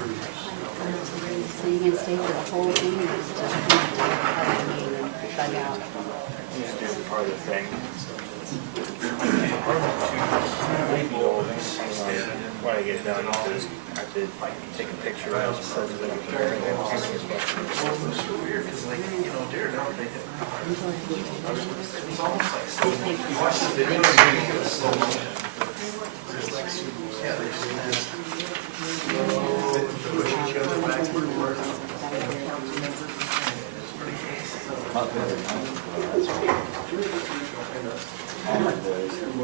So you can stay for the whole thing or just bug out? Yeah, different part of the thing. When I get done, I'll just have to take a picture of it so that I can compare it.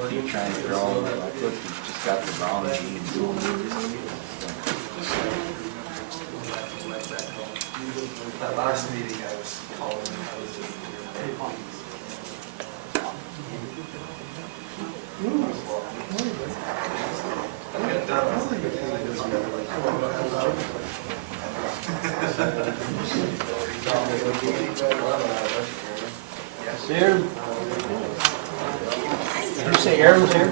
Keep trying to draw, like, look, you just got the wrong genes. That last meeting I was calling, I was just, Aaron? Did you say Aaron was here?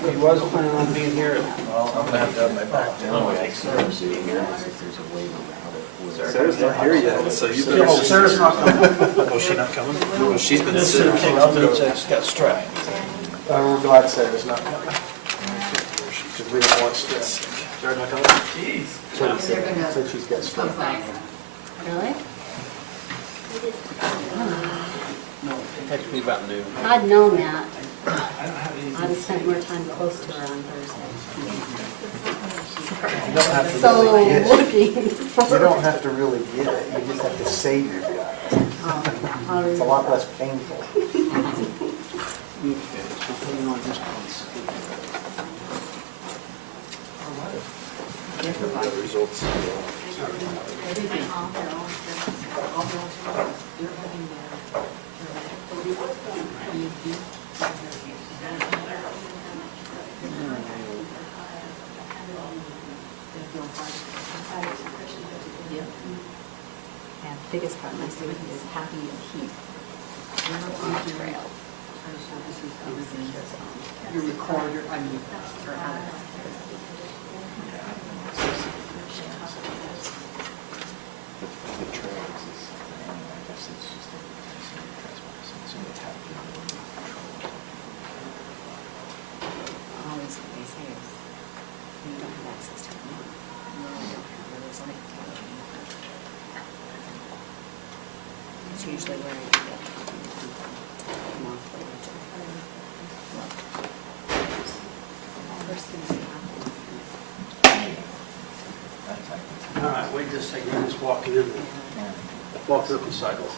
He was planning on being here. Well, I'm gonna have to have my back down. Sarah's not here yet, so you better. Oh, Sarah's not coming. Was she not coming? No, she's been This sitting. thing up and it's got strep. We're glad Sarah's not coming. Because we don't want stress. Sarah's not coming? Jeez. Said she's got strep. Really? Text me about noon. If I'd known that, I'd have spent more time close to her on Thursday. You don't have to So really get it. looking You for. don't have to really get it. You just have to say you've got it. It's a lot less painful. Results. Yeah, the biggest part of my student is how do you keep on the trail? Your recorder, I mean, for others. The trails is, I guess it's just a Always what they say is, you don't have access to it now. You don't have those like technology. It's usually where you get come off the ledge. First thing that happens. All right, wait just a second. I'm just walking in, walking up the sidewalk.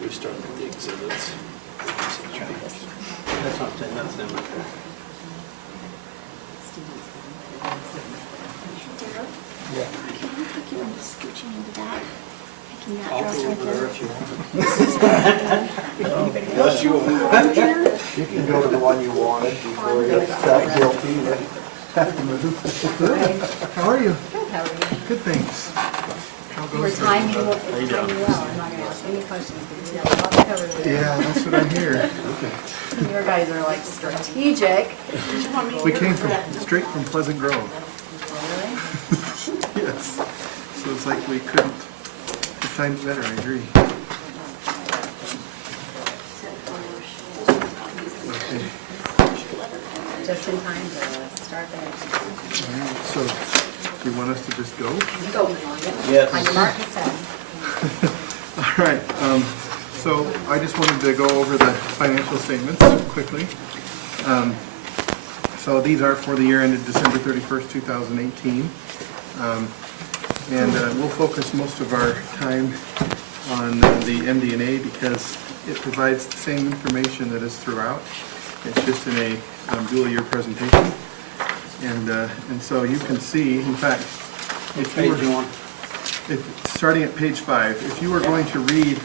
We started with the exhibits. That's not them, that's them right there. Yeah. Can you think you want to scooching into that? Picking that I'll dress go right over there there? if you want. Unless you want. You can go to the one you wanted before you felt guilty. You have to move. How are you? Good, how are you? Good, thanks. How You were goes it? timing well. I'm not gonna ask any questions because you have a lot to cover today. Yeah, that's what I hear. Your guys are like strategic. We came straight from Pleasant Grove. Really? Yes. So it's like we couldn't have timed it better, I agree. Okay. Just in time to start there. All right. So do you want us to just go? Go. Yes. On your mark and set. All right. So I just wanted to go over the financial statements quickly. So these are for the year ended December 31st, 2018. And we'll focus most of our time on the MD&A because it provides the same information that is throughout. It's just in a dual year presentation. And so you can see, in fact, if you Page you were, want? Starting at page 5, if you were going to read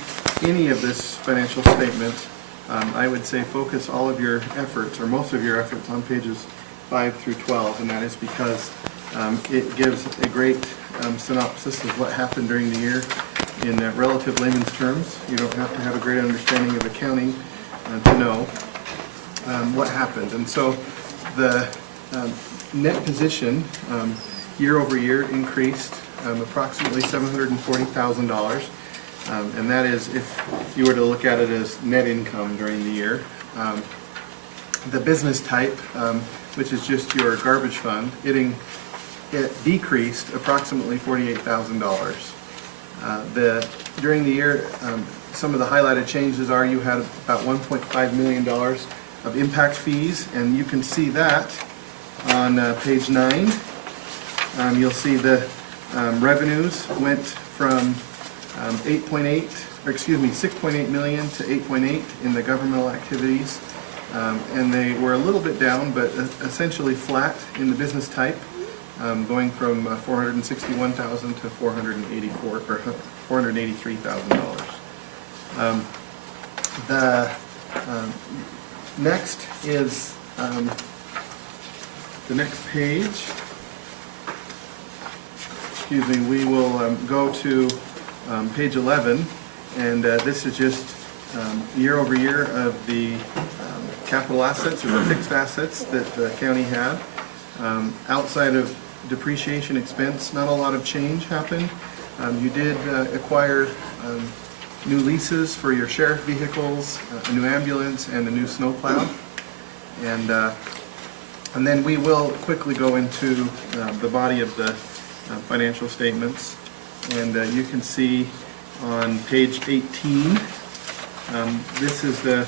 any of this financial statement, I would say focus all of your efforts, or most of your efforts, on pages 5 through 12, and that is because it gives a great synopsis of what happened during the year in relative layman's terms. You don't have to have a great understanding of accounting to know what happened. And so the net position year over year increased approximately $740,000. And that is if you were to look at it as net income during the year. The business type, which is just your garbage fund, it decreased approximately $48,000. During the year, some of the highlighted changes are you had about $1.5 million of impact fees, and you can see that on page 9. You'll see the revenues went from 6.8 million to 8.8 in the governmental activities, and they were a little bit down, but essentially flat in the business type, going from $461,000 to $483,000. The next is the next page. Excuse me. We will go to page 11, and this is just year over year of the capital assets or the fixed assets that the county had. Outside of depreciation expense, not a lot of change happened. You did acquire new leases for your sheriff vehicles, a new ambulance, and a new snowplow. And then we will quickly go into the body of the financial statements. And you can see on page 18, this is the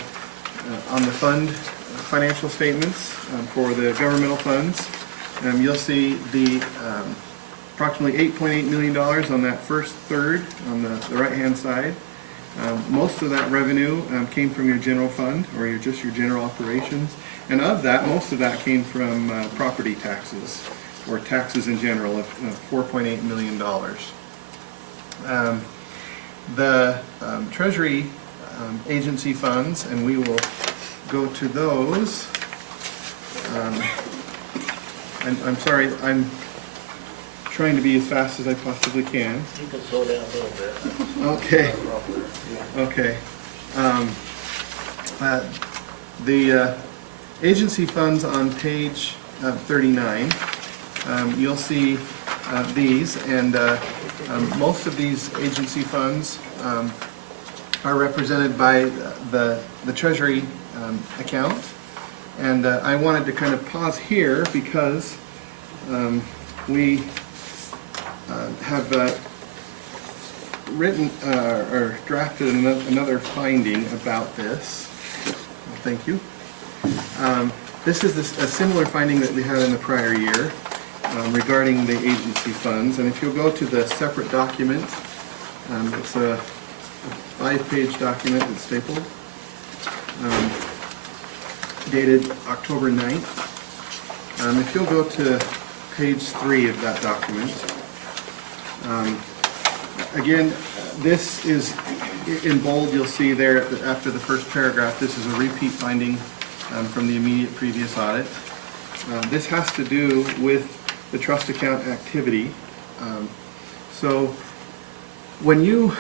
on the fund financial statements for the governmental funds. You'll see the approximately $8.8 million on that first third on the right-hand side. Most of that revenue came from your general fund, or your general operations. And of that, most of that came from property taxes, or taxes in general, of $4.8 million. The Treasury agency funds, and we will go to those. I'm sorry, I'm trying to be as fast as I possibly can. You can slow down a little bit. Okay. Okay. The agency funds on page 39, you'll see these, and most of these agency funds are represented by the Treasury account. And I wanted to kind of pause here because we have written or drafted another finding about this. Thank you. This is a similar finding that we had in the prior year regarding the agency funds. And if you'll go to the separate document, it's a 5-page document that's stapled, dated October 9th. If you'll go to page 3 of that document, again, this is in bold. You'll see there after the first paragraph, this is a repeat finding from the immediate previous audit. This has to do with the trust account activity. So when you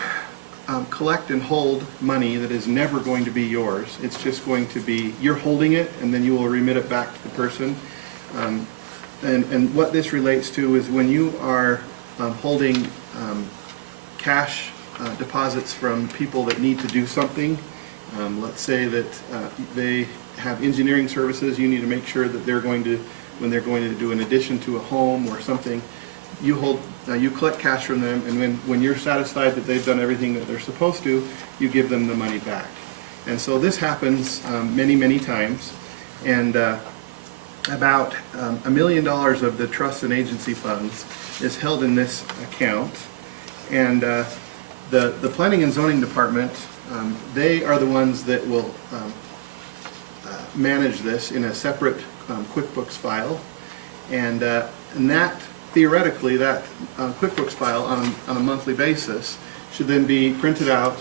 collect and hold money that is never going to be yours, it's just going to be, you're holding it and then you will remit it back to the person. And what this relates to is when you are holding cash deposits from people that need to do something. Let's say that they have engineering services, you need to make sure that they're going to, when they're going to do an addition to a home or something, you collect cash from them, and when you're satisfied that they've done everything that they're supposed to, you give them the money back. And so this happens many, many times, and about $1 million of the trust and agency funds is held in this account. And the Planning and Zoning Department, they are the ones that will manage this in a separate QuickBooks file. And that theoretically, that QuickBooks file on a monthly basis should then be printed out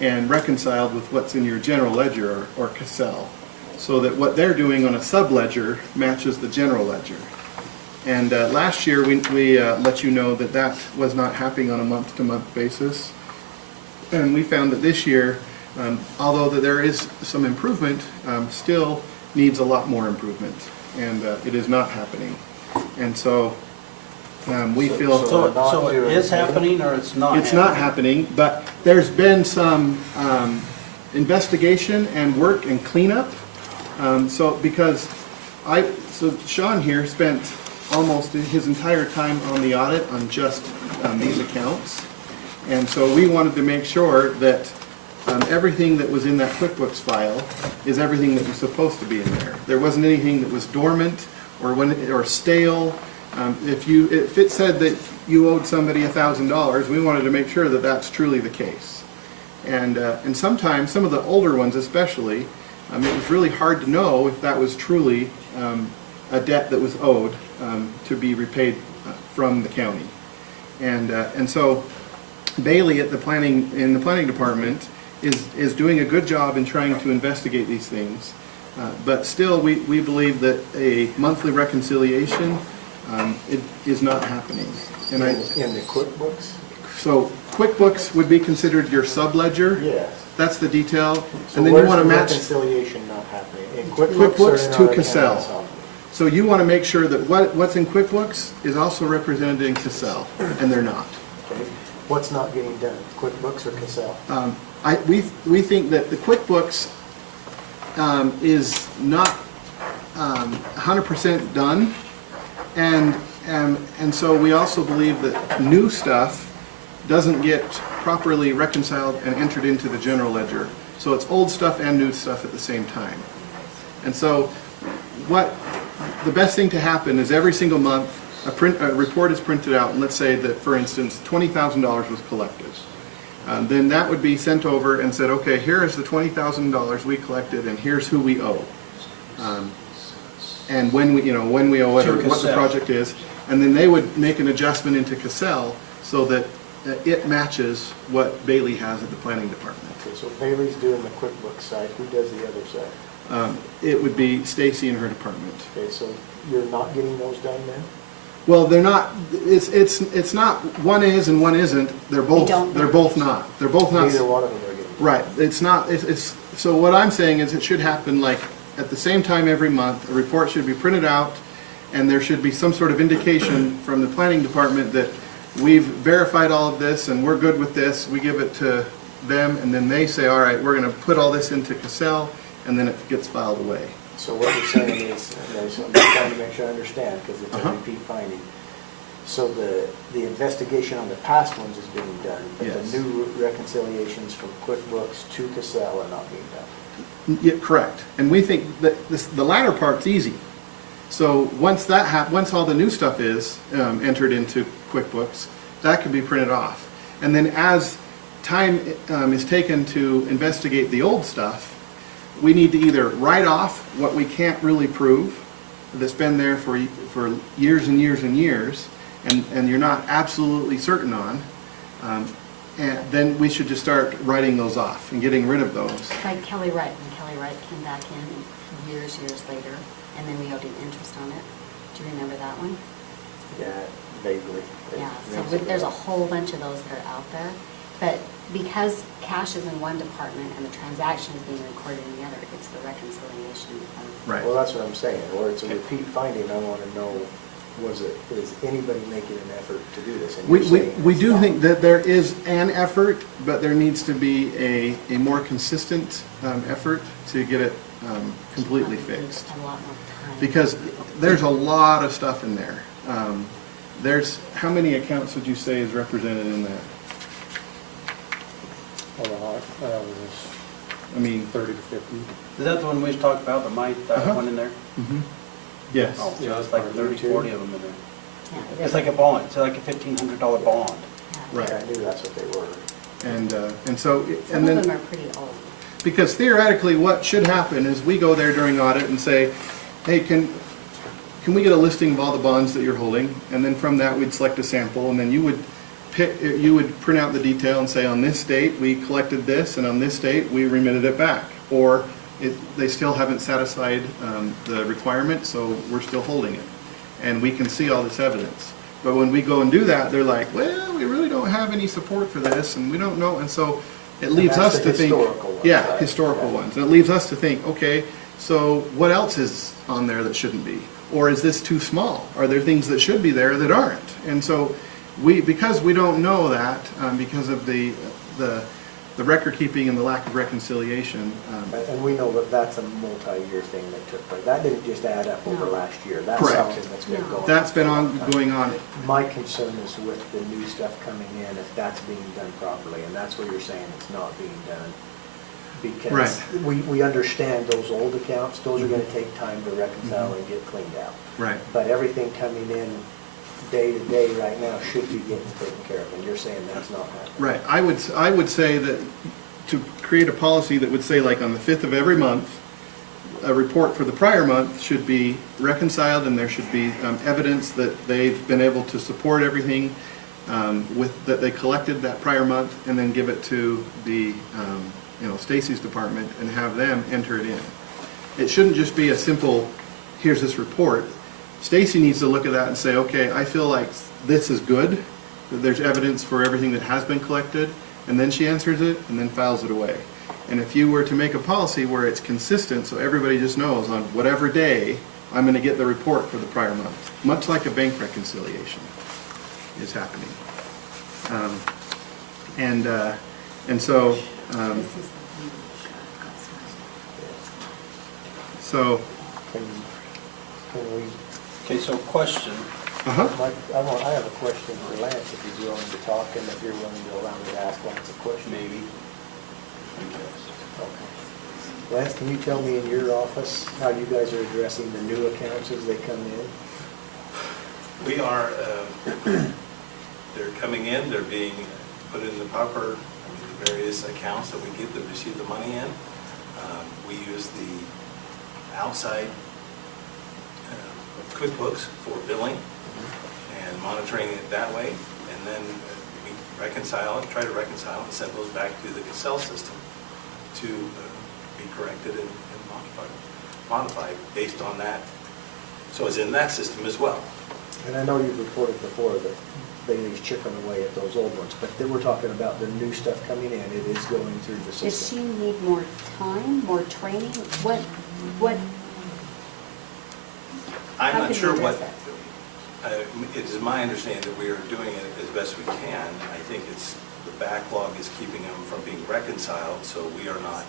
and reconciled with what's in your general ledger or Cassell, so that what they're doing on a sub-ledger matches the general ledger. And last year, we let you know that that was not happening on a month-to-month basis. And we found that this year, although that there is some improvement, still needs a lot more improvement. And it is not happening. And so we feel... So it is happening or it's not? It's not happening, but there's been some investigation and work and cleanup. So Sean here spent almost his entire time on the audit on just these accounts. And so we wanted to make sure that everything that was in that QuickBooks file is everything that was supposed to be in there. There wasn't anything that was dormant or stale. If it said that you owed somebody $1,000, we wanted to make sure that that's truly the case. And sometimes, some of the older ones especially, it was really hard to know if that was truly a debt that was owed to be repaid from the county. And so Bailey in the planning department is doing a good job in trying to investigate these things. But still, we believe that a monthly reconciliation it is not happening. In the QuickBooks? So QuickBooks would be considered your sub-ledger. Yes. That's the detail. So And then you where's want to the match reconciliation not happening? In QuickBooks or QuickBooks in to our Cassell. accounting software? So you want to make sure that what's in QuickBooks is also represented in Cassell, and they're not. Okay. What's not getting done, QuickBooks or Cassell? We think that the QuickBooks is not 100% done, and so we also believe that new stuff doesn't get properly reconciled and entered into the general ledger. So it's old stuff and new stuff at the same time. And so the best thing to happen is every single month a report is printed out, and let's say that, for instance, $20,000 was collected. Then that would be sent over and said, okay, here is the $20,000 we collected, and here's who we owe, and when we owe it, or what the project is, and then they would make an adjustment into Cassell so that it matches what Bailey has at the planning department. Okay, so Bailey's doing the QuickBooks side, who does the other side? It would be Stacy and her department. Okay, so you're not getting those done then? Well, they're not. It's not. One is and one isn't. They're both. They're both not. They're both not. Neither one of them are getting done. Right. It's not. It's. So what I'm saying is, it should happen like at the same time every month. A report should be printed out, and there should be some sort of indication from the planning department that we've verified all of this and we're good with this. We give it to them, and then they say, all right, we're going to put all this into Cassell, and then it gets filed away. So what you're saying is, I'm just trying to make sure I understand, because it's a repeat finding. So the investigation on the past ones is being done, but Yes. the new reconciliations from QuickBooks to Cassell are not being done. Yeah, correct. And we think that the latter part's easy. So once once all the new stuff is entered into QuickBooks, that can be printed off. And then as time is taken to investigate the old stuff, we need to either write off what we can't really prove, that's been there for years and years and years, and you're not absolutely certain on, and then we should just start writing those off and getting rid of those. It's like Kelly Wright, when Kelly Wright came back in years later, and then we owed him interest on it. Do you remember that one? Yeah, vaguely. Yeah, so there's a whole bunch of those that are out there, but because cash is in one department and the transaction is being recorded in the other, it's the reconciliation of. Right. Well, that's what I'm saying, or it's a repeat finding. I want to know, is anybody making an effort to do this? And you're saying We it's do not. think that there is an effort, but there needs to be a more consistent effort to get it completely fixed. A lot more time. Because there's a lot of stuff in there. How many accounts would you say is represented in that? I mean, 30 to 50. Is that the one we just talked about, that one in there? yes. Oh, so it's like 30, 40 of them in there. Yeah, it It's is. like a bond, it's like a $1,500 bond. Yeah. Right. Yeah, I knew that's what they were. And so, Some and of them then, are pretty old. because theoretically what should happen is we go there during audit and say, hey, can can we get a listing of all the bonds that you're holding? And then from that, we'd select a sample, and then you would print out the detail and say, on this date, we collected this, and on this date, we remitted it back. Or they still haven't satisfied the requirement, so we're still holding it. And we can see all this evidence. But when we go and do that, they're like, well, we really don't have any support for this, and we don't know, and so it leaves that's us the to think. historical ones, Yeah, right? historical Yeah. ones. And it leaves us to think, okay, so what else is on there that shouldn't be? Or is this too small? Are there things that should be there that aren't? And so because we don't know that, because of the record keeping and the lack of reconciliation, And we know that that's a multi-year thing that took place. That didn't just add up over No. last year. That's Correct. something that's been No. going on. that's been going on. My concern is with the new stuff coming in, if that's being done properly, and that's what you're saying, it's not being done. Because we understand those old accounts, those are gonna take time to reconcile and get cleaned out. Right. But everything coming in day to day right now should be getting taken care of, and you're saying that's not happening. Right, I would say that to create a policy that would say, like, on the 5th of every month, a report for the prior month should be reconciled, and there should be evidence that they've been able to support everything that they collected that prior month, and then give it to the, Stacy's department and have them enter it in. It shouldn't just be a simple, here's this report. Stacy needs to look at that and say, okay, I feel like this is good, that there's evidence for everything that has been collected, and then she answers it and then files it away. And if you were to make a policy where it's consistent, so everybody just knows on whatever day, I'm gonna get the report for the prior month, much like a bank reconciliation is happening. And so, This is so, Can we, Okay, so question, uh-huh, Mike, I have a question for Lance, if he's willing to talk, and if you're willing to allow me to ask Lance a question. maybe. Okay. Lance, can you tell me in your office how you guys are addressing the new accounts as they come in? We are, they're coming in, they're being put in the proper, the various accounts that we get to receive the money in. We use the outside QuickBooks for billing and monitoring it that way. And then we reconcile it, try to reconcile and send those back to the Cassell system to be corrected and modified based on that. So it's in that system as well. And I know you've reported before that Bailey's chipping away at those old ones, but then we're talking about the new stuff coming in, it is going through the Does she system. need more time, more training? What, I'm How not can we sure address what, it is my understanding that we are doing it as best we can. I think it's, the backlog is keeping them from being reconciled, so we are not,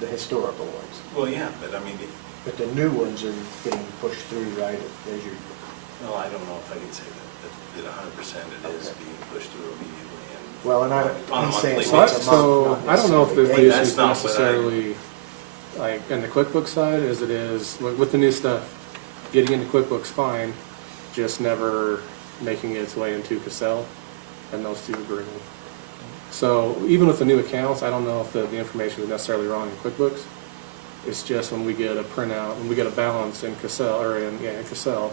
The historical ones. well, yeah, but I mean, But the new ones are getting pushed through right as you're, well, I don't know if I can say that 100% it is Okay. being pushed through immediately and. well, and on a he's saying monthly once a basis. month. So I don't know if the necessarily issue daily. That's is not what I- necessarily like in the QuickBooks side as it is with the new stuff. Getting into QuickBooks fine, just never making its way into Cassell, and those two agreeing. So even with the new accounts, I don't know if the information is necessarily wrong in QuickBooks. It's just when we get a printout, when we get a balance in Cassell, in Cassell,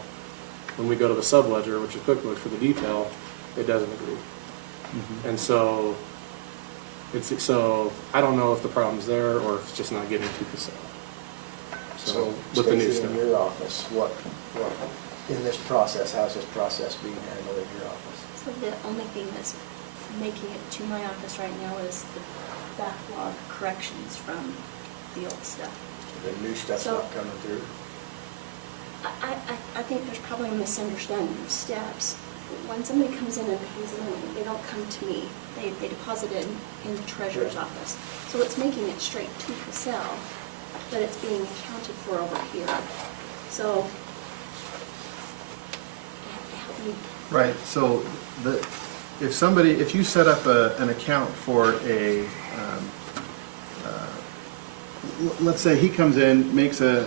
when we go to the subledger, which is QuickBooks for the detail, it doesn't agree. And so I don't know if the problem's there or if it's just not getting to Cassell. So with the new Stacy, stuff. in your office, what, in this process, how's this process being handled in your office? So the only thing that's making it to my office right now is the backlog corrections from the old stuff. The new stuff's So- not coming through? I think there's probably a misunderstanding of steps. When somebody comes in and pays money, they don't come to me. They deposit it in the treasurer's Right. office. So it's making it straight to Cassell, but it's being accounted for over here. So, help me. right, so if you set up an account for let's say he comes in, makes a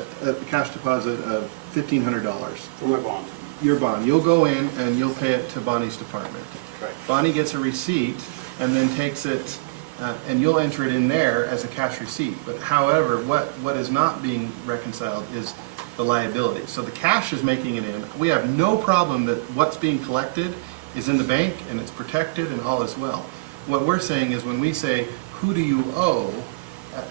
cash deposit of $1,500. For my bond. Your bond, you'll go in and you'll pay it to Bonnie's department. Correct. Bonnie gets a receipt and then takes it and you'll enter it in there as a cash receipt. But however, what is not being reconciled is the liability. So the cash is making it in. We have no problem that what's being collected is in the bank and it's protected and all is well. What we're saying is when we say, who do you owe,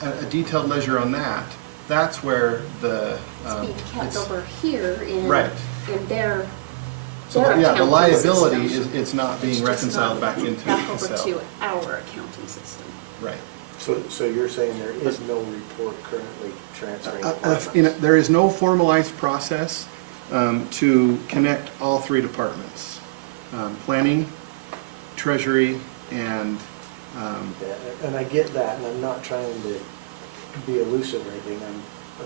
a detailed ledger on that, that's where the. It's being kept over here in, Right. in their So, their yeah, the accounting liability system. it's not being It's just reconciled not back into back over Excel. to our accounting system. Right. So you're saying there is no report currently transferring? There is no formalized process to connect all three departments, planning, treasury, and, Yeah, and I get that, and I'm not trying to be elusive or anything.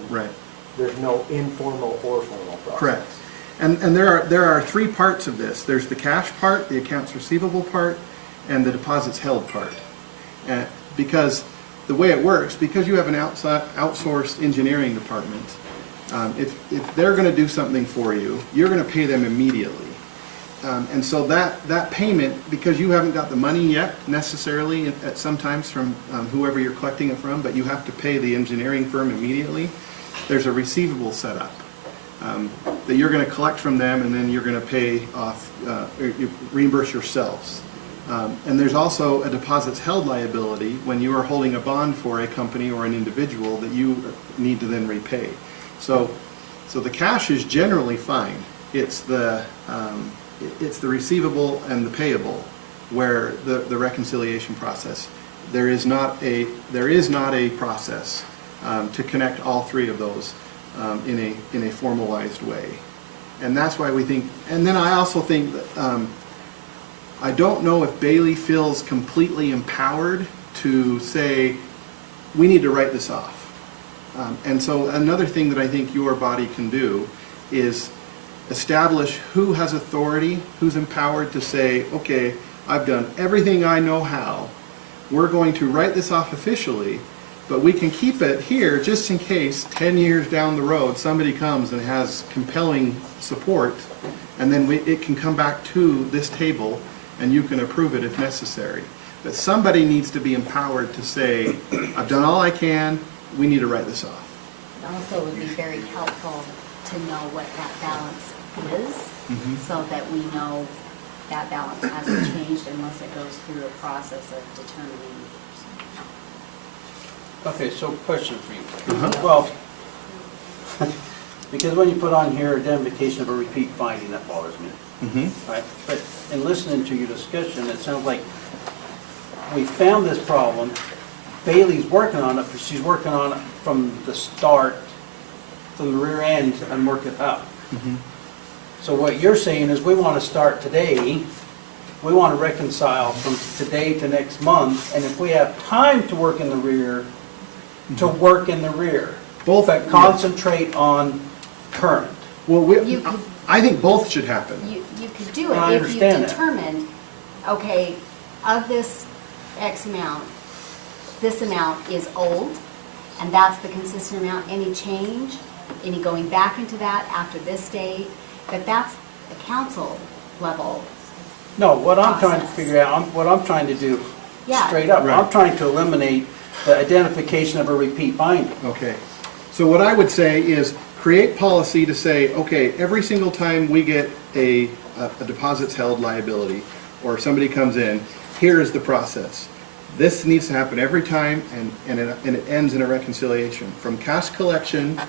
right, There's no informal or formal process. correct. And there are three parts of this. There's the cash part, the accounts receivable part, and the deposits held part. Because the way it works, because you have an outsourced engineering department, if they're going to do something for you, you're going to pay them immediately. And so that payment, because you haven't got the money yet necessarily at sometimes from whoever you're collecting it from, but you have to pay the engineering firm immediately, there's a receivable set up that you're going to collect from them, and then you're going to pay off, or you reimburse yourselves. And there's also a deposits held liability when you are holding a bond for a company or an individual that you need to then repay. So the cash is generally fine. It's the receivable and the payable where the reconciliation process. There is not a process to connect all three of those in a formalized way. And that's why we think, and then I also think that I don't know if Bailey feels completely empowered to say, we need to write this off. And so another thing that I think your body can do is establish who has authority, who's empowered to say, okay, I've done everything I know how. We're going to write this off officially, but we can keep it here just in case 10 years down the road somebody comes and has compelling support, and then it can come back to this table and you can approve it if necessary. But somebody needs to be empowered to say, I've done all I can, we need to write this off. It also would be very helpful to know what that balance is, so that we know that balance hasn't changed unless it goes through a process of determining. Okay, so question for you. Well, because when you put on here identification of a repeat finding, that bothers me. Right? But in listening to your discussion, it sounds like we found this problem. Bailey's working on it, but she's working on it from the start, from the rear end, and work it up. So what you're saying is we want to start today, we want to reconcile from today to next month, and if we have time to work in the rear, to work in the rear. Both, But concentrate on current. Well, You could- I think both should happen. You could do I it if you understand that. determined, okay, of this X amount, this amount is old, and that's the consistent amount. Any change, any going back into that after this date, but that's the council level. No, what I'm trying to Process. figure out, what I'm trying to do, Yeah. straight up, Right. I'm trying to eliminate the identification of a repeat finding. Okay. So what I would say is create policy to say, okay, every single time we get a deposits held liability, or somebody comes in, here is the process. This needs to happen every time, and it ends in a reconciliation. From cash collection,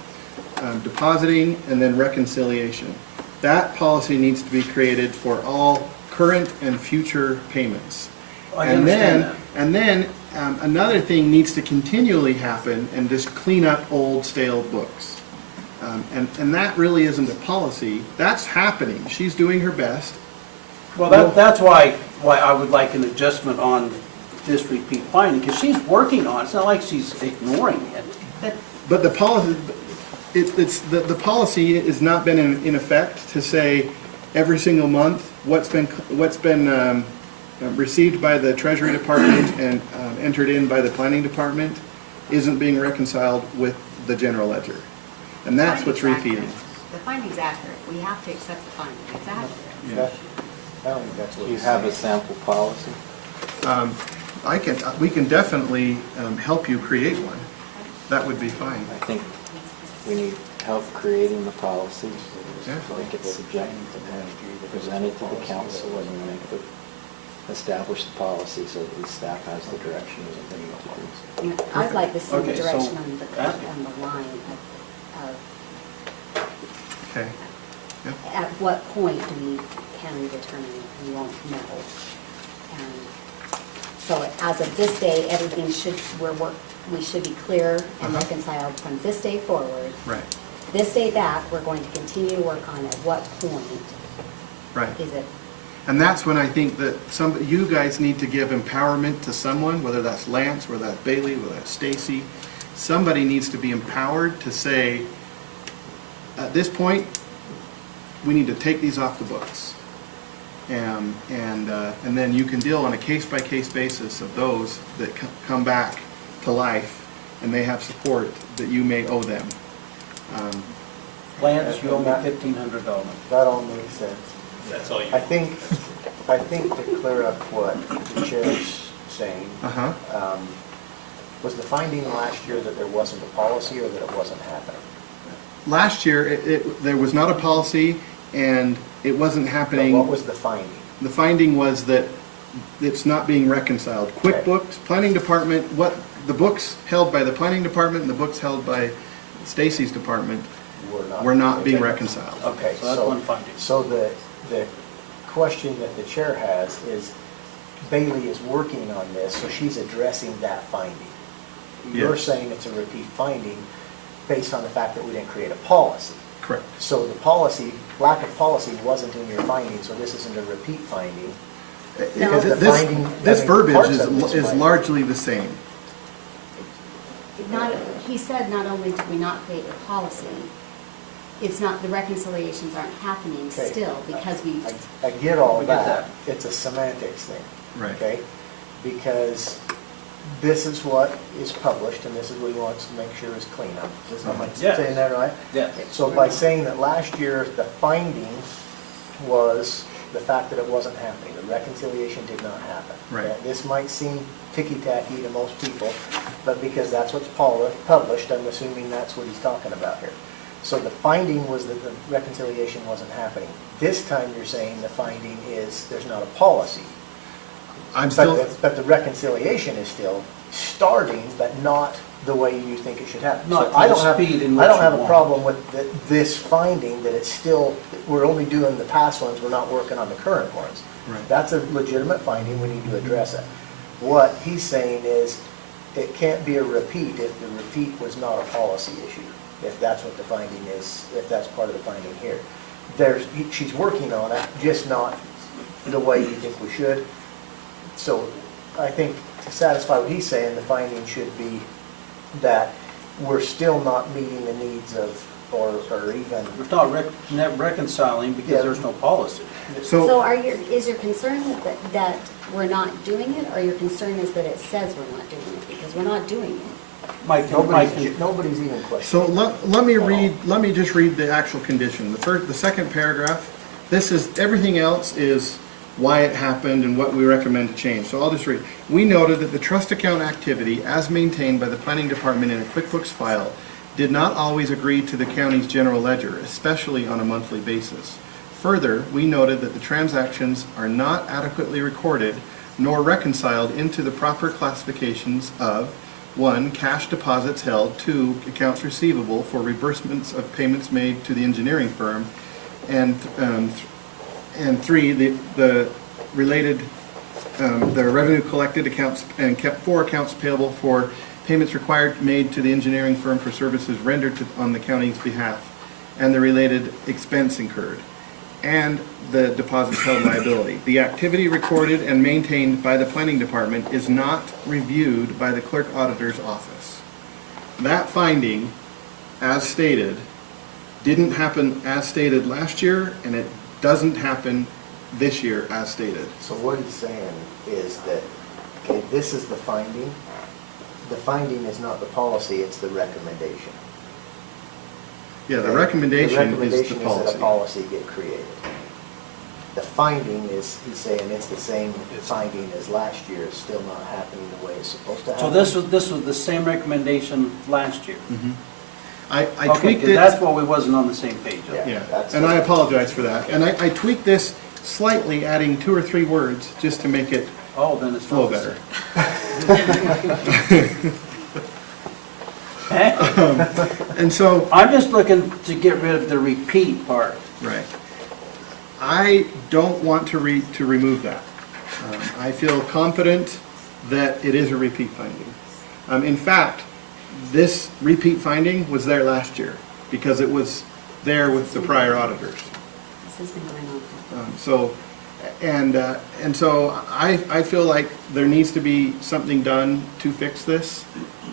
depositing, and then reconciliation. That policy needs to be created for all current and future payments. I understand that. And then another thing needs to continually happen, and just clean up old stale books. And that really isn't a policy. That's happening. She's doing her best. Well, that's why I would like an adjustment on this repeat finding, because she's working on it. It's not like she's ignoring it. But the policy, the policy has not been in effect to say every single month what's been received by the Treasury Department and entered in by the Planning Department isn't being reconciled with the general ledger. And that's what's repeating. The finding's accurate. We have to accept the finding. It's accurate. That- I don't think that's what Do you it's have a saying. sample policy? we can definitely help you create one. That would be fine. I think we need help creating the policy. Yeah. Like it's subjective and present it to the council and we make the, establish the policy so that the staff has the direction that they need to do. I'd like to see the Okay, so direction on that- the line of Okay. Yep. at what point can we determine we won't know? And so as of this day, everything we should be clear and Uh-huh. reconciled from this day forward. Right, This day back, we're going to continue to work on at what point right. is it, And that's when I think that you guys need to give empowerment to someone, whether that's Lance, whether that's Bailey, whether that's Stacy. Somebody needs to be empowered to say, at this point, we need to take these off the books. And then you can deal on a case-by-case basis of those that come back to life and they have support that you may owe them. Lance, you owe me $1,500. That all makes sense. That's all you. I think to clear up what the chair's saying, Uh-huh. was the finding last year that there wasn't a policy or that it wasn't happening? Last year, there was not a policy and it wasn't But happening. what was the finding? The finding was that it's not being reconciled. QuickBooks, Planning Department, the books held by the Planning Department and the books held by Stacy's department were not being reconciled. Okay, So that's one finding. So the question that the chair has is Bailey is working on this, so she's addressing that finding. You're Yes. saying it's a repeat finding based on the fact that we didn't create a policy. Correct. So the policy, lack of policy wasn't in your finding, so this isn't a repeat finding. Because The this finding- this I mean, verbiage parts of this is might- largely the same. he said not only did we not create a policy, it's not, the reconciliations aren't happening Okay. still because we, I get all We get that. It's a semantics thing. Right. Okay? Because this is what is published and this is what he wants to make sure is clean up. Am I Yes. saying that right? Yes. So by saying that last year, the finding was the fact that it wasn't happening, the reconciliation did not happen. Right. Okay? This might seem ticky-tacky to most people, but because that's what's published, I'm assuming that's what he's talking about here. So the finding was that the reconciliation wasn't happening. This time you're saying the finding is there's not a policy. I'm still, But the reconciliation is still starting, but not the way you think it should happen. Not So to I the don't have- speed in I which don't you have a want. problem with this finding, that it's still, we're only doing the past ones, we're not working on the current ones. Right. That's a legitimate finding, we need to address it. What he's saying is, it can't be a repeat if the repeat was not a policy issue, if that's what the finding is, if that's part of the finding here. She's working on it, just not the way you think we should. So I think to satisfy what he's saying, the finding should be that we're still not meeting the needs of, or even, We're not reconciling Yeah. because there's no policy. so is your concern that we're not doing it, or your concern is that it says we're not doing it? Because we're not doing it. nobody's even questioning. so let me just read the actual condition. The second paragraph, everything else is why it happened and what we recommend to change. So I'll just read. We noted that the trust account activity as maintained by the planning department in a QuickBooks file did not always agree to the county's general ledger, especially on a monthly basis. Further, we noted that the transactions are not adequately recorded nor reconciled into the proper classifications of 1, cash deposits held, 2, accounts receivable for reimbursements of payments made to the engineering firm, and 3, the related, the revenue collected accounts, and 4 accounts payable for payments required made to the engineering firm for services rendered on the county's behalf, and the related expense incurred, and the deposits held liability. The activity recorded and maintained by the planning department is not reviewed by the clerk auditor's office. That finding, as stated, didn't happen as stated last year, and it doesn't happen this year as stated. So what he's saying is that, okay, this is the finding. The finding is not the policy, it's the recommendation. Yeah, the Okay? recommendation is the recommendation is that a policy. policy get created. the finding is, he's saying it's the same finding as last year, it's still not happening the way it's supposed to happen. So this was the same recommendation last year? I Okay, tweaked 'cause it. that's why we wasn't on the same page. Okay. Yeah, That's and the- I apologize for that. And I tweaked this slightly, adding 2 or 3 words just to make it Oh, then it's. flow not the better. same. Eh? And so, I'm just looking to get rid of the repeat part. right. I don't want to remove that. I feel confident that it is a repeat finding. In fact, this repeat finding was there last year because it was there with the prior auditors. This has been going on. So I feel like there needs to be something done to fix this,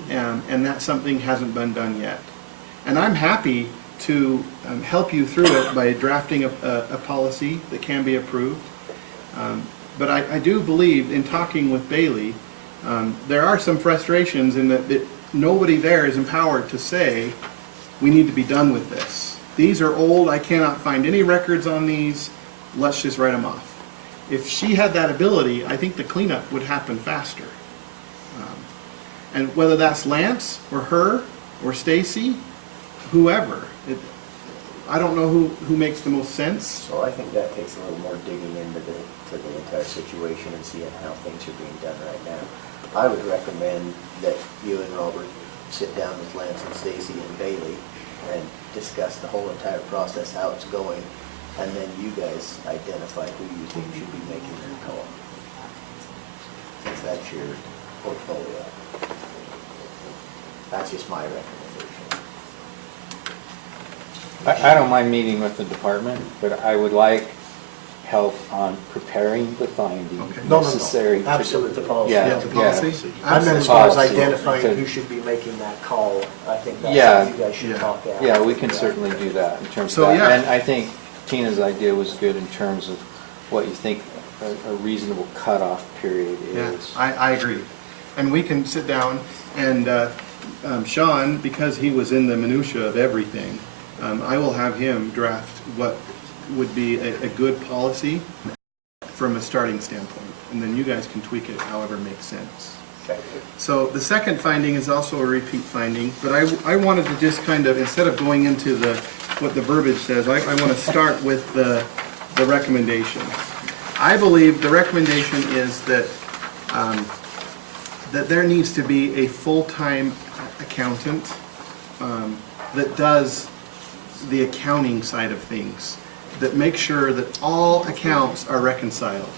and that something hasn't been done yet. And I'm happy to help you through it by drafting a policy that can be approved. But I do believe, in talking with Bailey, there are some frustrations in that nobody there is empowered to say, we need to be done with this. These are old, I cannot find any records on these, let's just write them off. If she had that ability, I think the cleanup would happen faster. And whether that's Lance, or her, or Stacy, whoever, I don't know who makes the most sense. So I think that takes a little more digging into the entire situation and seeing how things are being done right now. I would recommend that you and Robert sit down with Lance and Stacy and Bailey and discuss the whole entire process, how it's going, and then you guys identify who you think should be making the call. Since that's your portfolio. That's just my recommendation. I don't mind meeting with the department, but I would like help on preparing the finding Okay. No, necessary. to- Absolutely, the policy. Yeah, Yeah, the policy? I meant as far as Policy. identifying To- who should be making that call, I think that's Yeah. something you guys should Yeah. talk out. Yeah, we can certainly do that in terms So, of that. yeah. And I think Tina's idea was good in terms of what you think a reasonable cutoff period Yeah, is. I agree. And we can sit down and Sean, because he was in the minutia of everything, I will have him draft what would be a good policy from a starting standpoint. And then you guys can tweak it however makes sense. Okay. So the second finding is also a repeat finding, but I wanted to just kind of, instead of going into what the verbiage says, I want to start with the recommendation. I believe the recommendation is that that there needs to be a full-time accountant that does the accounting side of things, that makes sure that all accounts are reconciled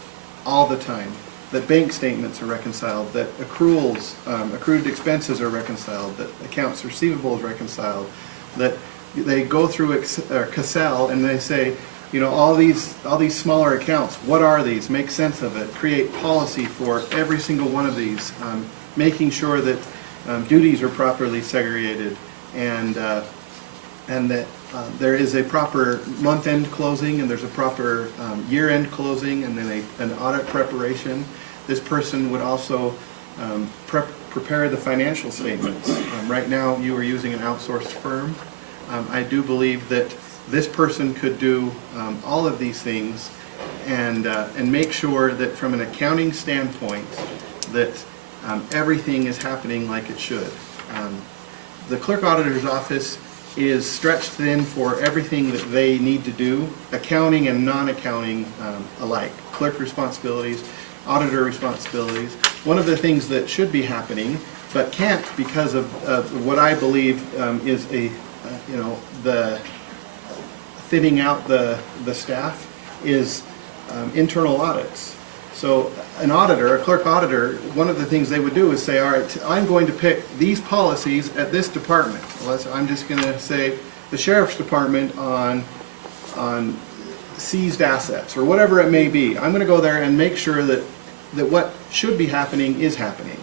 all the time, that bank statements are reconciled, that accruals, accrued expenses are reconciled, that accounts receivable is reconciled, that they go through Cassell and they say, you know, all these smaller accounts, what are these? Make sense of it. Create policy for every single one of these, making sure that duties are properly segregated, and that there is a proper month-end closing, and there's a proper year-end closing, and then an audit preparation. This person would also prepare the financial statements. Right now, you are using an outsourced firm. I do believe that this person could do all of these things and make sure that from an accounting standpoint that everything is happening like it should. The clerk auditor's office is stretched thin for everything that they need to do, accounting and non-accounting alike. Clerk responsibilities, auditor responsibilities. One of the things that should be happening but can't because of what I believe is the thinning out the staff is internal audits. So an auditor, a clerk auditor, one of the things they would do is say, all right, I'm going to pick these policies at this department. I'm just going to say the sheriff's department on seized assets or whatever it may be. I'm going to go there and make sure that what should be happening is happening,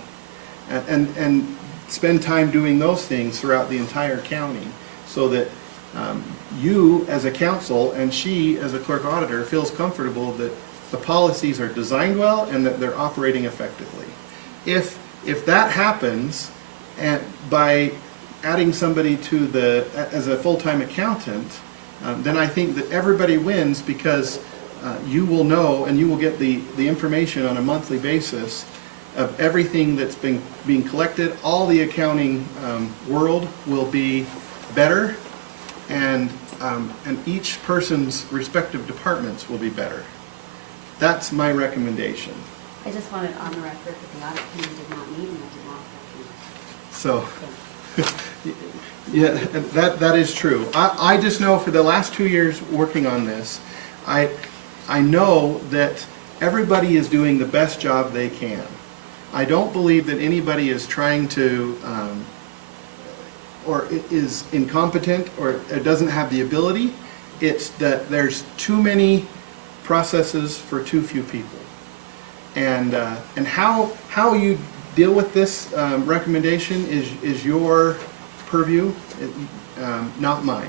and spend time doing those things throughout the entire county so that you as a council and she as a clerk auditor feels comfortable that the policies are designed well and that they're operating effectively. If that happens, and by adding somebody to as a full-time accountant, then I think that everybody wins because you will know and you will get the information on a monthly basis of everything that's being collected. All the accounting world will be better, and each person's respective departments will be better. That's my recommendation. I just want it on the record that the audit committee did not meet and I did not recommend. So, yeah, that is true. I just know for the last 2 years working on this, I know that everybody is doing the best job they can. I don't believe that anybody is trying to, or is incompetent or doesn't have the ability. It's that there's too many processes for too few people. And how you deal with this recommendation is your purview, not mine.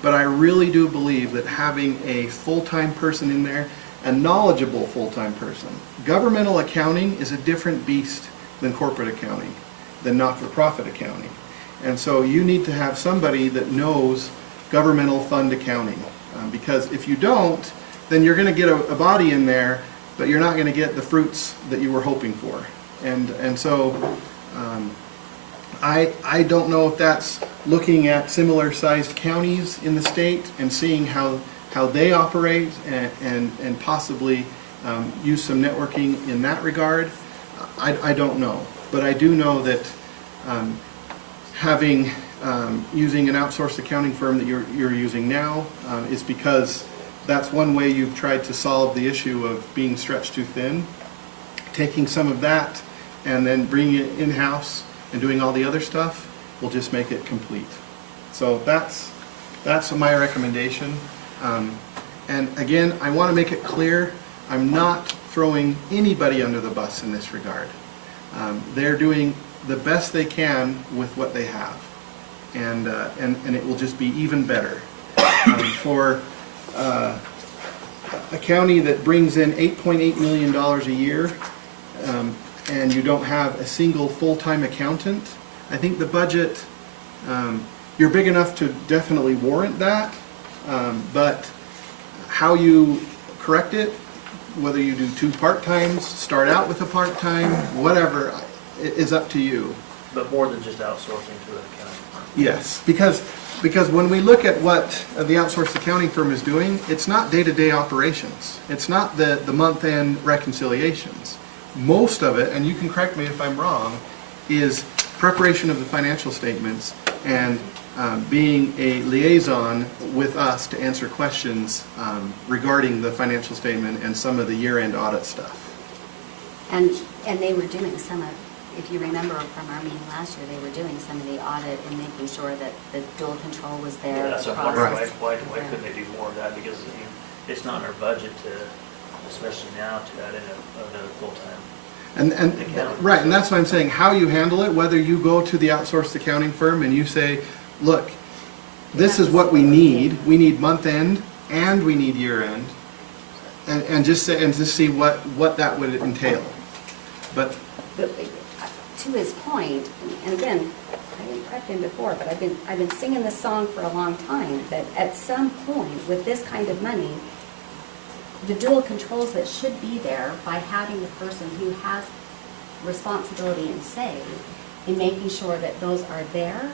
But I really do believe that having a full-time person in there, a knowledgeable full-time person. Governmental accounting is a different beast than corporate accounting, than not-for-profit accounting. And so you need to have somebody that knows governmental fund accounting. Because if you don't, then you're going to get a body in there, but you're not going to get the fruits that you were hoping for. And so I don't know if that's looking at similar sized counties in the state and seeing how they operate and possibly use some networking in that regard. I don't know. But I do know that using an outsourced accounting firm that you're using now is because that's one way you've tried to solve the issue of being stretched too thin. Taking some of that and then bringing it in-house and doing all the other stuff will just make it complete. So that's my recommendation. And again, I want to make it clear, I'm not throwing anybody under the bus in this regard. They're doing the best they can with what they have. And it will just be even better. For a county that brings in $8.8 million a year, and you don't have a single full-time accountant, I think the budget, you're big enough to definitely warrant that, but how you correct it, whether you do 2 part-times, start out with a part-time, whatever, is up to you. But more than just outsourcing to an accounting firm. Yes, because when we look at what the outsourced accounting firm is doing, it's not day-to-day operations. It's not the month-end reconciliations. Most of it, and you can correct me if I'm wrong, is preparation of the financial statements and being a liaison with us to answer questions regarding the financial statement and some of the year-end audit stuff. And they were doing some of, if you remember from our meeting last year, they were doing some of the audit and making sure that the dual control was there. Yeah, that's the what I'm wondering, process. why couldn't they do more of that? Because I mean, it's not in our budget to, especially now, to add in another full-time. Right, and that's what I'm saying, how you handle it, whether you go to the outsourced accounting firm and you say, look, this is what we need month-end and we need year-end, and just see what that would entail. But to his point, and again, I didn't prep him before, but I've been singing this song for a long time, that at some point with this kind of money, the dual controls that should be there by having the person who has responsibility and say in making sure that those are there,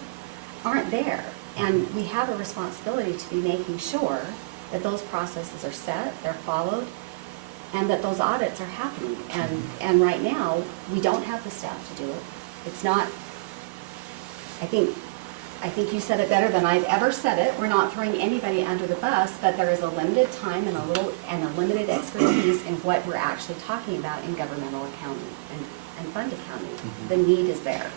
aren't there. And we have a responsibility to be making sure that those processes are set, they're followed, and that those audits are happening. And right now, we don't have the staff to do it. It's not, I think you said it better than I've ever said it. We're not throwing anybody under the bus, but there is a limited time and a limited expertise in what we're actually talking about in governmental accounting and fund accounting. The need is there.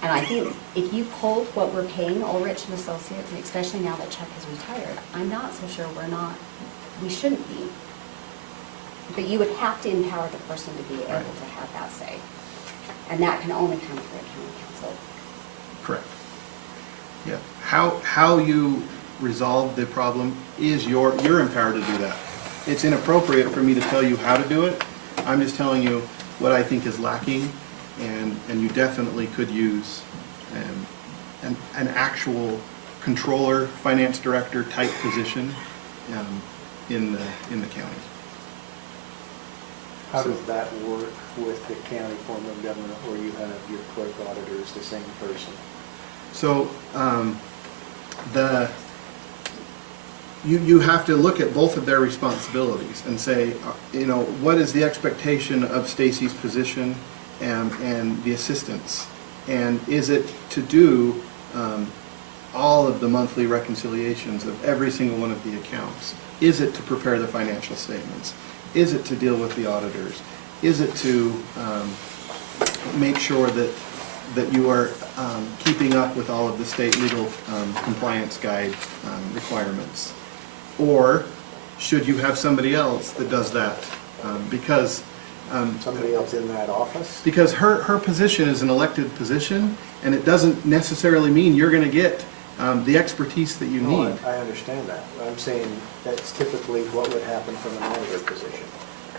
And I think if you pulled what we're paying Ulrich and Associates, and especially now that Chuck has retired, I'm not so sure we shouldn't be. But you would have to empower the person to be able to have that say. And that can only come through accounting council. correct. Yeah. How you resolve the problem is you're empowered to do that. It's inappropriate for me to tell you how to do it. I'm just telling you what I think is lacking, and you definitely could use an actual controller, finance director type position. in the county. How does that work with the county form of government where you have your clerk auditor is the same person? So, you have to look at both of their responsibilities and say, what is the expectation of Stacy's position and the assistants? And is it to do all of the monthly reconciliations of every single one of the accounts? Is it to prepare the financial statements? Is it to deal with the auditors? Is it to make sure that you are keeping up with all of the state legal compliance guide requirements? Or should you have somebody else that does that? Because Somebody else in that office? because her position is an elected position, and it doesn't necessarily mean you're going to get the expertise that you No, need. I understand that. I'm saying that's typically what would happen from an auditor position.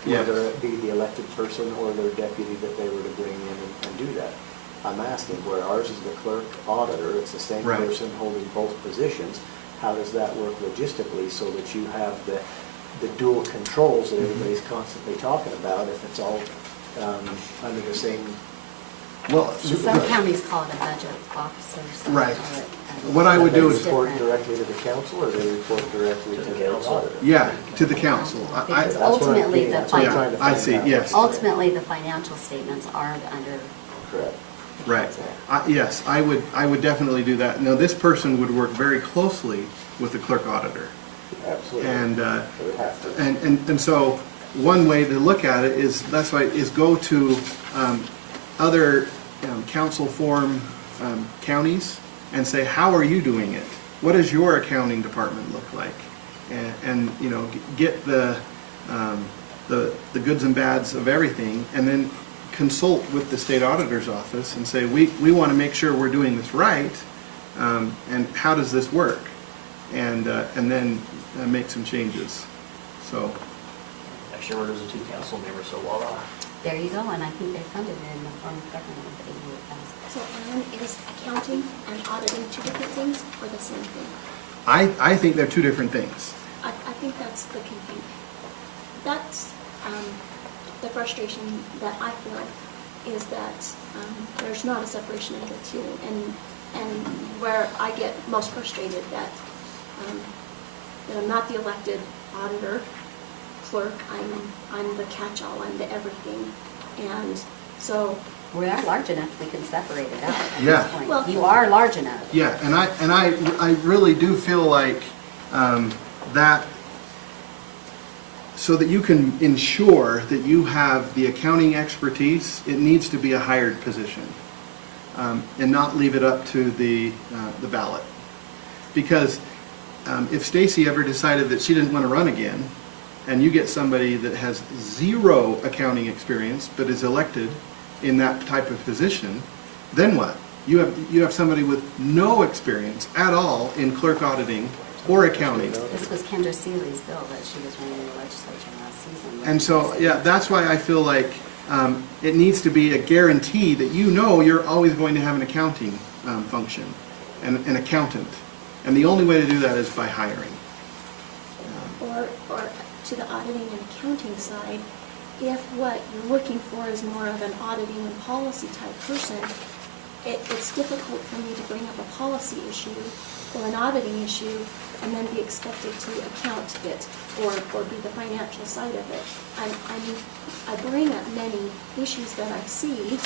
Yeah. Whether it be the elected person or their deputy that they were to bring in and do that. I'm asking, where ours is the clerk auditor, it's the same Right. person holding both positions, how does that work logistically so that you have the dual controls that everybody's constantly talking about if it's all under the same? Well, Some counties call it a budget officer. some Right. call it, What I would They do is- report different. directly to the council or they report directly to the council. auditor? yeah, to the council. Because That's what I'm ultimately, getting the at. That's what I'm Yeah, trying to I find see, out. yes. ultimately, the financial statements are under Correct. Right. Yes, I would definitely do that. Now, this person would work very closely with the clerk auditor. Absolutely. And, They would have to. and so, one way to look at it is, is go to other council form counties and say, how are you doing it? What does your accounting department look like? And get the goods and bads of everything, and then consult with the state auditor's office and say, we want to make sure we're doing this right, and how does this work? And then make some changes. So, Actually, we're losing 2 council members, so voila. There you go, and I think they funded it in the form of government with 88,000. So Aaron, is accounting and auditing two different things or the same thing? I think they're two different things. I think that's the confusion. That's the frustration that I feel is that there's not a separation of the two. And where I get most frustrated that I'm not the elected auditor, clerk, I'm the catch-all, I'm the everything. And so, We are large enough, we can separate it out at Yeah. this point. Well- You are large enough. Yeah, and I really do feel like that, so that you can ensure that you have the accounting expertise, it needs to be a hired position, and not leave it up to the ballot. Because if Stacy ever decided that she didn't want to run again, and you get somebody that has 0 accounting experience but is elected in that type of position, then what? You have somebody with no experience at all in clerk auditing or accounting. This was Kendra Seeley's bill that she was running in the legislature last season. And so, yeah, that's why I feel like it needs to be a guarantee that you're always going to have an accounting function, and an accountant. And the only way to do that is by hiring. or to the auditing and accounting side, if what you're looking for is more of an auditing and policy type person, it's difficult for me to bring up a policy issue or an auditing issue and then be expected to account it or be the financial side of it. I bring up many issues that I see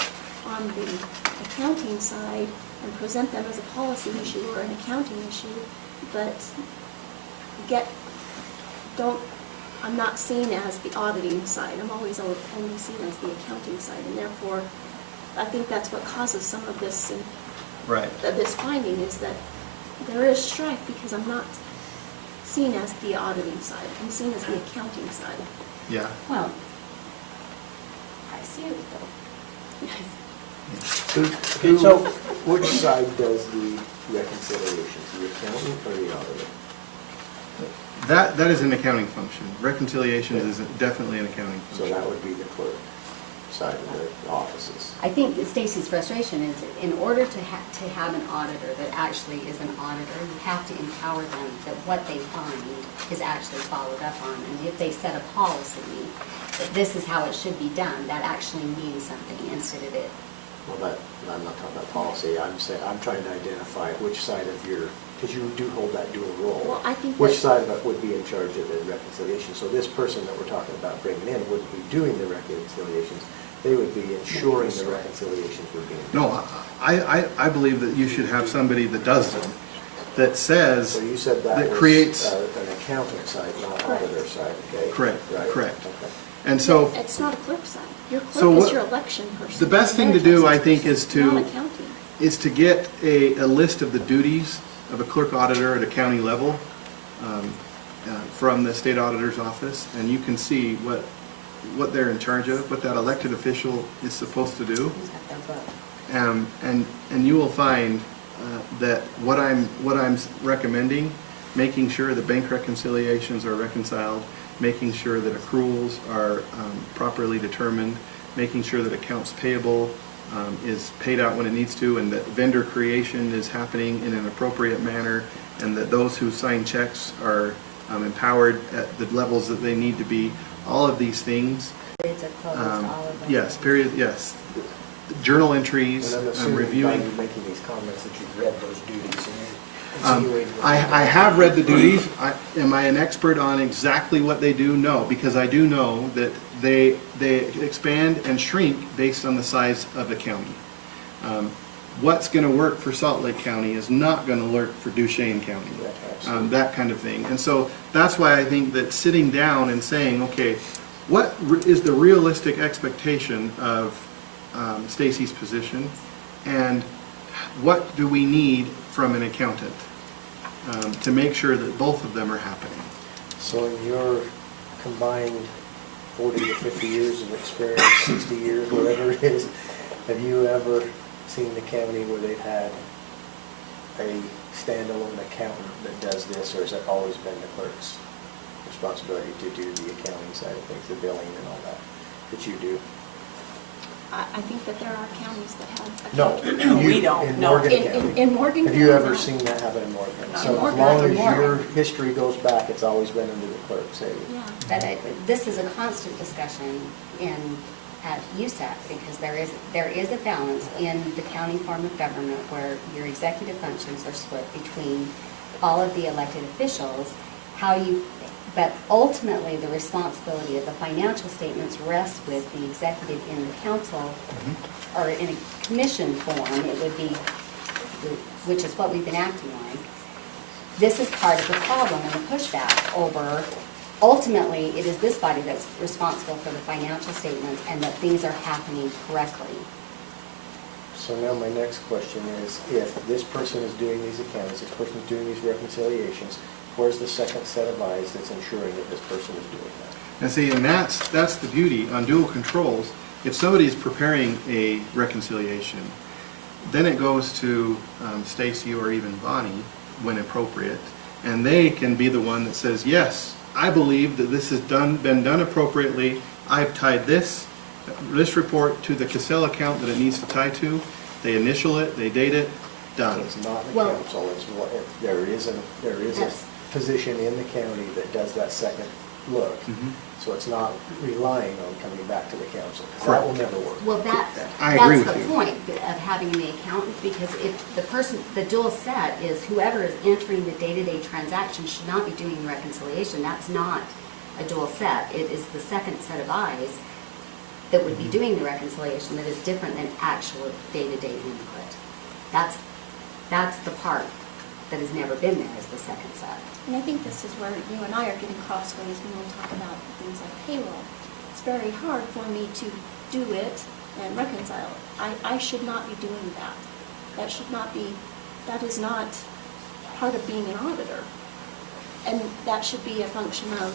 on the accounting side and present them as a policy issue or an accounting issue, but I'm not seen as the auditing side. I'm always only seen as the accounting side, and therefore, I think that's what causes some of this, Right. this finding is that there is strife because I'm not seen as the auditing side. I'm seen as the accounting side. Yeah. Well, I see it though. Okay, so- Which side does the reconciliations, the accountant or the auditor? That is an accounting function. Reconciliations is definitely an accounting So function. that would be the clerk. side of the offices. I think that Stacy's frustration is in order to have an auditor that actually is an auditor, you have to empower them that what they find is actually followed up on. And if they set a policy that this is how it should be done, that actually means something instead of it. Well, I'm not talking about policy, I'm saying, I'm trying to identify which side of your, because you do hold that dual role. Well, I think Which that- side of it would be in charge of the reconciliation? So this person that we're talking about bringing in wouldn't be doing the reconciliations, they would be ensuring the reconciliations were being done. No, I believe that you should have somebody that does them, that says, So you said that was creates, an accountant side, not auditor side, okay? Correct, Right, correct. okay. and so, It's not a clerk side. Your So clerk what- is your election person. the best thing to Your do, I management think, is person, to, Not accounting. is to get a list of the duties of a clerk auditor at a county level from the state auditor's office, and you can see what they're in charge of, what that elected official is supposed to do. Who's got their book? And you will find that what I'm recommending, making sure the bank reconciliations are reconciled, making sure that accruals are properly determined, making sure that accounts payable is paid out when it needs to, and that vendor creation is happening in an appropriate manner, and that those who sign checks are empowered at the levels that they need to be. All of these things. Periods are closed, all of them. Yes, period, yes. Journal entries, And I'm assuming by reviewing. you making these comments that you've read those duties and you're Um, insinuating. I have read the duties. Am I an expert on exactly what they do? No, because I do know that they expand and shrink based on the size of the county. What's going to work for Salt Lake County is not going to work for Duchesne County. Yeah, absolutely. That kind of thing. And so that's why I think that sitting down and saying, okay, what is the realistic expectation of Stacy's position, and what do we need from an accountant to make sure that both of them are happening? So in your combined 40 to 50 years of experience, 60 years, whatever it is, have you ever seen the county where they've had a standalone accountant that does this, or has it always been the clerk's responsibility to do the accounting side of things, the billing and all that you do? I think that there are counties that have. No. accountants. you- We don't, in no. Morgan In- County. in Morgan Have you County, ever no. seen that happen in Morgan? Not So in as Morgan, long not in as Morgan. your history goes back, it's always been under the clerk's say. Yeah. But this is a constant discussion at USAC, because there is a balance in the county form of government where your executive functions are split between all of the elected officials. But ultimately, the responsibility of the financial statements rests with the executive in the council, or in a commission form, it would be, which is what we've been acting like. This is part of the problem and the pushback over, ultimately, it is this body that's responsible for the financial statements and that things are happening correctly. So now my next question is, if this person is doing these accountings, this person is doing these reconciliations, where's the second set of eyes that's ensuring that this person is doing that? And see, and that's the beauty on dual controls. If somebody's preparing a reconciliation, then it goes to Stacy or even Bonnie when appropriate, and they can be the one that says, yes, I believe that this has been done appropriately. I've tied this report to the Casella account that it needs to tie to. They initial it, they date it, done. It's not the Well- council, it's what, if there is a Yes. position in the county that does that second look. Mhm. So it's not relying on coming back to the council, 'cause that will never work. Well, I agree that's with the you. point of having the accountant, because if the person, the dual set is whoever is entering the day-to-day transaction should not be doing the reconciliation. That's not a dual set. It is the second set of eyes that would be doing the reconciliation that is different than actual day-to-day input. That's the part that has never been there, is the second set. And I think this is where you and I are getting crossways when we talk about things like payroll. It's very hard for me to do it and reconcile it. I should not be doing that. That is not part of being an auditor. And that should be a function of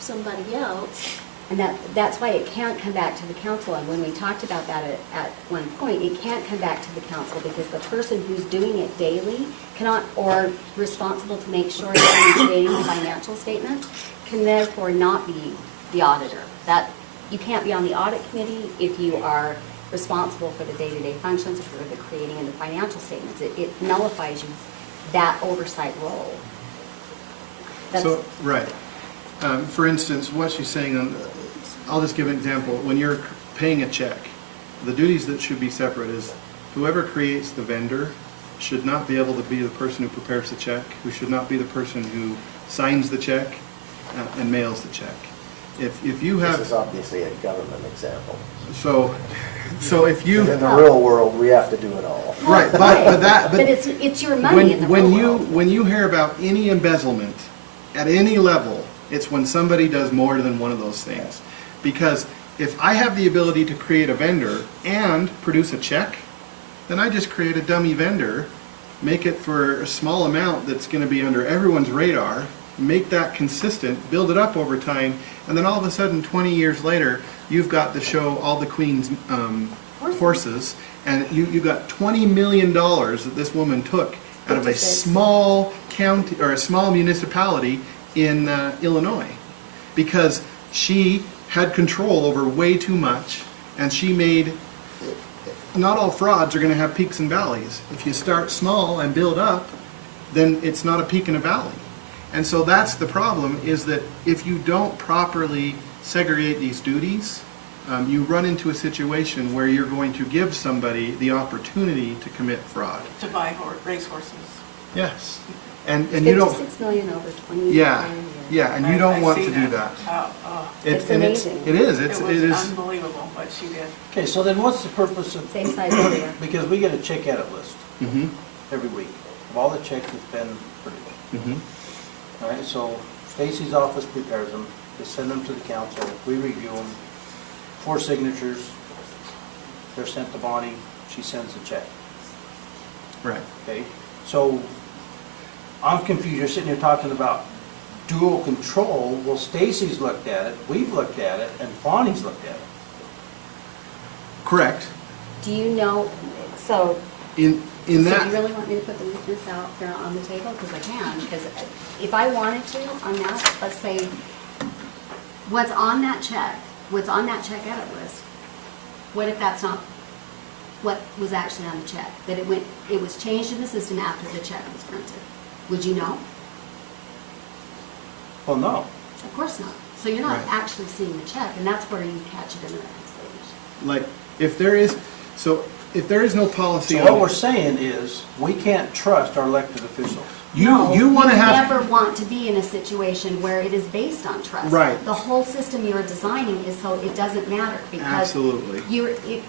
somebody else. And that's why it can't come back to the council, and when we talked about that at one point, it can't come back to the council because the person who's doing it daily cannot, or responsible to make sure that I'm creating the financial statements, can therefore not be the auditor. you can't be on the audit committee if you are responsible for the day-to-day functions, for the creating of the financial statements. It nullifies you, that oversight role. That's- So, right. For instance, what she's saying, I'll just give an example. When you're paying a check, the duties that should be separate is whoever creates the vendor should not be able to be the person who prepares the check, who should not be the person who signs the check and mails the check. If you This have, is obviously a government example. so if you. In the real world, we have to do it all. Right, but But it's your money in the real world. When you hear about any embezzlement at any level, it's when somebody does more than one of those things. Because if I have the ability to create a vendor and produce a check, then I just create a dummy vendor, make it for a small amount that's going to be under everyone's radar, make that consistent, build it up over time, and then all of a sudden, 20 years later, you've got to show all the Queen's horses, and you got $20 million that this woman took out of a 56. small county or a small municipality in Illinois, because she had control over way too much, and she made. Not all frauds are going to have peaks and valleys. If you start small and build up, then it's not a peak and a valley. And so that's the problem, is that if you don't properly segregate these duties, you run into a situation where you're going to give somebody the opportunity to commit fraud. To buy racehorses. Yes. And you don't, 56 million over 20 yeah, years. yeah, and you I don't want see to do that. It's And amazing. It is, It it was is. unbelievable what she did. Okay, so then what's the purpose of, Same size area. because we get a check edit list Mhm, every week of all the checks that's been produced. mhm. All right, so Stacy's office prepares them, they send them to the council, we review them, 4 signatures, they're sent to Bonnie, she sends the check, Right. okay? So I'm confused, you're sitting here talking about dual control, well, Stacy's looked at it, we've looked at it, and Bonnie's looked at it. Correct. Do you know, so, In so do that. you really want me to put the weakness out there on the table? Because I can, because if I wanted to on that, let's say, what's on that check edit list, what if that's not what was actually on the check? That it was changed in the system after the check was printed? Would you know? Well, no. Of course not. So you're not Right. actually seeing the check, and that's where you catch it in the reconciliation. Like, if there is no policy So on what we're it, saying is, we can't trust our elected officials. you want to have. never want to be in a situation where it is based on trust. Right. The whole system you're designing is so it doesn't matter, because Absolutely.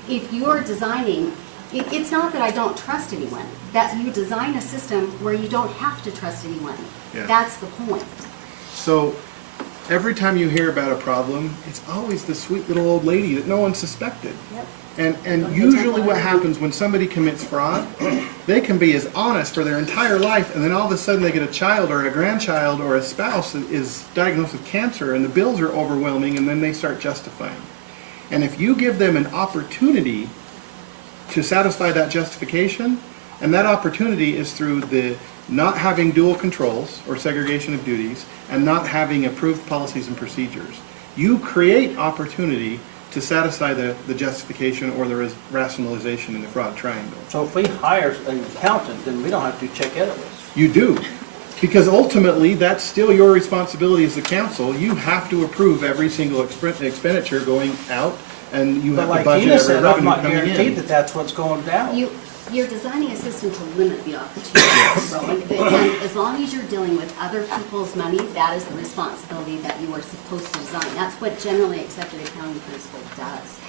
if you're designing, it's not that I don't trust anyone, that you design a system where you don't have to trust anyone. Yeah. That's the point. So every time you hear about a problem, it's always the sweet little old lady that no one suspected. Yep. And usually what happens when somebody commits fraud, they can be as honest for their entire life, and then all of a sudden they get a child or a grandchild or a spouse that is diagnosed with cancer, and the bills are overwhelming, and then they start justifying. And if you give them an opportunity to satisfy that justification, and that opportunity is through the not having dual controls or segregation of duties, and not having approved policies and procedures, you create opportunity to satisfy the justification or the rationalization in the fraud triangle. So if we hire an accountant, then we don't have to check edit lists. You do, because ultimately, that's still your responsibility as the council. You have to approve every single expenditure going out, and you But have to like budget Tina every said, I'm revenue not coming guaranteed in. that that's what's going down. You're designing a system to limit the opportunity. And as long as you're dealing with other people's money, that is the responsibility that you are supposed to design. That's what generally accepted accounting principle does.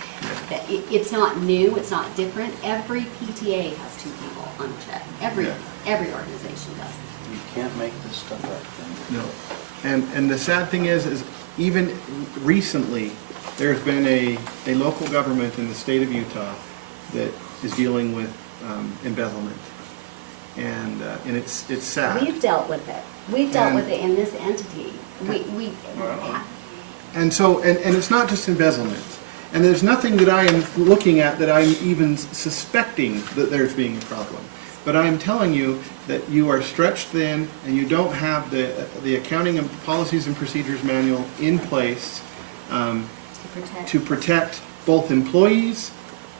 That it's not new, it's not different. Every PTA has 2 people on a check. Every organization does. You can't make this stuff up. No. And the sad thing is even recently, there's been a local government in the state of Utah that is dealing with embezzlement. And it's sad. We've dealt with it. We've dealt And- with it in this entity. We And so, and it's not just embezzlement. And there's nothing that I am looking at that I'm even suspecting that there's being a problem. But I'm telling you that you are stretched thin, and you don't have the accounting and policies and procedures manual in place. to protect both employees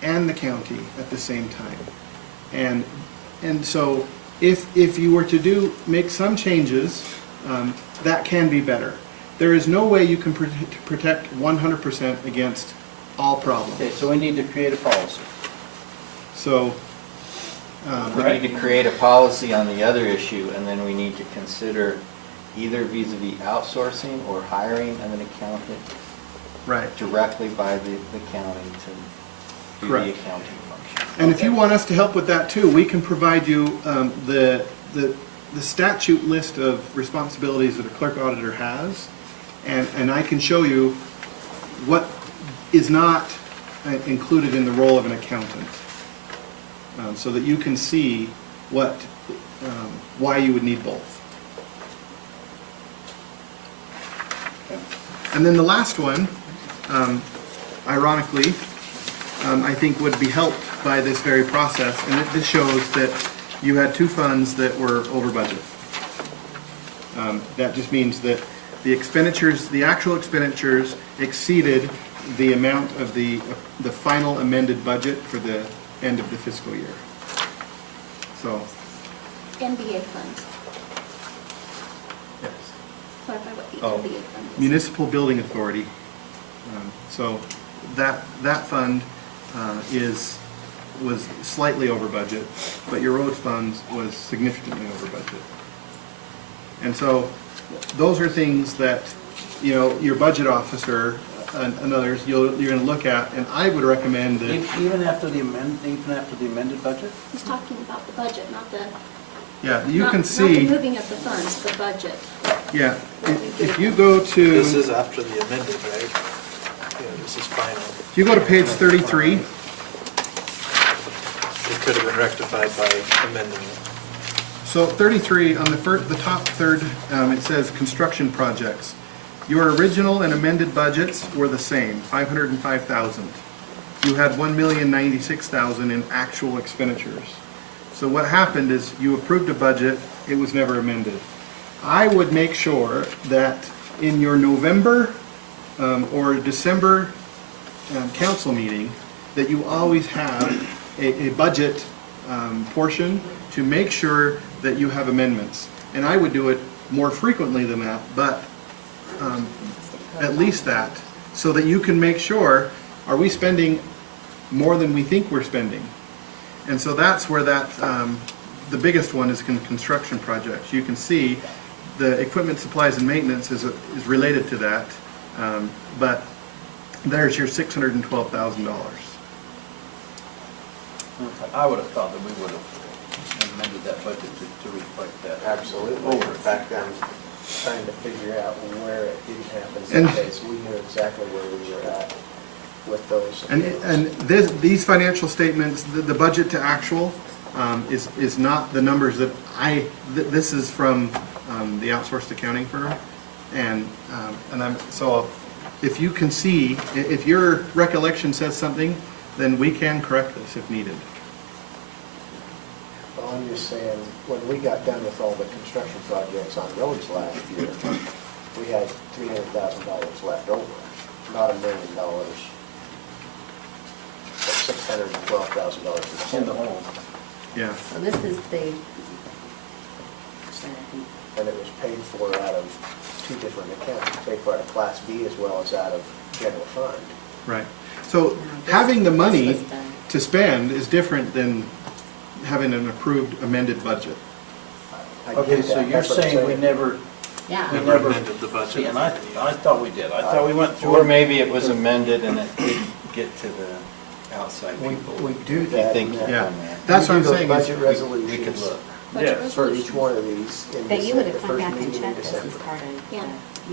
and the county at the same time. And so if you were to make some changes, that can be better. There is no way you can protect 100% against all problems. Okay, so we need to create a policy. So, We need to create a policy on the other issue, and then we need to consider either vis-a-vis outsourcing or hiring of an accountant right. directly by the county to do the Correct. accounting function. And if you want us to help with that too, we can provide you the statute list of responsibilities that a clerk auditor has, and I can show you what is not included in the role of an accountant, so that you can see why you would need both. And then the last one, ironically, I think would be helped by this very process, and this shows that you had two funds that were over budget. That just means that the expenditures, the actual expenditures exceeded the amount of the final amended budget for the end of the fiscal year. So, NBA funds. yes. Clarify what the Oh. NBA fund is. Municipal Building Authority. So that fund was slightly over budget, but your road fund was significantly over budget. And so those are things that, you know, your budget officer and others, you're going to look at, and I would recommend that, Even after the amended budget? He's talking about the budget, not the. yeah, you not- can Not the see, moving of the funds, the budget. yeah, if you go to, This is after the amended, right? Yeah, this is final. if you go to page 33, It could have been rectified by amending it. so 33, on the top third, it says construction projects. Your original and amended budgets were the same, 505,000. You had 1,096,000 in actual expenditures. So what happened is you approved a budget, it was never amended. I would make sure that in your November or December council meeting, that you always have a budget portion to make sure that you have amendments. And I would do it more frequently than that, but at least that, so that you can make sure, are we spending more than we think we're spending? And so that's where the biggest one is construction projects. You can see the equipment, supplies, and maintenance is related to that, but there's your $612,000. I would have thought that we would have amended that budget to reflect that. Absolutely. In fact, I'm trying to figure out where it didn't happen And- in case we knew exactly where we were at with those. And these financial statements, the budget to actual, is not the numbers that this is from the outsourced accounting firm. And so if you can see, if your recollection says something, then we can correct this if needed. Well, I'm just saying, when we got done with all the construction projects on roads last year, we had $300,000 left over, not $1 million. But $612,000 In the hole. Yeah. So this is the, and it was paid for out of two different accounts, paid for out of Class B as well as out of general fund. Right. So having the money to spend is different than having an approved amended budget. I Okay, get so that. you're That's what I'm saying we never, yeah. we Never never, amended the budget. see, and I thought we did. I thought we went through. Or it. maybe it was amended and it didn't get to the outside people. We do If you that. think in you've that- Yeah. done that. That's what I'm We do those saying. budget We resolutions could look. Budget Yeah, for each resolution. one of these in But you would the have come first back and meeting in checked this as December. part of, Yeah.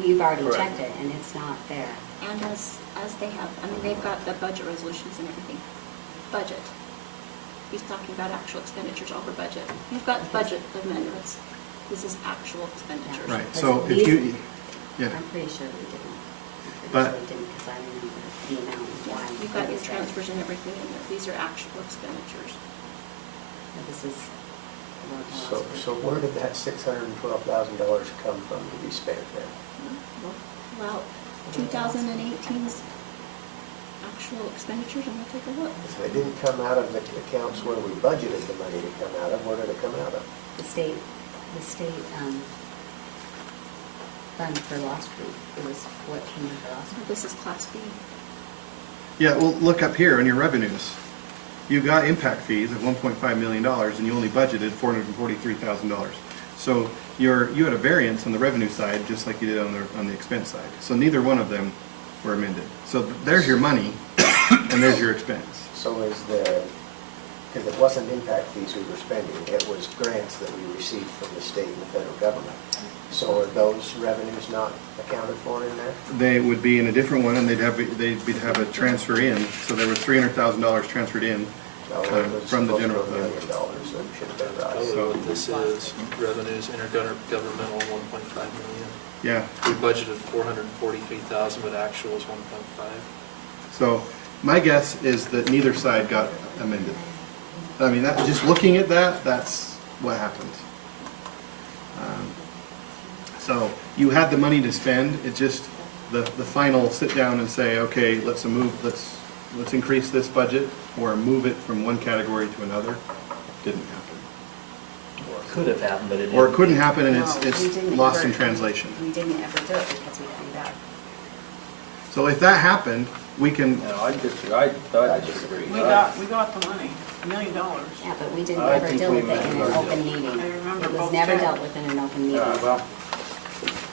you've already Correct. checked it and it's not there. And as they have, I mean, they've got the budget resolutions and everything. Budget. He's talking about actual expenditures over budget. You've got budget amendments. This is actual expenditures. Right. Because So if you, these- yeah. I'm pretty sure we didn't. But- We didn't because I remember the amount and Yeah, why. you've got it your was there. transfers and everything in there. These are actual expenditures. But This is. So where did that $612,000 come from to be spent then? Well, 2018's actual expenditures, and we'll take a look. So it didn't come out of the accounts where we budgeted the money to come out of. Where did it come out of? The state fund for Lost Creek, it was what came in for Lost Creek. This is Class B. Yeah, well, look up here on your revenues. You got impact fees of $1.5 million and you only budgeted $443,000. So you had a variance on the revenue side, just like you did on the expense side. So neither one of them were amended. So there's your money and there's your expense. So because it wasn't impact fees we were spending, it was grants that we received from the state and the federal government. So are those revenues not accounted for in there? They would be in a different one and they'd have a transfer in. So there was $300,000 transferred in No, it was from the supposed to general be fund. $1 million, so it should have been right. So- What this is, revenues intergovernmental 1.5 million. Yeah. We budgeted 443,000, but actual is 1.5. So my guess is that neither side got amended. I mean, just looking at that, that's what happened. So you had the money to spend, it just, the final sit down and say, okay, let's increase this budget or move it from one category to another, didn't happen. Or it could have happened, but it didn't. Or it couldn't happen and No, we it's didn't lost ever- in translation. We didn't ever do it because we found out. So if that happened, we can, No, I disagree. I disagree. We got the money, $1 million. Yeah, but we didn't I ever think deal we with it in an amended our open deal. meeting. I remember It was both never times. dealt with in an open meeting. Yeah, well,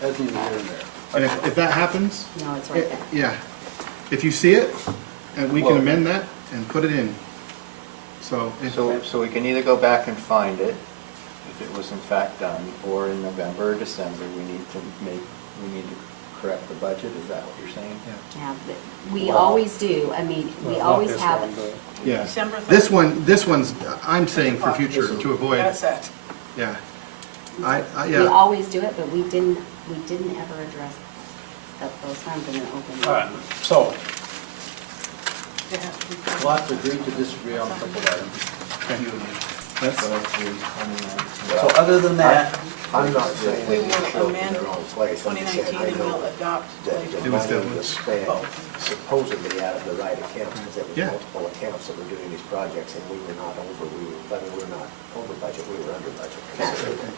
that's neither here nor there. and if that happens, No, it's right there. yeah, if you see it, and we can Well- amend that and put it in. So, So we can either go back and find it, if it was in fact done, or in November or December, we need to correct the budget, is that what you're saying? Yeah, but we Well- always do, I mean, we Well, not always this have, one, but- yeah. December This 3rd. this one's, I'm saying for future, to avoid, That's it. yeah. we Yeah, always do it, but we didn't ever address those funds in an open meeting. All right, so, It has to be- we'll have to agree to disagree on a couple of items. You and me. that's, So other than that, I'm not saying We that you will show up in amend the wrong place. I'm just saying 2019 I and know we'll adopt that the 2020. It was money still- was spent supposedly out of the right accounts, because there was Yeah. multiple accounts that were doing these projects, and we were not over, we're not over budget, we were under budget.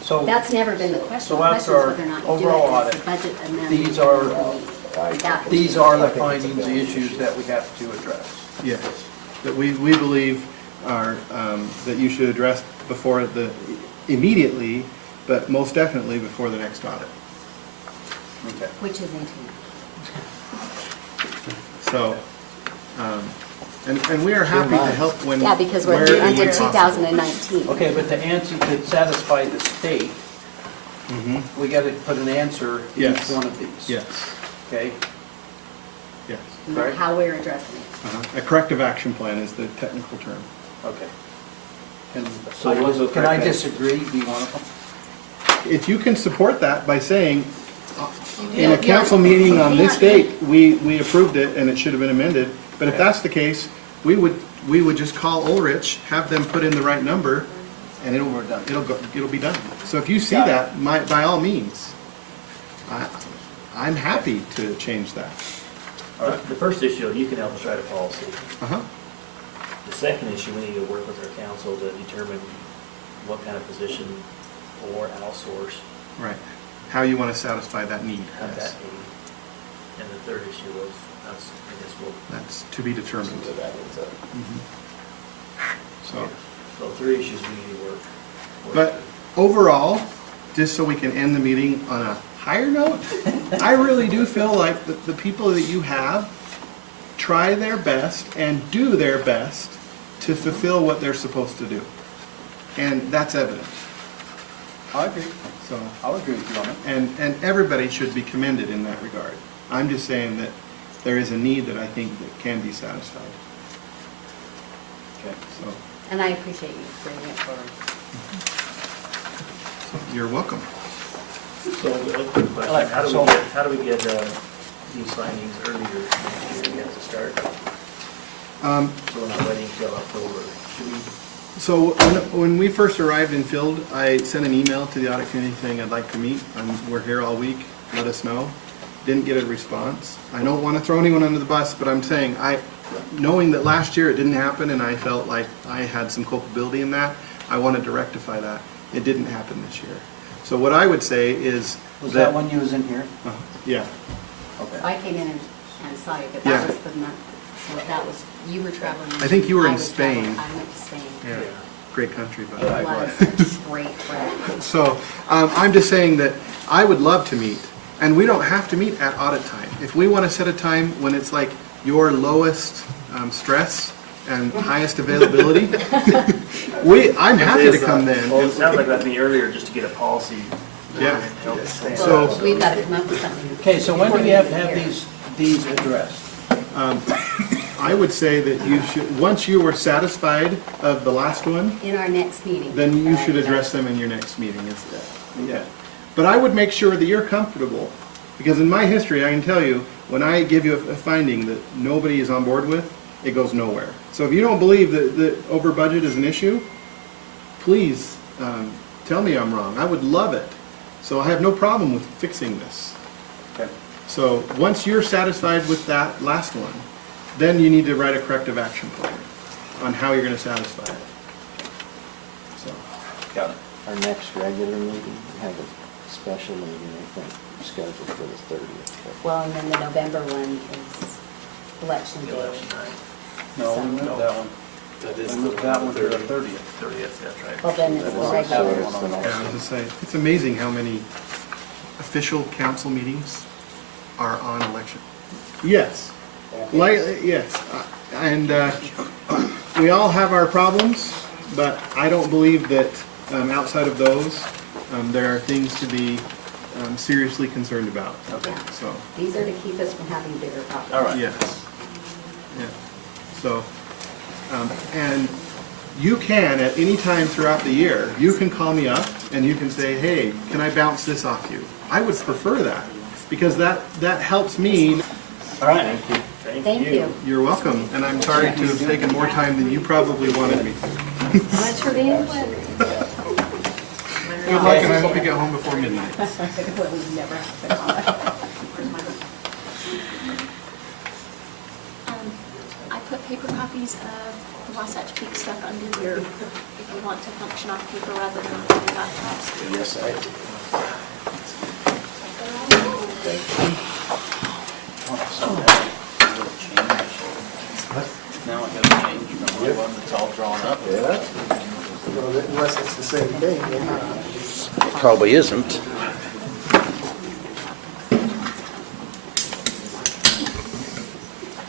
so. That's never been the question. So The question after is whether or not our you do overall it as audit, a budget amendment. these are- in an open meeting. That- These are the findings, the issues that we have to address. yes, that we believe are, that you should address before immediately, but most definitely before the next audit. Okay. Which is in 2 So, and we are happy to help when. Yeah, because we're where and under when possible. 2019. Okay, but to answer, to satisfy the state, Mhm. we gotta put an answer to Yes. each one of these. Yes, Okay? yes. Right. How we're addressing it. A corrective action plan is the technical term. Okay. So we'll go Can I correct that. disagree, be one of them? If you can support that by saying, You in a did. council meeting on this Yeah. date, we approved it and it should have been amended, but if that's the case, we would just call Ulrich, have them put in the right number, and it'll be done. So if you see Got it. that, by all means, I'm happy to change that. The first issue, you can help us write a policy. Uh-huh. The second issue, we need to work with our council to determine what kind of position or outsource Right. How you want to satisfy that need. have Yes. that need. And the third issue was, I guess That's to be determined. So that is a- Mhm. So. so 3 issues we need to work. But overall, just so we can end the meeting on a higher note, I really do feel like the people that you have try their best and do their best to fulfill what they're supposed to do. And that's evident. I agree. So, I'll agree with you on it. and everybody should be commended in that regard. I'm just saying that there is a need that I think that can be satisfied. Okay. So, And I appreciate you bringing it forward. you're welcome. So, a quick question, how do we get these findings earlier next year? We have to start, so we're not waiting until October. Should we? So when we first arrived in Field, I sent an email to the audit committee saying I'd like to meet. We're here all week, let us know. Didn't get a response. I don't want to throw anyone under the bus, but I'm saying knowing that last year it didn't happen and I felt like I had some culpability in that, I wanted to rectify that. It didn't happen this year. So what I would say is Was that when you was in here? Yeah. Okay. I came in and saw you, but Yeah. that was the month, so that was, you were traveling. I think you were in was traveling. Spain. I went to Spain. Yeah. Great country, by It the way. was a great trip. So I'm just saying that I would love to meet, and we don't have to meet at audit time. If we want to set a time when it's like your lowest stress and highest availability, I'm happy to come then. Well, it sounds like that'd be earlier just to get a policy. Yeah. Help us stay. So- Well, we've got to come up with something. Okay, so when do we have to have Here. these addressed? I would say that you should, once you were satisfied of the last one, In our next meeting. then you should address them in your next meeting instead. Yeah. But I would make sure that you're comfortable, because in my history, I can tell you, when I give you a finding that nobody is on board with, it goes nowhere. So if you don't believe that over budget is an issue, please tell me I'm wrong. I would love it. So I have no problem with fixing this. Okay. So once you're satisfied with that last one, then you need to write a corrective action plan on how you're going to satisfy it. So, Got it. Our next regular meeting, we have a special meeting, I think, scheduled for the 30th. Well, and then the November one is election day. Election night. No, we moved that one. That is We moved that one to the 30th. 30th, that's right. Well, then it's the Well, regular. that one on yeah, I was just saying, it's amazing how many official council meetings are on election. Yes, like, yes, and we all have our problems, but I don't believe that outside of those, there are things to be seriously concerned about. Okay. So, These are to keep us from having bigger problems. All right. yes. Yeah. So, and you can, at any time throughout the year, you can call me up and you can say, hey, can I bounce this off you? I would prefer that, because that helps me. All right. Thank you. You're welcome, and I'm sorry to have taken more time than you probably wanted me. Much for being quick. Good luck, and I hope you get home before midnight. It will never happen. I put paper copies of the Wasatch Peak stuff under here if you want to function off paper rather than on laptops. Yes, I, Now I gotta change from the one that's all drawn up. yeah. Well, unless it's the same thing, then It probably isn't.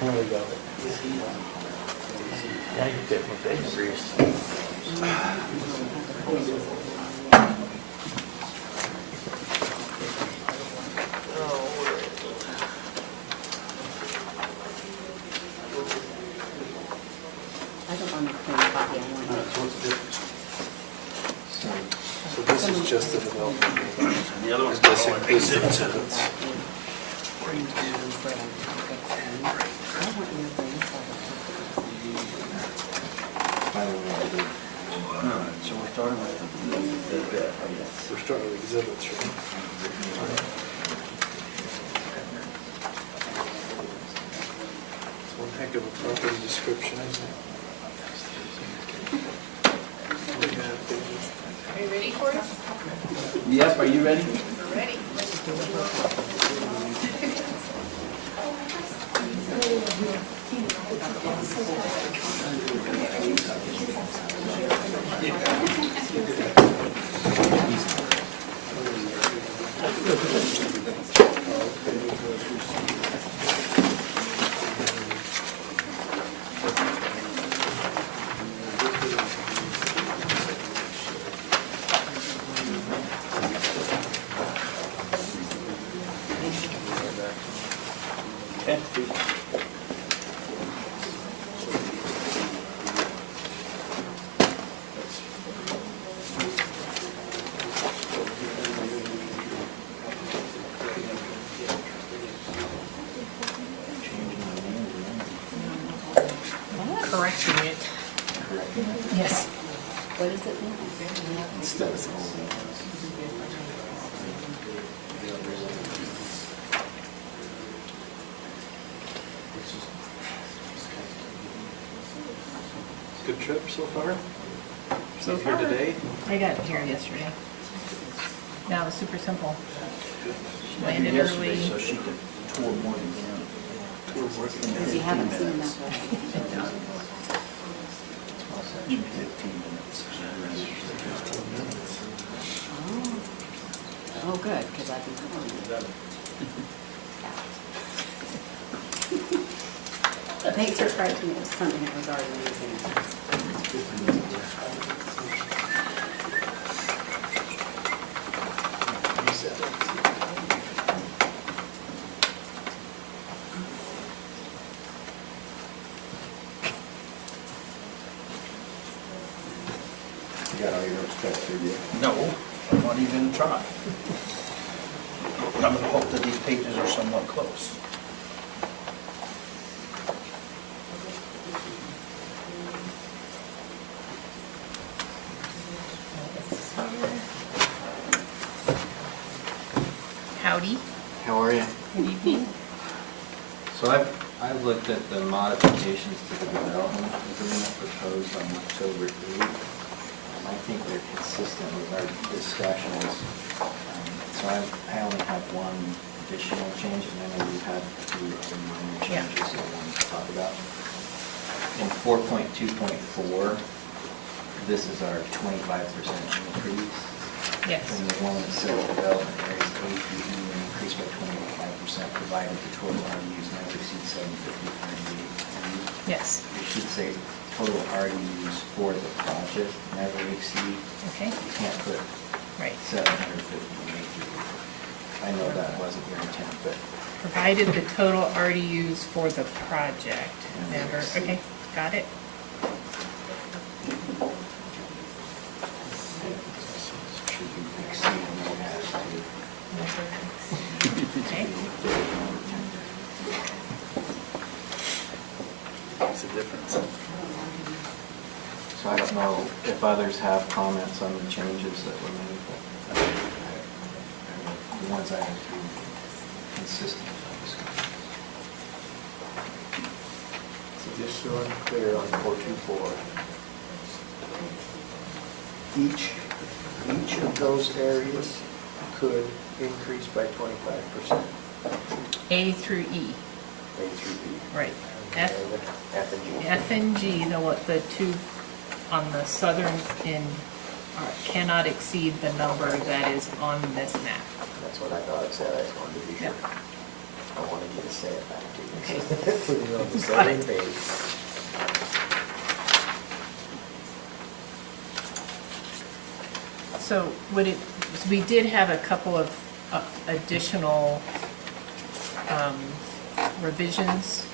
there we go. Yeah, you fit my face. I don't want to clean a copy. I want So what's the difference? So this is just the development. And the other one's This just like exhibits. I want your brain cell. All right, so we're starting with the We're starting with exhibits, right? It's one heck of a property description, isn't it? Are you ready for us? Yep, are you ready? We're ready. Okay. Correcting it. Yes. What is it now? Instead of Good trip so far? So Here far. today? I got here yesterday. Now it's super simple. Landed early. she could tour more than Because you haven't seen enough of it. 15 minutes. Oh, good, because I've been calling you. Thanks for correcting it, something that was already using. You got all your notes checked through yet? No, I'm not even trying. I'm gonna hope that these pages are somewhat close. Howdy. How are you? Good evening. So I've looked at the modifications to the development agreement proposed on October 8th. I think they're consistent with our discussions. So I only have one additional change, and I know we've had a few other minor Yeah. changes that I wanted to talk about. In 4.2.4, this is our 25% increase. Yes. And the one that says development areas APE increased by 25%, provided the total RUs never exceed 750 per APE. Yes. It should say total RUs for the project never exceed. Okay. You can't put Right. 750 in APE. I know that wasn't your intent, but Provided the total RDUs for the project. Never, okay, got it. should be exceeding what has to. Okay. What's the difference? So I don't know if others have comments on the changes that were made, but the ones I have to be consistent with. So just so I'm clear on 424, each of those areas could increase by 25%, A through E, A through B. right. F And G. F and G, the two on the southern end cannot exceed the number that is on this map. That's what I thought it said, I just wanted to be sure. Yep. I wanted you to say it back to you. Okay. So you're on the Got same it. page. So we did have a couple of additional revisions.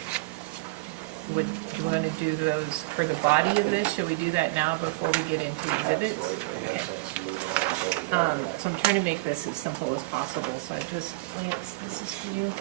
Do you want to do those for the body of this? Should we do that now before we get into exhibits? Absolutely, Okay. yes, let's move on. So I'm trying to make this as simple as possible, so I just, Lance, this is for you.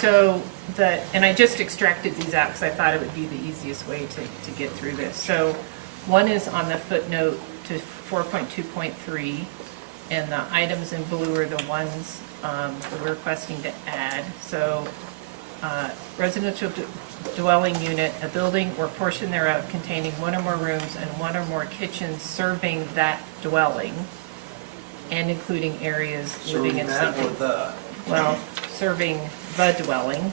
So and I just extracted these out because I thought it would be the easiest way to get through this. So one is on the footnote to 4.2.3, and the items in blue are the ones that we're requesting to add. So residential dwelling unit, a building or portion thereof containing one or more rooms and one or more kitchens serving that dwelling, and including areas living in something. Well, serving the dwelling.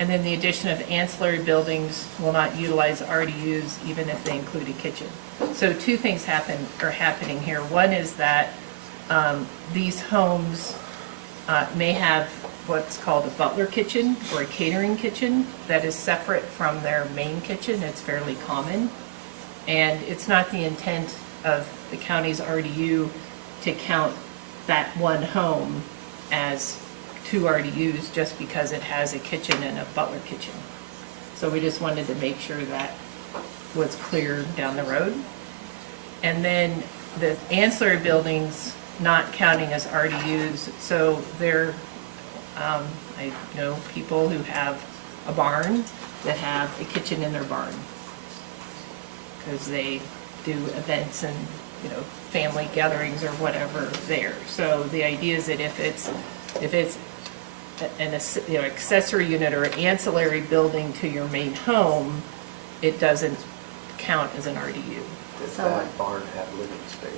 And then the addition of ancillary buildings will not utilize RDUs even if they include a kitchen. So two things are happening here. One is that these homes may have what's called a butler kitchen or a catering kitchen that is separate from their main kitchen. It's fairly common. And it's not the intent of the county's RDU to count that one home as two RDUs just because it has a kitchen and a butler kitchen. So we just wanted to make sure that was clear down the road. And then the ancillary buildings not counting as RDUs, so they're I know people who have a barn that have a kitchen in their barn because they do events and, you know, family gatherings or whatever there. So the idea is that if it's you know, accessory unit or ancillary building to your main home, it doesn't count as an RDU. Does So- that barn have living space?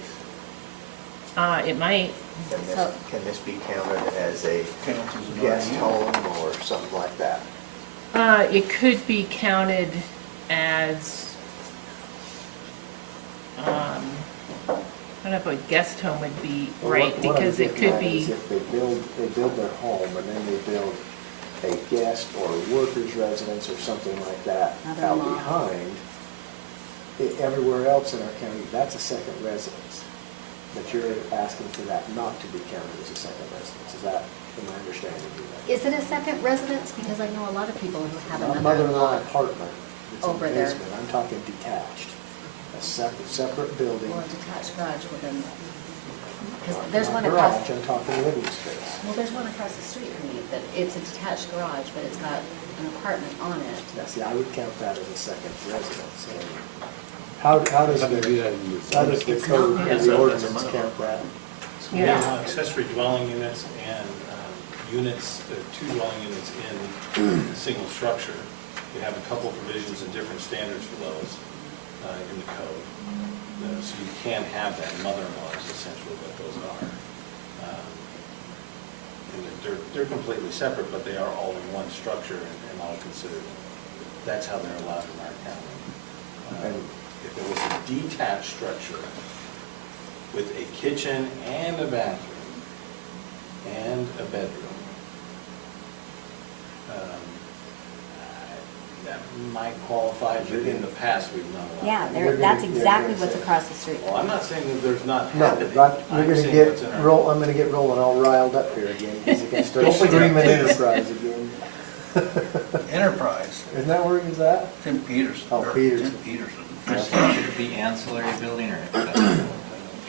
It might, Can this be counted as a Counts as an guest RDU. home or something like that? it could be counted as, I don't know if a guest home would be Well, right, what I'm because it getting could at be, is if they build their home and then they build a guest or worker's residence or something like that out Mother-in-law. behind, everywhere else in our county, that's a second residence. But you're asking for that not to be counted as a second residence. Is that, am I understanding you right? Is it a second residence? Because I know a lot of people who have Not a mother-in-law mother-in-law apartment, it's an over there. basement, I'm talking detached. A separate building. or a detached garage within, because there's Not one across, garage, I'm talking living space. well, there's one across the street from me that it's a detached garage, but it's got an apartment on it. Now, see, I would count that as a second residence. How does How do you do the, that in the- how does the It's code, not. or Yeah, the so ordinance that's a count that? We Yeah. have accessory dwelling units and units, two dwelling units in a single structure. We have a couple provisions and different standards for those in the code. So you can have that. Mother-in-law is essentially what those are. And they're completely separate, but they are all in one structure and all considered. That's how they're allowed in our county. If it was a detached structure with a kitchen and a bathroom and a bedroom, that might qualify, but in the past, we've not allowed. Yeah, They're there, gonna- that's they're exactly gonna what's say- across the street. Well, I'm not saying that there's not No, happening. you're I'm gonna saying get, what's in our- I'm gonna get rolling all riled up here again, because you're gonna start Don't forget- screaming enterprise again. Enterprise, Isn't that where he's at? Tim Peterson. Oh, or Peterson. Tim Peterson. Should it be ancillary building or accessory?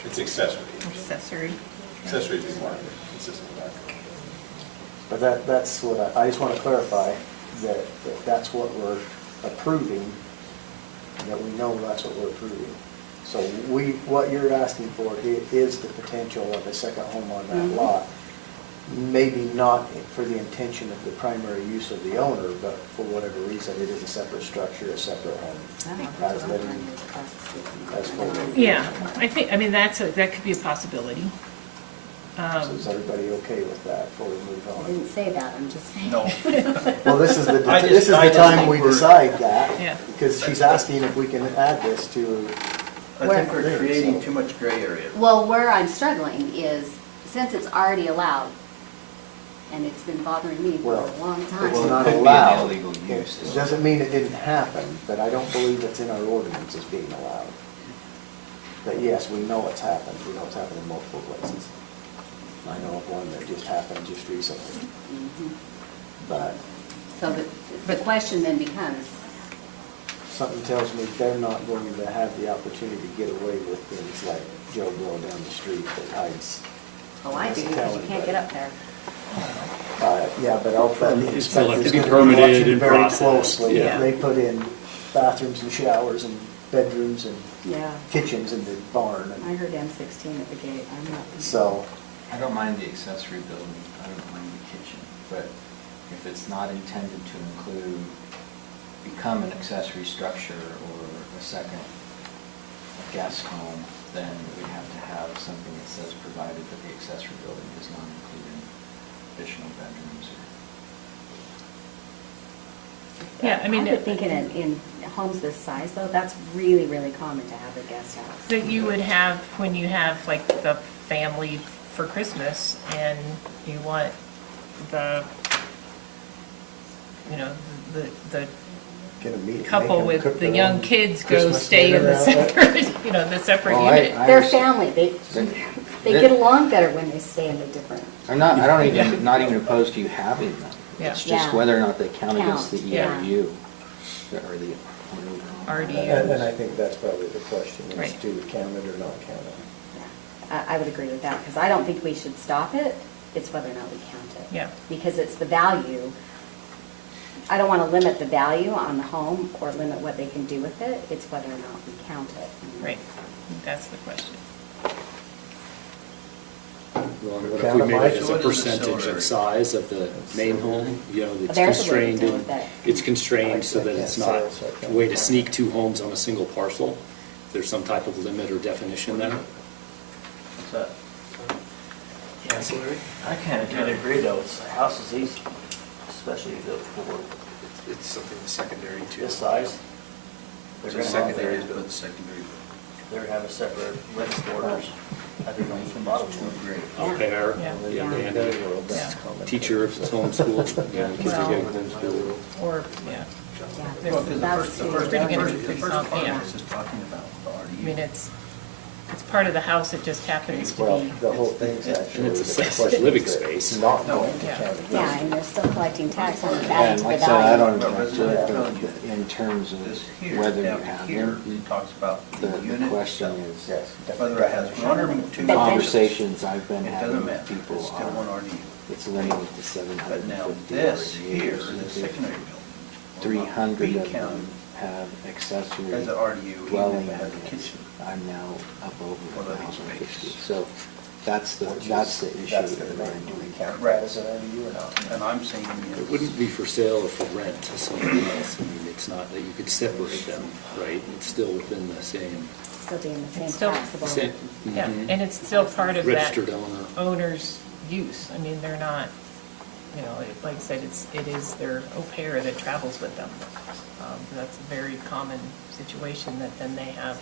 It's accessory. accessory. Accessory is more consistent with that. But that's what I just want to clarify, that that's what we're approving, and that we know that's what we're approving. So what you're asking for is the potential of a second home on that lot. Maybe not for the intention of the primary use of the owner, but for whatever reason, it is a separate structure, a separate home. As living, as full. Yeah, I mean, that could be a possibility. So is everybody okay with that before we move I on? didn't say that, I'm just saying. No. Well, this is the I just time think we we're- decide that, Yeah. because she's asking if we can add this to, I think we're creating too much gray area. Well, where I'm struggling is, since it's already allowed, and it's been bothering me for Well, a long it's time. not Could be an allowed. illegal use. It doesn't mean it didn't happen, but I don't believe it's in our ordinance as being allowed. But yes, we know it's happened, we know it's happened in multiple places. I know of one that just happened just recently, Mhm. but So the question then becomes, something tells me they're not going to have the opportunity to get away with things like Joe Blow down the street that hides. oh, I do, because you can't get up there. Yeah, but I'll bet the It's still have to inspector's be gonna be permitted watching and very processed. closely. If Yeah. they put in bathrooms and showers and bedrooms and Yeah, kitchens in the barn, I heard M16 at the gate, I'm not. so, I don't mind the accessory building, I don't mind the kitchen, but if it's not intended to include, become an accessory structure or a second guest home, then we have to have something that says provided that the accessory building does not include additional bedrooms or. Yeah, I mean, would think in homes this size, though, that's really, really common to have a guest house. that you would have when you have like the family for Christmas and you want the, you know, the get a meeting. couple make 'em with cook the their young own kids go Christmas stay in dinner the out there. separate, you know, the separate Well, unit. I They're understand. family, they That- get along better when they stay in a different. I'm not, I don't even, not even opposed to you having them. Yeah. It's just Yeah. whether or not they count against the Count, yeah. ERU or the. And I think that's probably the question, is Right. do we count it or not count it? I would agree with that, because I don't think we should stop it, it's whether or not we count it. Yeah. Because it's the value. I don't want to limit the value on the home or limit what they can do with it. It's whether or not we count it. Right, that's the question. Well, and what if we made it as a percentage of size of the main home, you know, it's There's a way to constrained, deal and with that. it's constrained so that it's not a way to sneak two homes on a single parcel? There's some type of limit or definition there? What's that? Ancillary? I kind of agree though, it's houses, these, especially the for It's something secondary to. this size. They're It's a gonna have secondary, their, but secondary. they're gonna have a separate living quarters. I think on the bottom one. Au pair, Yeah. yeah, Yeah. nanny, Yeah. teacher if it's homeschooled, you know, kids are getting homeschooled. Or, yeah, Yeah. There's- Well, 'cause That's the too- first Pretty good, part pretty complicated. is just talking about the RDU. I mean, it's part of the house, it just happens to Well, be, the whole thing's actually. And it's a the accessory question living is that space. It's not No. going to Yeah. count. Yeah, and they're still collecting tax on the And value to the like I said, I value. don't object to it, but in terms This of here, whether you down to have here, them, it talks about the the unit. question itself. is, Whether it has one or two. But then- conversations I've been It having doesn't with matter, people it's still one are, RDU. it's limited to 750 But now this here RDUs. is a secondary building. 300 Be of them counted have accessory as an RDU, even dwelling if it has a units. kitchen. I'm now up Or over living 150. space. So that's the issue That's that the I'm debate. Do we doing. count Right. that as an RDU or not? And I'm saying It yes. wouldn't be for sale or for rent to somebody else. I mean, it's not that you could separate them, right? It's still within the same, Still being the same It's still- taxable. same. yeah, mhm. and it's still part of that Registered owner. owner's use. I mean, they're not, you know, like I said, it is their au pair that travels with them. That's a very common situation, that then they have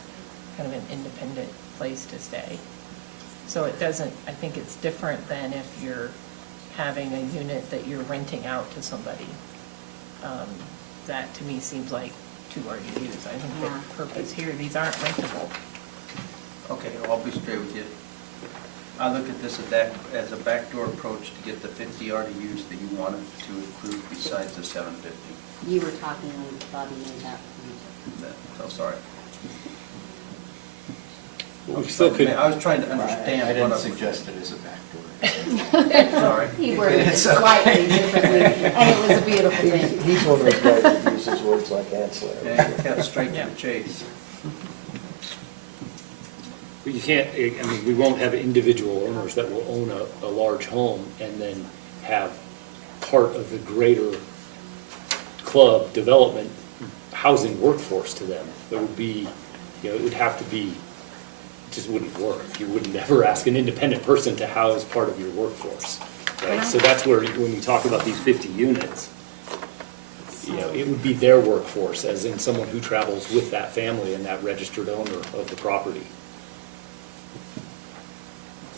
kind of an independent place to stay. So it doesn't, I think it's different than if you're having a unit that you're renting out to somebody. That to me seems like two RDUs. I think Yeah. the purpose here, these aren't rentable. Okay, I'll be straight with you. I look at this as a backdoor approach to get the 50 RDUs that you wanted to include besides the 750. You were talking when Bobby made that point. So sorry. We still could, I was trying to understand. I what didn't was- suggest it as a backdoor. Sorry. He worded it slightly differently, and it was a beautiful thing. He's one of those guys that uses words like ancillary. Yeah, cut straight to Yeah. the chase. you can't, I mean, we won't have individual owners that will own a large home and then have part of the greater club development housing workforce to them. It would be, you know, it would have to be, it just wouldn't work. You would never ask an independent person to house part of your workforce, right? So that's where, when you talk about these 50 units, you know, it would be their workforce, as in someone who travels with that family and that registered owner of the property.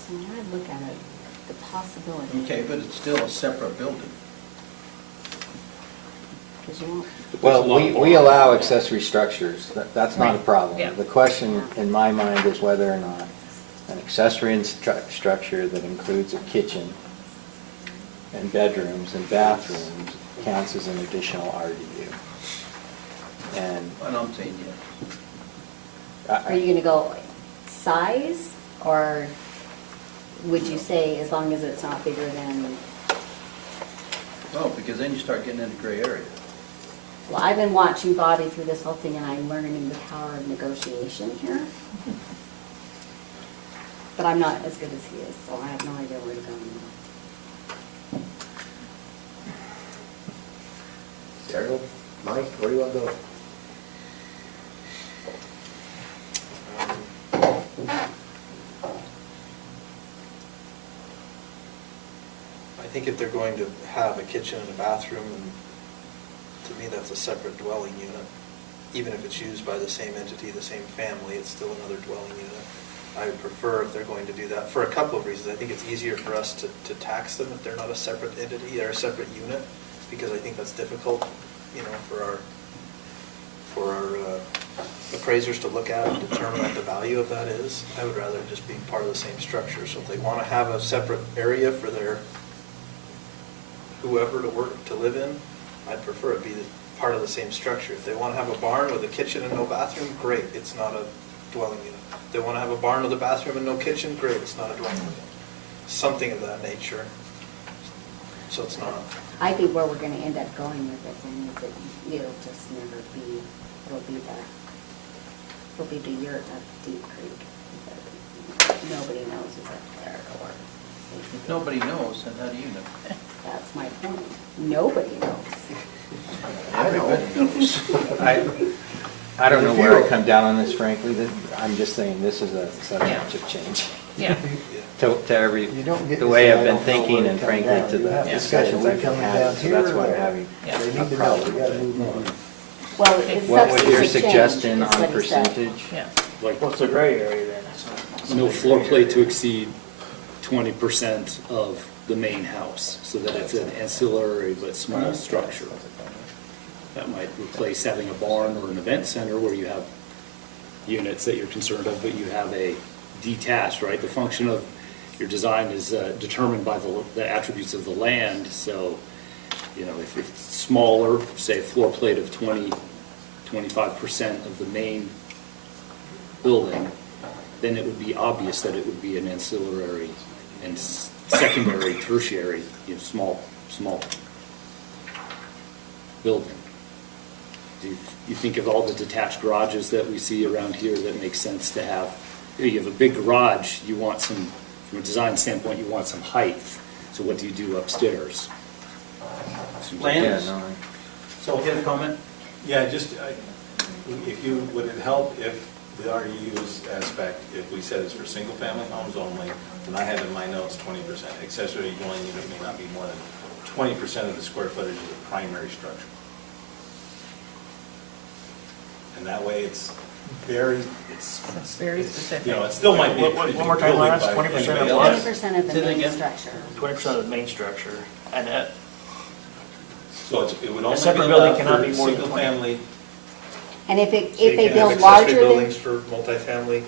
So when I look at it, the possibility, Okay, but it's still a separate building. because you won't, Well, we allow accessory structures, that's not a Right. problem. Yeah. The question in my mind is whether or not an accessory structure that includes a kitchen and bedrooms and bathrooms counts as an additional RDU. And And I'm saying yes. are you gonna go size, or would you say as long as it's not bigger than, Oh, because then you start getting into gray area. well, I've been watching Bobby through this whole thing, and I'm learning the power of negotiation here. But I'm not as good as he is, so I have no idea where to go anymore. Daryl, Mike, where do you want to go? I think if they're going to have a kitchen and a bathroom, and to me, that's a separate dwelling unit. Even if it's used by the same entity, the same family, it's still another dwelling unit. I would prefer if they're going to do that, for a couple of reasons. I think it's easier for us to tax them if they're not a separate entity, they're a separate unit, because I think that's difficult, you know, for our appraisers to look at and determine what the value of that is. I would rather just be part of the same structure. So if they want to have a separate area for their whoever to work, to live in, I'd prefer it be part of the same structure. If they want to have a barn with a kitchen and no bathroom, great, it's not a dwelling unit. If they want to have a barn with a bathroom and no kitchen, great, it's not a dwelling unit. Something of that nature. So it's not, I think where we're gonna end up going with it then is that it'll just never be, it'll be the yurt of Deep Creek. Nobody knows is up there, or. Nobody knows, and how do you know? That's my point. Nobody knows. Everybody knows. I don't know where I come down on this, frankly. I'm just saying this is a substantive change. Yeah. To every, You don't get the to way say, I've "I been don't know thinking where it and comes frankly down." to You the have discussion discussions we've that coming had, down so here that's or why I'm there. having. Yeah. They need to know, we gotta move on. Well, it's What was your substantive change, suggestion is on what he said. percentage? Yeah. Like, What's the gray area then? no floor plate to exceed 20% of the main house, so that it's an ancillary but small structure. That might replace having a barn or an event center where you have units that you're concerned of, but you have a detached, right? The function of your design is determined by the attributes of the land, so, you know, if it's smaller, say a floor plate of 25% of the main building, then it would be obvious that it would be an ancillary and secondary, tertiary, you know, small building. Do you think of all the detached garages that we see around here that make sense to have? You have a big garage, you want some, from a design standpoint, you want some height. So what do you do upstairs? Lance? Yeah, no, So, get a comment? Yeah, just, would it help if the RDU's aspect, if we said it's for single-family homes only, and I have in my notes 20%, accessory dwelling unit may not be more than 20% of the square footage of the primary structure. And that way it's very, It's very specific. you know, it still might be a pretty big One more time, building Lance, by 20% of anybody what? else. 20% of the Say that main again? structure. 20% of the main structure, and that, So it would only be separate building allowed cannot for be more than 20. single-family. And if so they you can have build accessory larger than, buildings for multifamily.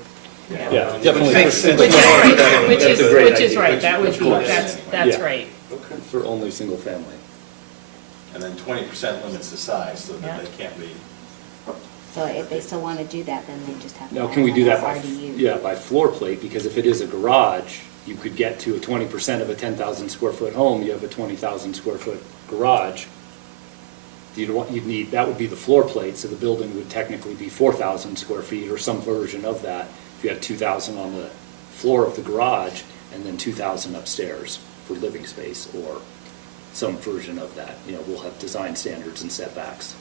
Yeah, definitely. Makes sense. Which is right, That's which a is, great which is idea. right, that would be, Which- that's Yeah. right. For only single family. And then 20% limits the size, so Yeah. that they can't be. so if they still want to do that, then they just have to. Now, add can we do that another by, RDU. yeah, by floor plate? Because if it is a garage, you could get to a 20% of a 10,000 square foot home, you have a 20,000 square foot garage. You'd need, that would be the floor plate, so the building would technically be 4,000 square feet or some version of that. If you had 2,000 on the floor of the garage and then 2,000 upstairs for living space or some version of that. You know, we'll have design standards and setbacks.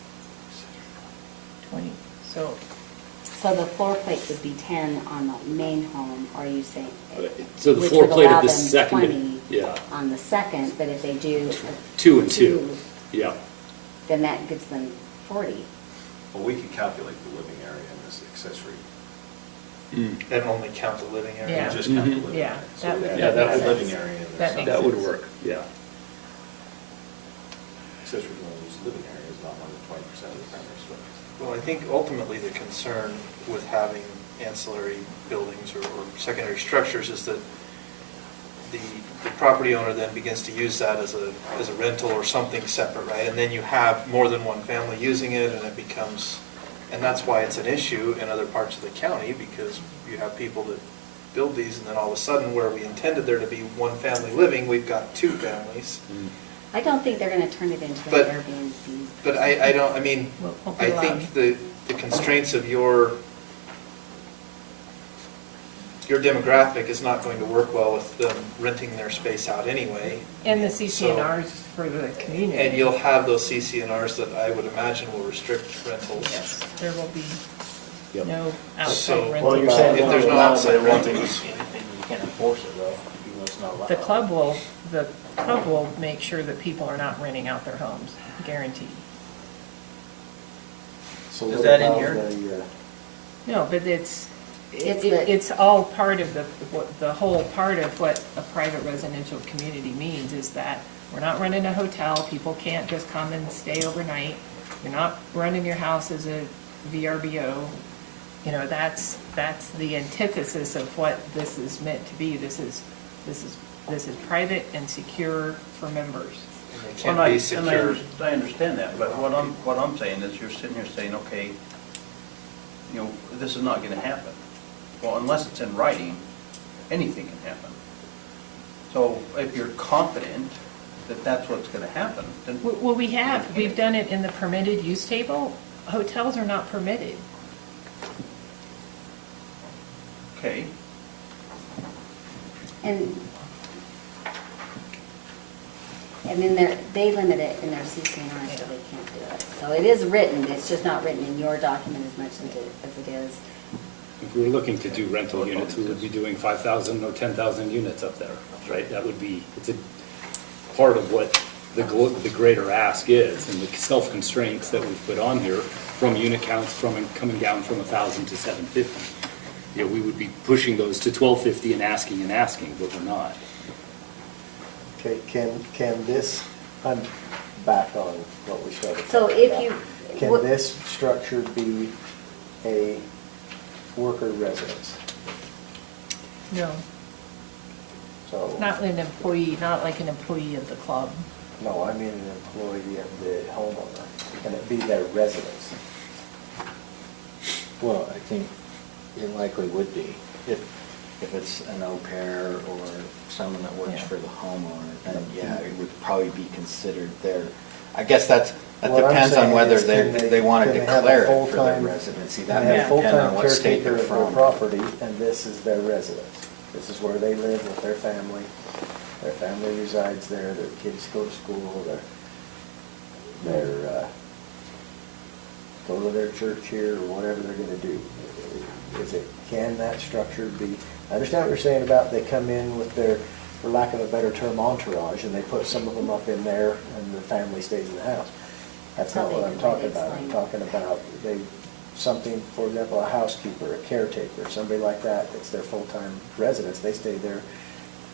20, so, So the floor plate would be 10 on the main home, are you saying? So the which floor would plate allow of the them second, 20 yeah, on the second, but if they do. 2 and 2, yeah. Then that gives them 40. Well, we could calculate the living area in this accessory. And only count the living area. Yeah. Just count the Mhm. living Yeah, area. So that would- we Yeah, add that the makes living sense. area in That there. makes That would sense. work, yeah. Accessory dwelling's living area is not more than 20% of the primary structure. Well, I think ultimately the concern with having ancillary buildings or secondary structures is that the property owner then begins to use that as a rental or something separate, right? And then you have more than one family using it and it becomes, and that's why it's an issue in other parts of the county, because you have people that build these and then all of a sudden where we intended there to be one family living, we've got two families. I don't think they're going to turn it into an But- Airbnb. But I don't, I mean, Won't be I allowed. think the constraints of your demographic is not going to work well with them renting their space out anyway. And the CCNRs for the community. And you'll have those CCNRs that I would imagine will restrict rentals. Yes, there will be Yep. no So- outside Well, you're saying rental. If there's no outside rentals. You can't enforce it though, even though it's not allowed. The club will make sure that people are not renting out their homes, guaranteed. So Is what that in about here? No, but it's the- all part of the whole part of what a private residential community means is that we're not running a hotel, people can't just come and stay overnight. You're not running your house as a VRBO. You know, that's the antithesis of what this is meant to be. This is private and secure for members. It can't be secure. I understand that, but what I'm saying is you're sitting here saying, okay, you know, this is not gonna happen. Well, unless it's in writing, anything can happen. So if you're confident that that's what's gonna happen, then Well, we've done it in the permitted use table. Hotels are not permitted. okay. And then they limit it in their CCNR, so they can't do it. So it is written, it's just not written in your document as much as it is. If we were looking to do rental units, we would be doing 5,000 or 10,000 units up there, right? That would be, it's a part of what the greater ask is, and the self-constraints that we've put on here from unit counts coming down from 1,000 to 750. You know, we would be pushing those to 1,250 and asking, but we're not. Okay, can this, I'm back on what we started. So talking if about. you- Can what- this structure be a worker residence? No, So, not an employee, not like an employee of the club. no, I mean an employee of the homeowner. Can it be their residence? Well, I think it likely would be. If it's an au pair or someone that works Yeah. for the homeowner, then yeah, it would probably be considered their, I guess that What I'm depends on saying whether is, can they want to can they have a declare it for their full-time- residency. Can That they may have a depend on full-time what state caretaker they're of their from. property, and this is their residence. This is where they live with their family. Their family resides there, their kids go to school, go to their church here, or whatever they're gonna do. Can that structure be, I understand what you're saying about they come in with their, for lack of a better term, entourage, and they put some of them up in there, and the family stays in the house. That's not what I'm talking about. I'm talking about something, for example, a housekeeper, a caretaker, somebody like that, it's their full-time residence, they stay there.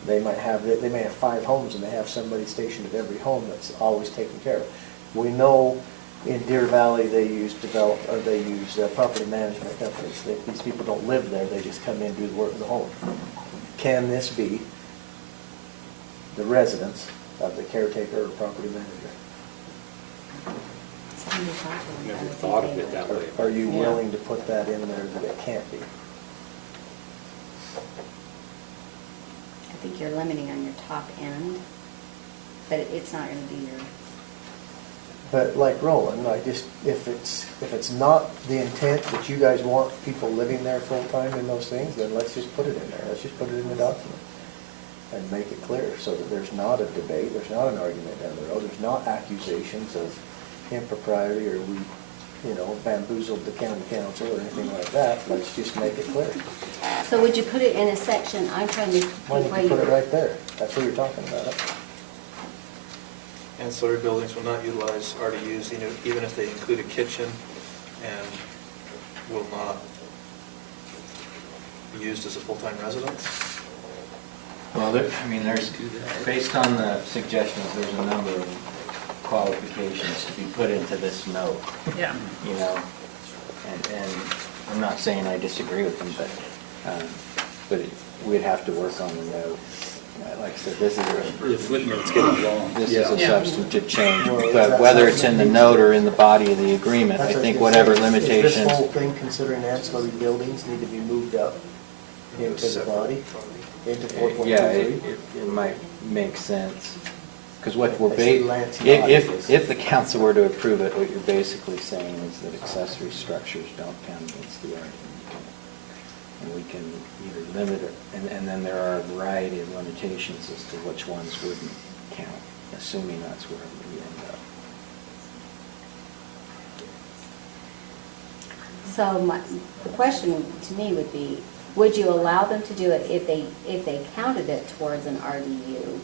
They may have 5 homes, and they have somebody stationed at every home that's always taken care of. We know in Deer Valley, they use property management companies. These people don't live there, they just come in and do the work of the home. Can this be the residence of the caretaker or property manager? Somebody thought it was Never that. thought of it that way. Are you Yeah. willing to put that in there that it can't be? I think you're limiting on your top end, but it's not gonna be your, But like Roland, if it's not the intent that you guys want people living there full-time in those things, then let's just put it in there. Let's just put it in the document and make it clear so that there's not a debate, there's not an argument down the road, there's not accusations of impropriety or we, bamboozled the county council or anything like that. Let's just make it clear. so would you put it in a section, I'm trying to Why think don't you where put it you, right there? That's what you're talking about. Ancillary buildings will not utilize RDUs, even if they include a kitchen, and will not be used as a full-time residence. Well, there's, based on the suggestions, there's a number of qualifications to be put into this note, Yeah. and I'm not saying I disagree with them, but we'd have to work on the note. Like I said, this is The footnote's getting long. This is a Yeah. substantive change, Well, is but that whether it's in the something- note or in the body of the agreement, I That's what think was gonna whatever say. Is limitations. this whole thing, considering ancillary buildings, need to be moved up into the body, into 4.23? Yeah, it might make sense, because what we're, I see Lance nodding. if the council were to approve it, what you're basically saying is that accessory structures don't count against the RDU. And we can either limit it, and then there are a variety of limitations as to which ones wouldn't count, assuming that's where we end up. so the question to me would be, would you allow them to do it if they counted it towards an RDU?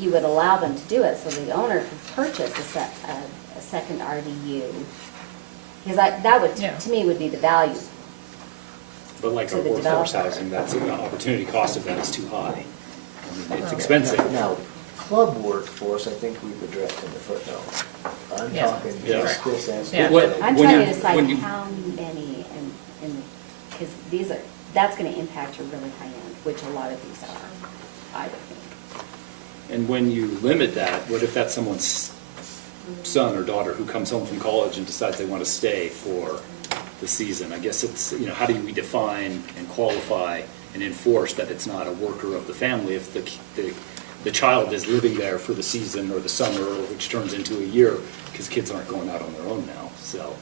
You would allow them to do it so the owner could purchase a second RDU? Because that would, Yeah. to me, would be the value. But like To our the workforce developer. housing, that's, the opportunity cost of that is too high. I mean, it's expensive. Now, club workforce, I think we've addressed in the footnote. I'm Yeah. talking Yeah. just this as. Yeah. What- I'm when trying you- to decide when you- how many because that's going to impact your really high end, which a lot of these are, I would think. And when you limit that, what if that's someone's son or daughter who comes home from college and decides they want to stay for the season? I guess it's, how do we define and qualify and enforce that it's not a worker of the family if the the child is living there for the season or the summer, which turns into a year, because kids aren't going out on their own now, so.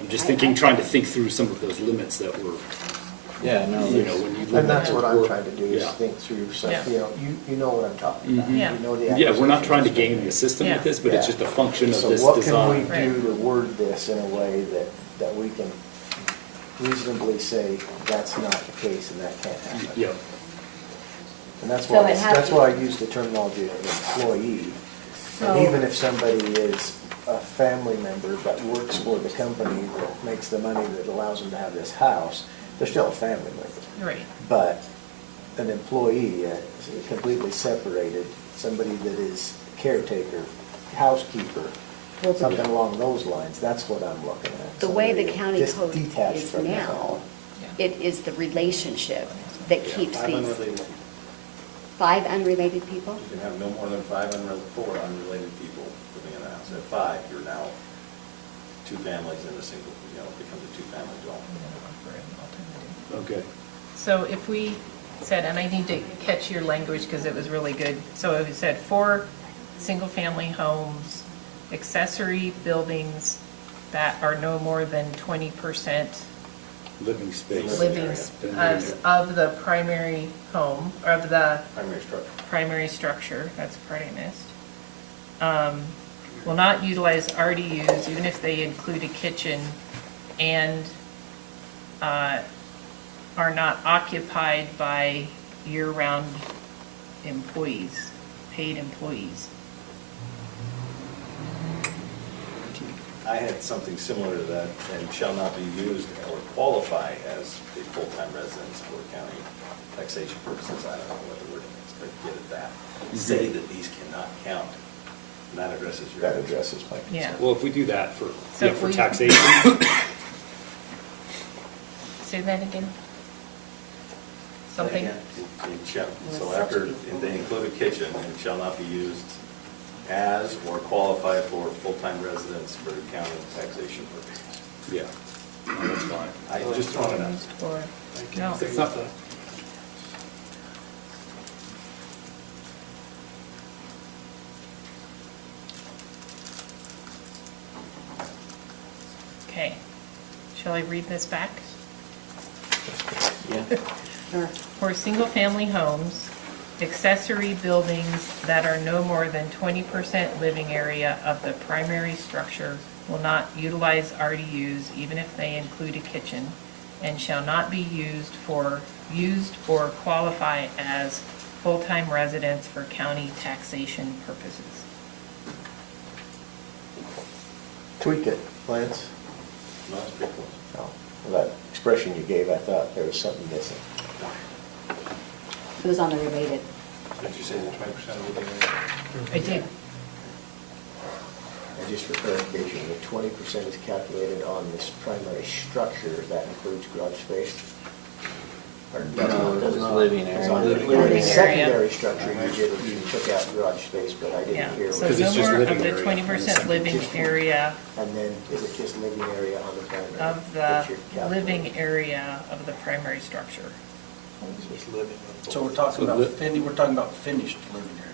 I'm just trying to think through some of those limits that were, Yeah, no, you know, when you limit And that's what I'm work. trying to do, is Yeah. think through, so, Yeah. you know, you know what I'm talking about. Yeah. You know the Yeah, we're not acquisition trying to history. game the system with Yeah. this, but it's Yeah. just a function of this So what can we design. do to word this in a way that we can reasonably say, that's not the case and that can't happen? Yeah, And that's So why, it has that's to- why I use the terminology of employee. And So- even if somebody is a family member but works for the company that makes the money that allows them to have this house, they're still a family member. Right. But an employee, is completely separated, somebody that is caretaker, housekeeper, Well, something along those lines, that's what I'm looking at. The way the Somebody county just code detached is from the now, family. it is the relationship that keeps Five these unrelated. 5 unrelated people? You can have no more than four unrelated people living in the house. At 5, you're now 2 families in a single, it becomes a 2-family dwelling. okay. So if we said, and I need to catch your language because it was really good. So if we said 4 single-family homes, accessory buildings that are no more than 20% Living space. living of the primary home, or of the Primary structure. primary structure, that's the part I missed, will not utilize RDUs even if they include a kitchen and are not occupied by year-round employees, paid employees. I had something similar to that, and shall not be used or qualify as a full-time residence for county taxation purposes. I don't know what the wording is, but get at that. Say that these cannot count, and that addresses your. That addresses my Yeah. Well, if we do that for, So yeah, if for we- taxation, Say that again? Something? It shall- So after, and they include a kitchen, and shall not be used as or qualify for full-time residence for county taxation purposes. yeah, no, that's fine. I just throwing it out. Used for- No. It's not, Okay. Shall I read this back? Yeah. For single-family homes, accessory buildings that are no more than 20% living area of the primary structure will not utilize RDUs even if they include a kitchen, and shall not be used or qualify as full-time residents for county taxation purposes. Tweak it, Lance. No, that's pretty close. Oh, well, that expression you gave, I thought there was something missing. It was on the related. Did you say the 20% of living area? I did. And just for clarification, the 20% is calculated on this primary structure, that includes garage space? Or No, does it's not? living It's area. on the Living area. secondary structure, you took out garage space, but I Yeah, didn't hear. so what- Because it's no just more living of the area. 20% living area And then, is it just living area on the primary? of the that you're calculating? living area of the primary structure. Just living on So we're both. talking So about, li- we're talking about finished living area.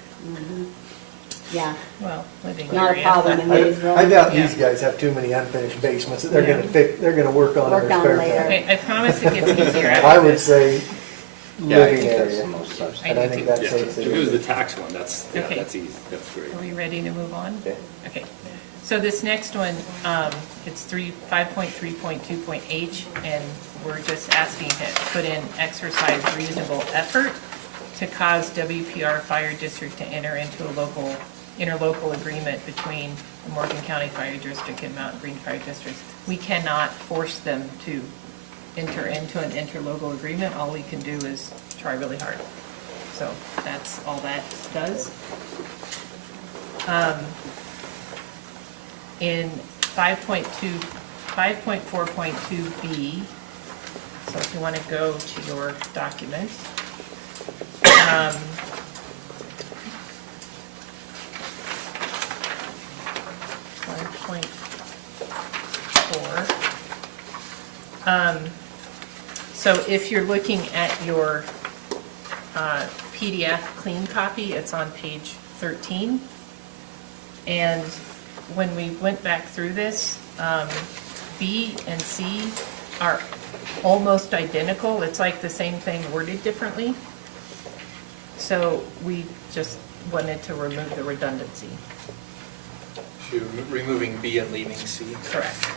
Yeah, Well, living area. not a problem in Maysville. I doubt these Yeah. guys have too many unfinished basements that they're Yeah. gonna fix, they're gonna work on in Work their on spare later. time. Okay, I promise it gets easier after I would this. say Yeah, I living think that's area. the most substantive. And I think that yeah, saves if it was the it. tax one, that's, yeah, Okay. that's easy, that's great. Are we ready to move on? Okay. Okay. So this next one, it's 5.3.2.h, and we're just asking to put in exercise reasonable effort to cause WPR Fire District to enter into a interlocal agreement between the Morgan County Fire District and Mountain Green Fire District. We cannot force them to enter into an interlocal agreement. All we can do is try really hard. So that's all that does. In 5.4.2B, so if you want to go to your document, 5.4. So if you're looking at your PDF clean copy. It's on page 13. And when we went back through this, B and C are almost identical. It's like the same thing worded differently. So we just wanted to remove the redundancy. So you're removing B and leaving C? Correct.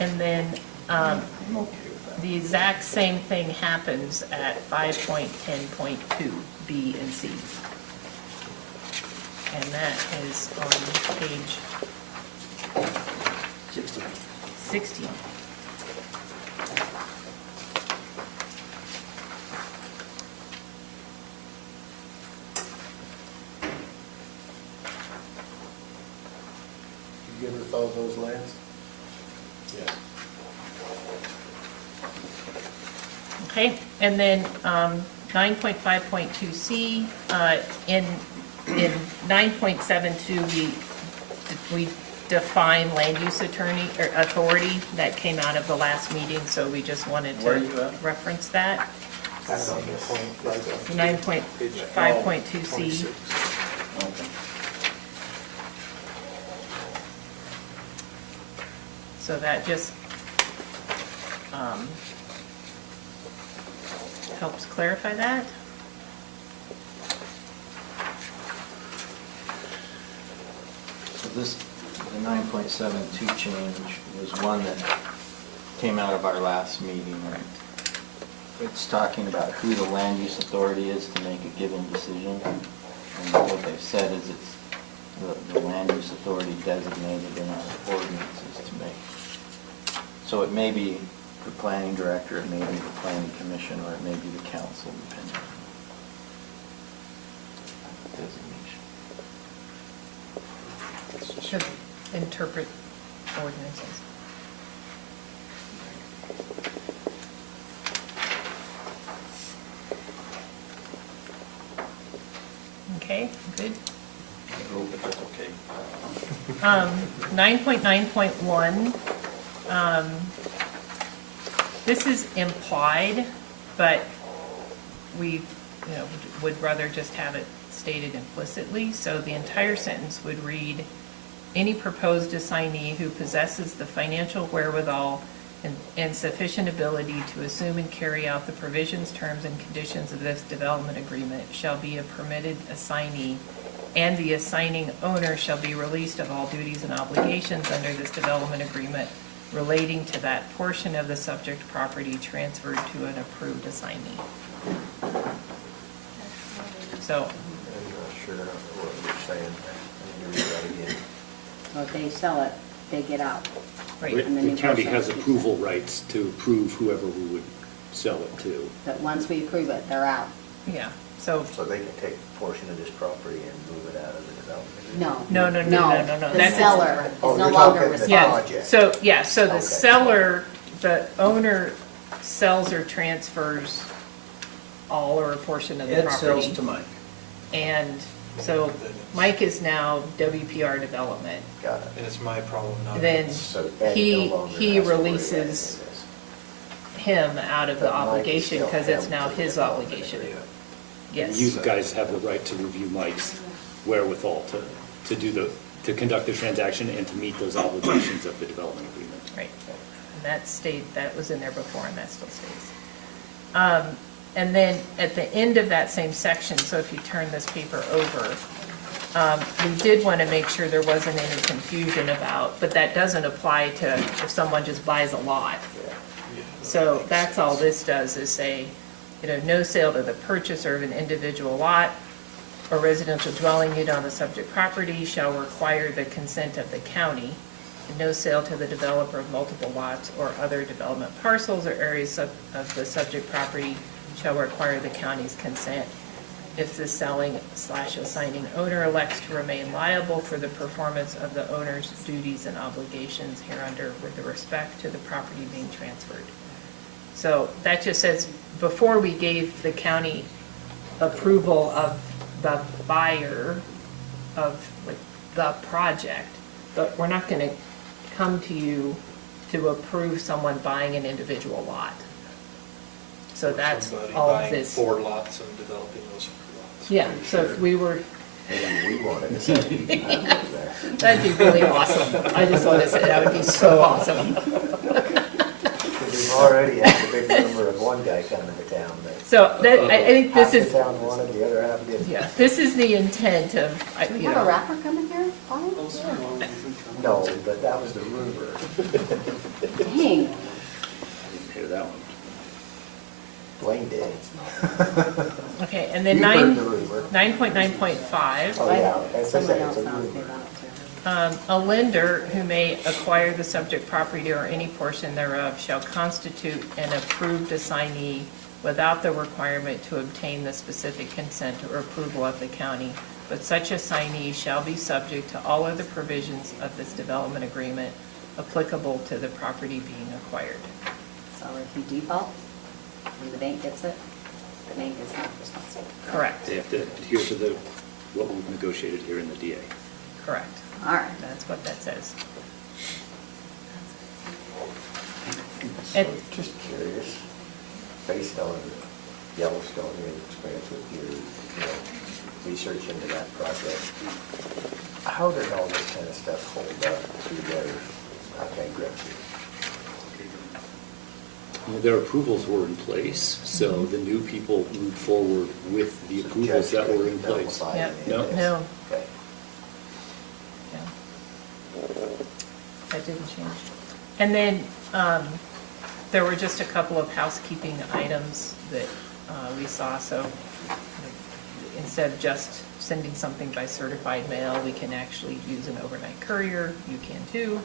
And then the exact same thing happens at 5.10.2, B and C. And that is on page 16. You good with all those lands? Yeah. Okay, and then 9.5.2C, in 9.72, we define land use attorney, or authority. That came out of the last meeting, so we just wanted Where are to you at? reference that. That's on this. 9.5.2C. Okay. So that just helps clarify that. So this, the 9.72 change was one that came out of our last meeting. And it's talking about who the land use authority is to make a given decision. And what they've said is it's the land use authority designated in our ordinances to make. So it may be the planning director, it may be the planning commission, or it may be the council, depending on designation. To interpret ordinances. Okay, good. I hope it's okay. 9.9.1, this is implied, but we, would rather just have it stated implicitly. So the entire sentence would read, any proposed assignee who possesses the financial wherewithal and sufficient ability to assume and carry out the provisions, terms, and conditions of this development agreement shall be a permitted assignee, and the assigning owner shall be released of all duties and obligations under this development agreement relating to that portion of the subject property transferred to an approved assignee. So, I'm not sure what you're saying. I need to read that again. So if they sell it, they get out. right, And then The you county go has sell it. approval rights to approve whoever we would sell it to. But once we approve it, they're out. yeah, so, So they can take a portion of this property and move it out of the development? No. no. The That's- seller is Oh, no you're longer talking the responsible. yeah, so the Okay. seller, the owner sells or transfers all or a portion of the Ed property. sells to Mike. And so Mike is now WPR Development. Got it. And it's my problem, not Then his. So Ed no he longer he has to worry about releases any of this. him out of the But Mike is obligation still because it's held now to the his development obligation. agreement. Yes. You guys have the right to review Mike's wherewithal to conduct the transaction and to meet those obligations of the development agreement. Right. And that was in there before and that still stays. And then at the end of that same section, so if you turn this paper over, we did want to make sure there wasn't any confusion about, but that doesn't apply to if someone just buys a lot. So that's all this does is say, no sale to the purchaser of an individual lot or residential dwelling unit on the subject property shall require the consent of the county. And no sale to the developer of multiple lots or other development parcels or areas of the subject property shall require the county's consent if the selling/assigning owner elects to remain liable for the performance of the owner's duties and obligations hereunder with respect to the property being transferred. So that just says, before we gave the county approval of the buyer of like, the project, but we're not going to come to you to approve someone buying an individual lot. So that's Somebody all of buying this. 4 lots and developing those 4 lots. Yeah, so if we were, Maybe we wanted to say, there. that'd be really awesome. I just want to say that would be so awesome. Because we've already had a big number of one guy coming to town, but So that, I think this half is, the town wanted, the other half didn't. yeah, this is the intent of, Do we you have a know, rapper coming here? Fine. No, but that was the rumor. Dang. I didn't hear that one. Dwayne did. okay, and then You heard the rumor. 9.9.5. Oh, yeah, as I Someone said, else it's a asked me rumor. about it too. A lender who may acquire the subject property or any portion thereof shall constitute an approved assignee without the requirement to obtain the specific consent or approval of the county, but such assignee shall be subject to all other provisions of this development agreement applicable to the property being acquired. So if you default, when the bank gets it, the bank is not responsible. Correct, They have to adhere to the, what we've negotiated here in the DA. correct. All right. That's what that says. So just curious, based on Yellowstone, your experience with your research into that project, how did all this kind of stuff hold up together? Okay, great. Their approvals were in place, so the new people moved forward with the approvals that were in place. Yep. No. No, Okay. yeah. That didn't change. And then, there were just a couple of housekeeping items that we saw, so instead of just sending something by certified mail, we can actually use an overnight courier, you can too.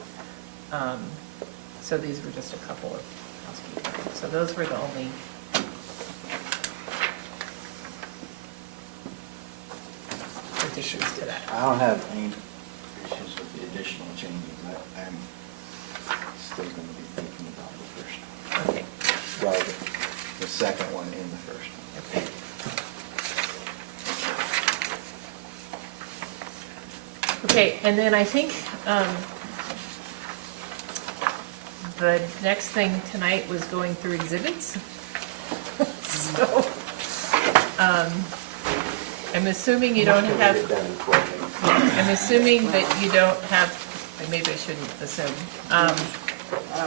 So these were just a couple of housekeeping items. So those were the only additions to that. I don't have any issues with the additional changes. I'm still going to be thinking about the first one. Okay. Well, the second one in the first one. Okay, and then I think the next thing tonight was going through exhibits. So, I'm assuming you don't Most of have, it done in 12 days. I'm assuming that you don't have, maybe I shouldn't assume.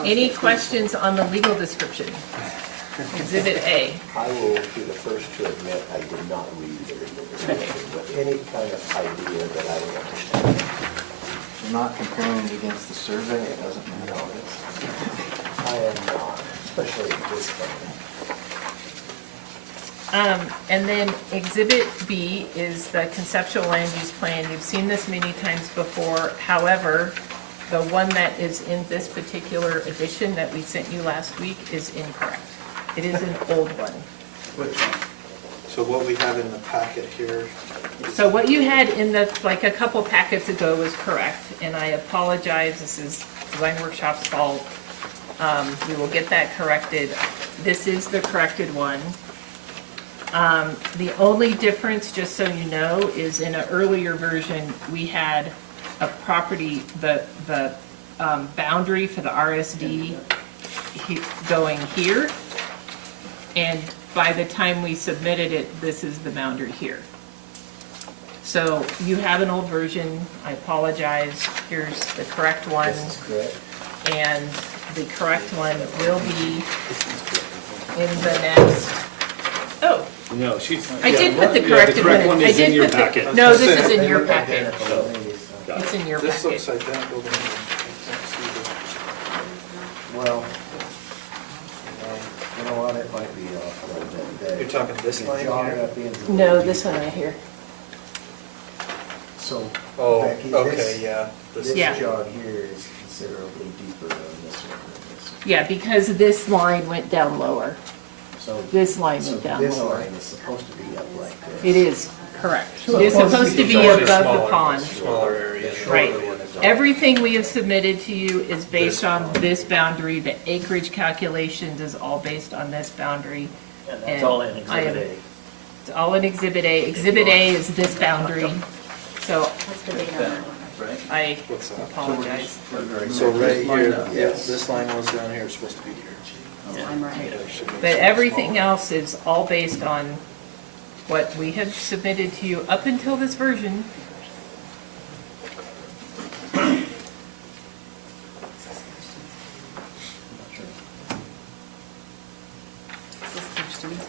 Any questions on the legal description? Exhibit A. I will be the first to admit I did not read the legal description, but any kind of idea that I don't understand. If you're not comparing it against the survey, it doesn't matter what it is. I am not, especially this company. And then Exhibit B is the conceptual land use plan. You've seen this many times before. However, the one that is in this particular edition that we sent you last week is incorrect. It is an old one. Which one? So what we have in the packet here, So what you had in the, like a couple packets ago was correct, and I apologize, this is Design Workshop's fault. We will get that corrected. This is the corrected one. The only difference, just so you know, is in an earlier version, we had a property, the boundary for the RSD going here. And by the time we submitted it, this is the boundary here. So you have an old version, I apologize, here's the correct one. This is correct. And the correct one will be in the next, oh, No, she's. I did put the Yeah, corrected one in. correct one I is in did your put the- packet. No, this is in your packet. Oh, It's in your this looks packet. identical to me. I can't see well, you know what, it might be off a little bit. You're talking this You line jog here? up into- No, this one right here. So, the, oh, Becky, okay, this, yeah. this Yeah. jog here is considerably deeper than this one. Yeah, because this line went down lower. So This line so went down this lower. line is supposed to be up like this. It is, correct. It is supposed to be above the pond. Smaller area. Right. Everything we have submitted to you is based on this boundary. The acreage calculations is all based on this boundary. And that's all in I have- Exhibit It's all in Exhibit A. Exhibit A is this boundary. So What's the date on that one? right? I What's that? apologize. So right here, Yes. this line was down here, it's supposed to be here. I'm right. But everything else is all based on what we have submitted to you up until this version. Is this Thurston's?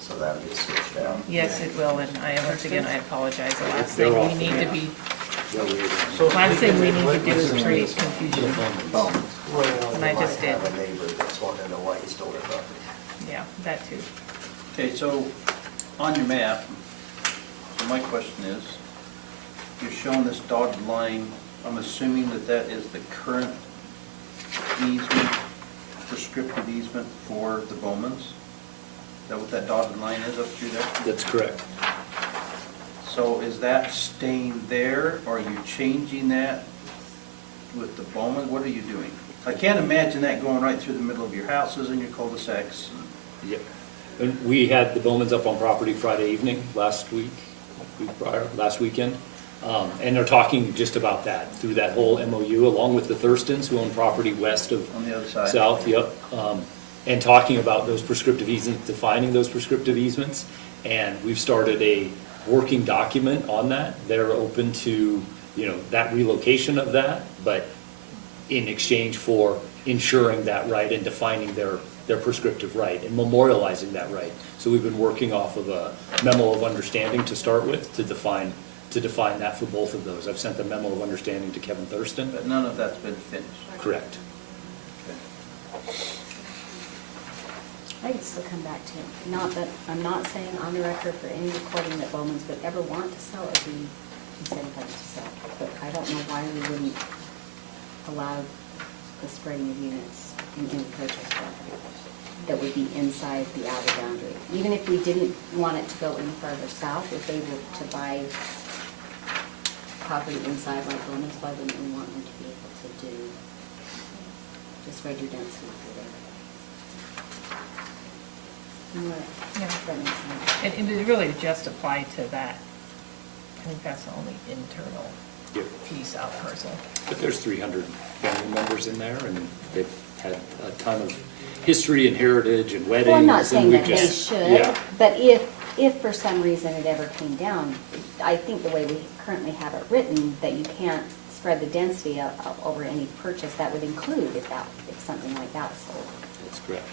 So that'll get switched out. Yes, it will, and once again, I apologize. The last They're thing we off, need to be, So last thing we need to do is create confusion, Well, and I you just might did. have a neighbor that's wanting to know why you stole their property. Yeah, that too. Okay, so on your map, so my question is, you're showing this dotted line, I'm assuming that that is the current easement, prescriptive easement for the Bowmans? Is that what that dotted line is up through there? That's correct. So is that staying there, or are you changing that with the Bowman? What are you doing? I can't imagine that going right through the middle of your houses and your cul-de-sacs. Yep. And we had the Bowmans up on property Friday evening, last weekend. And they're talking just about that, through that whole MOU, along with the Thurstons, who own property west of On the other side. south, yep. And talking about those prescriptive easements, defining those prescriptive easements. And we've started a working document on that. They're open to, that relocation of that, but in exchange for ensuring that right and defining their prescriptive right and memorializing that right. So we've been working off of a memo of understanding to start with, to define that for both of those. I've sent the memo of understanding to Kevin Thurston. But none of that's been finished. Correct. I can still come back to it. Not that, I'm not saying on the record for any recording that Bowman's would ever want to sell or be incentivized to sell. But I don't know why we wouldn't allow the spreading of units in any purchase property that would be inside the outer boundary. Even if we didn't want it to go any further south, if they were to buy property inside like Bowman's, why wouldn't we want them to be able to do, just spread your density through there? What? Yeah. If that makes sense. And it really just applied to that. I think that's the only internal Yep. piece out parcel. But there's 300 family members in there, and they've had a ton of history and heritage and weddings. Well, I'm not and saying we've that they just- should, Yeah. but if for some reason it ever came down, I think the way we currently have it written, that you can't spread the density over any purchase, that would include if something like that was sold. That's correct.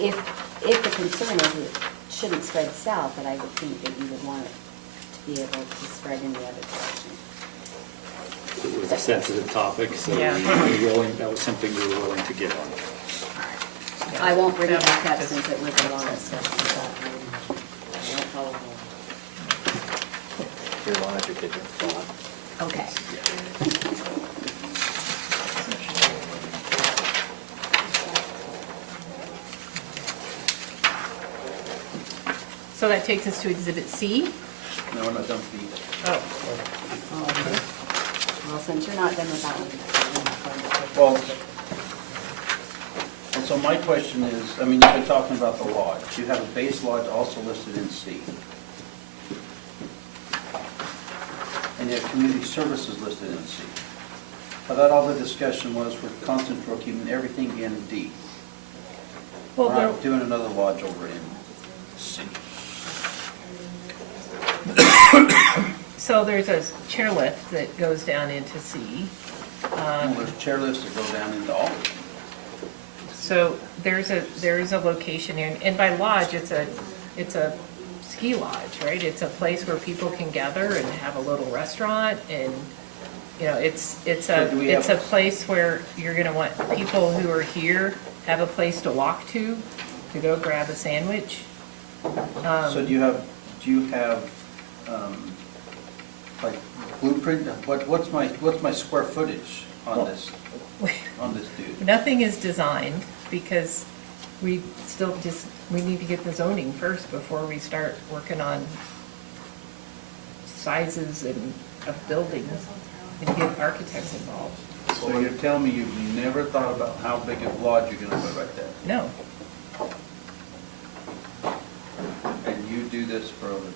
If the concern is it shouldn't spread south, but I would think that you would want it to be able to spread in the other direction. It was a sensitive topic, so Yeah. that was something we were willing to get on. I won't bring it Yeah, back up just- since it was a long discussion, but I won't follow Your lawn, your kitchen, lawn. the- Okay. So that takes us to Exhibit C. No, we're not done with these. Oh, Oh, okay. Well, since you're not done with that one. Well, and so my question is, I mean, you've been talking about the lodge. You have a base lodge also listed in C. And you have community services listed in C. I thought all the discussion was we're concentrating, keeping everything in D. well, We're there, not doing another lodge over in C. so there's a chairlift that goes down into C. Well, there's chairlifts that go down into all of them. So there is a location here, and by lodge, it's a ski lodge, right? It's a place where people can gather and have a little restaurant, and, it's So do we have- a place where you're gonna want people who are here have a place to walk to go grab a sandwich. So do you have, like blueprint, what's my square footage on this dude? Nothing is designed, because we need to get the zoning first before we start working on sizes of buildings and get architects involved. So you're telling me you've never thought about how big a lodge you're gonna put right there? No, And you do this for a living?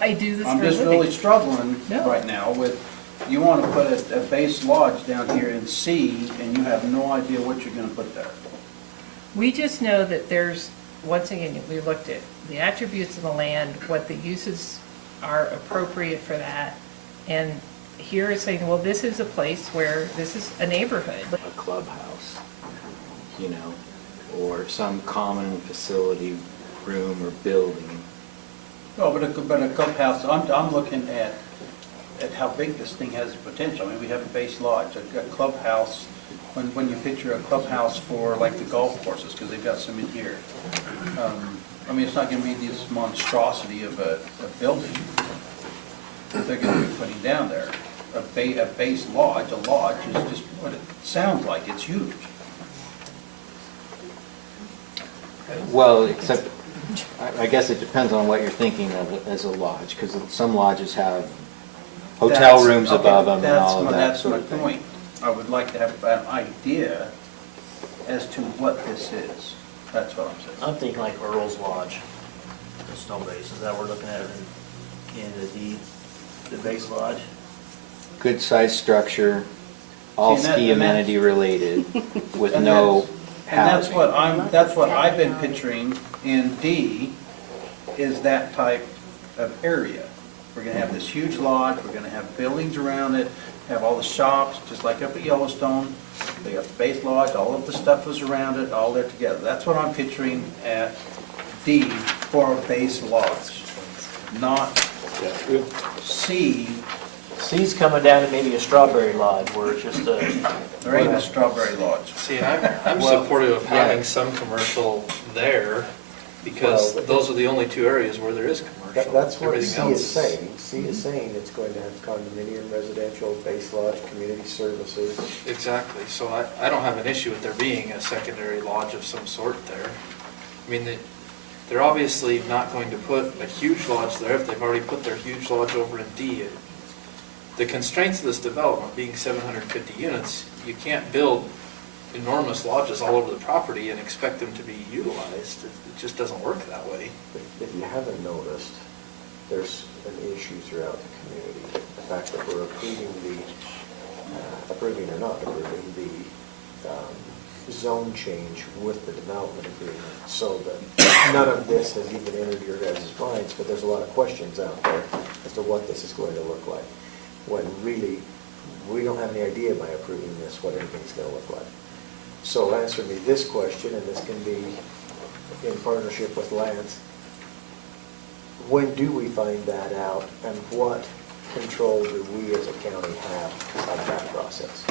I do this for a I'm just living. really struggling No. right now with, you want to put a base lodge down here in C, and you have no idea what you're gonna put there. We just know that there's, once again, we looked at the attributes of the land, what the uses are appropriate for that. And here it's saying, well, this is a place where, this is a neighborhood. A clubhouse, you know, or some common facility, room or building. Well, but a clubhouse, I'm looking at how big this thing has potential. I mean, we have a base lodge, a clubhouse, when you picture a clubhouse for like the golf courses, because they've got some in here. I mean, it's not gonna be this monstrosity of a building that they're gonna be putting down there. A base lodge, a lodge is just what it sounds like, it's huge. Well, except, I guess it depends on what you're thinking of as a lodge, because some lodges have hotel That's- rooms okay, above them and all of that sort of That's my thing. point. I would like to have an idea as to what this is. That's what I'm saying. I'm thinking like Earl's Lodge, the snow base, is that what we're looking at in the deed, the base lodge? Good sized structure, all See, and that- ski and that- amenity related, with And no And that's housing. that's what I've been picturing in D, is that type of area. We're gonna have this huge lodge, we're gonna have buildings around it, have all the shops, just like up at Yellowstone. They got the base lodge, all of the stuff is around it, all there together. That's what I'm picturing at D for a base lodge, not C. C's coming down to maybe a Strawberry Lodge where it's just a. There ain't a Strawberry Lodge. See, I'm Well, supportive of yeah. having some commercial there, because Well, those are the only two areas where there is commercial. That's what Everything C else is saying. C is saying it's going to have condominium, residential, base lodge, community services. Exactly, so I don't have an issue with there being a secondary lodge of some sort there. I mean, they're obviously not going to put a huge lodge there if they've already put their huge lodge over in D. The constraints of this development being 750 units, you can't build enormous lodges all over the property and expect them to be utilized. It just doesn't work that way. If you haven't noticed, there's an issue throughout the community. The fact that we're approving or not approving the zone change with the development agreement, so that none of this has even entered your guys' minds, but there's a lot of questions out there as to what this is going to look like, when really, we don't have any idea by approving this what anything's going to look like. So answer me this question, and this can be in partnership with Lance. When do we find that out, and what control do we as a county have of that process?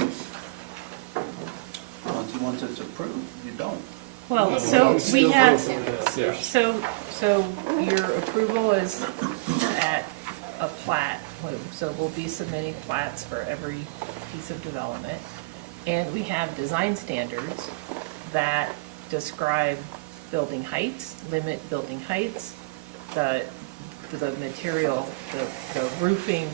Once it's approved, you don't. Well, so we have, Yeah. so your approval is at a plat. So we'll be submitting plats for every piece of development. And we have design standards that describe building heights, limit building heights, the material, the roofing,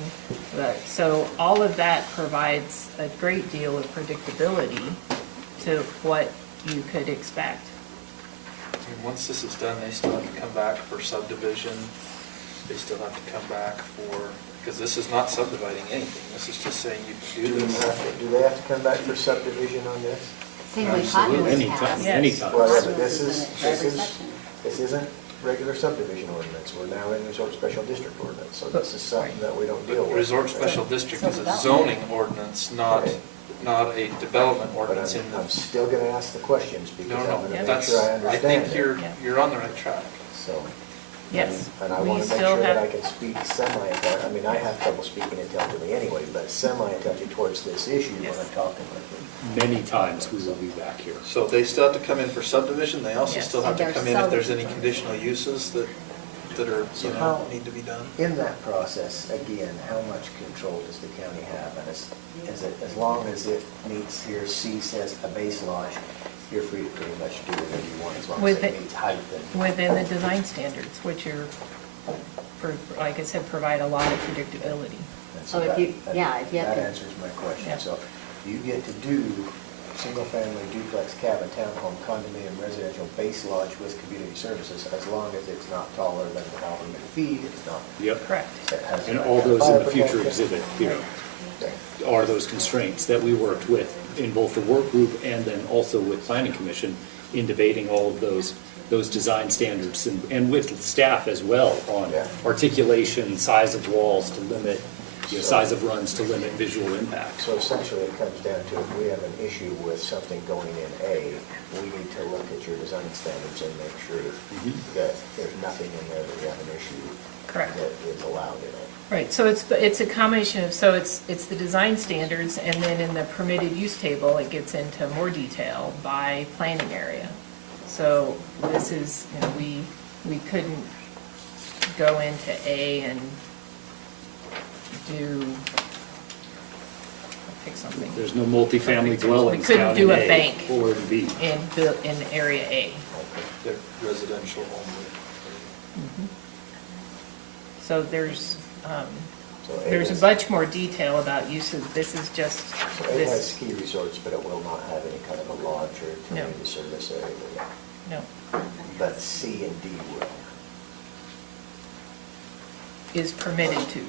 so all of that provides a great deal of predictability to what you could expect. I mean, once this is done, they still have to come back for subdivision. They still have to come back for, because this is not subdividing anything. This is just saying you can do this. Do they have to come back for subdivision on this? Same way Cottonwoods has. Yes. Anytime. Well, yeah, but this isn't regular subdivision ordinance. We're now in resort special district ordinance, so this is something that we don't deal with. Resort Special District is a zoning ordinance, not a development But ordinance in I'm the. still gonna ask the questions No, because I'm no, gonna make that's, sure I I understand think it. you're on the right track. So. Yes, And I we wanna make still sure that I have, can speak I mean, I have trouble speaking intelligently anyway, but semi-intelligent towards this issue when I'm talking with them. Many times we will be back here. So they still have to come in for subdivision, they also Yes. still have to And come there's in if there's some- any conditional uses that are, So you know, how- need to be done. In that process, again, how much control does the county have? And as long as it meets here, C says a base lodge, you're free to pretty much do whatever you want as long as With it it- meets height and. within the design standards, which are, like I said, provide a lot of predictability. And So if you- that- yeah, if you have That to- answers my question. Yeah. So you get to do single-family duplex cabin, townhome, condominium, residential base lodge with community services, as long as it's not taller than 1,000 feet, it's not. Yep. Correct. it has And a all those in the fire future protection. exhibit here Okay. are those constraints that we worked with in both the work group and then also with planning commission in debating all of those design standards and with staff as well on Yeah. articulation, size of walls to limit, size of runs to limit visual impact. So essentially, it comes down to if we have an issue with something going in A, we need to look at your design standards and make sure that there's nothing in there that we have an issue Correct. that is allowed in it. Right, so it's a combination of, so it's the design standards, and then in the permitted use table, it gets into more detail by planning area. So this is, we couldn't go into A and do, I'll pick something. There's no multifamily dwellings We couldn't down do in a bank or in B. in area A. They're residential only. So there's So A a has- bunch more detail about uses. This is just So A has this, ski resorts, but it will not have any kind of a lodge or community service area. no, But C and D will. is permitted to.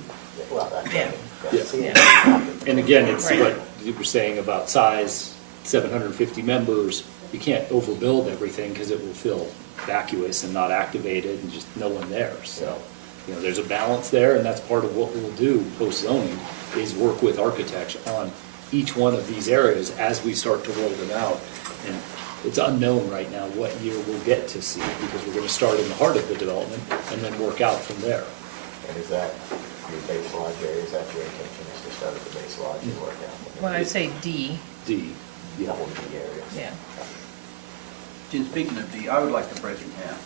Well, that's Yeah. right. C and Yeah. D. And again, it's Right. what you were saying about size, 750 members. You can't overbuild everything because it will feel vacuous and not activated and just no one there. So, there's a balance there, and that's part of what we'll do post-zoning, is work with architects on each one of these areas as we start to roll them out. And it's unknown right now what year we'll get to see, because we're going to start in the heart of the development and then work out from there. And is that your base lodge area? Is that your intention, is to start at the base lodge and work out? When I say D, D. The whole D area. yeah. Jim, speaking of D, I would like to break it down.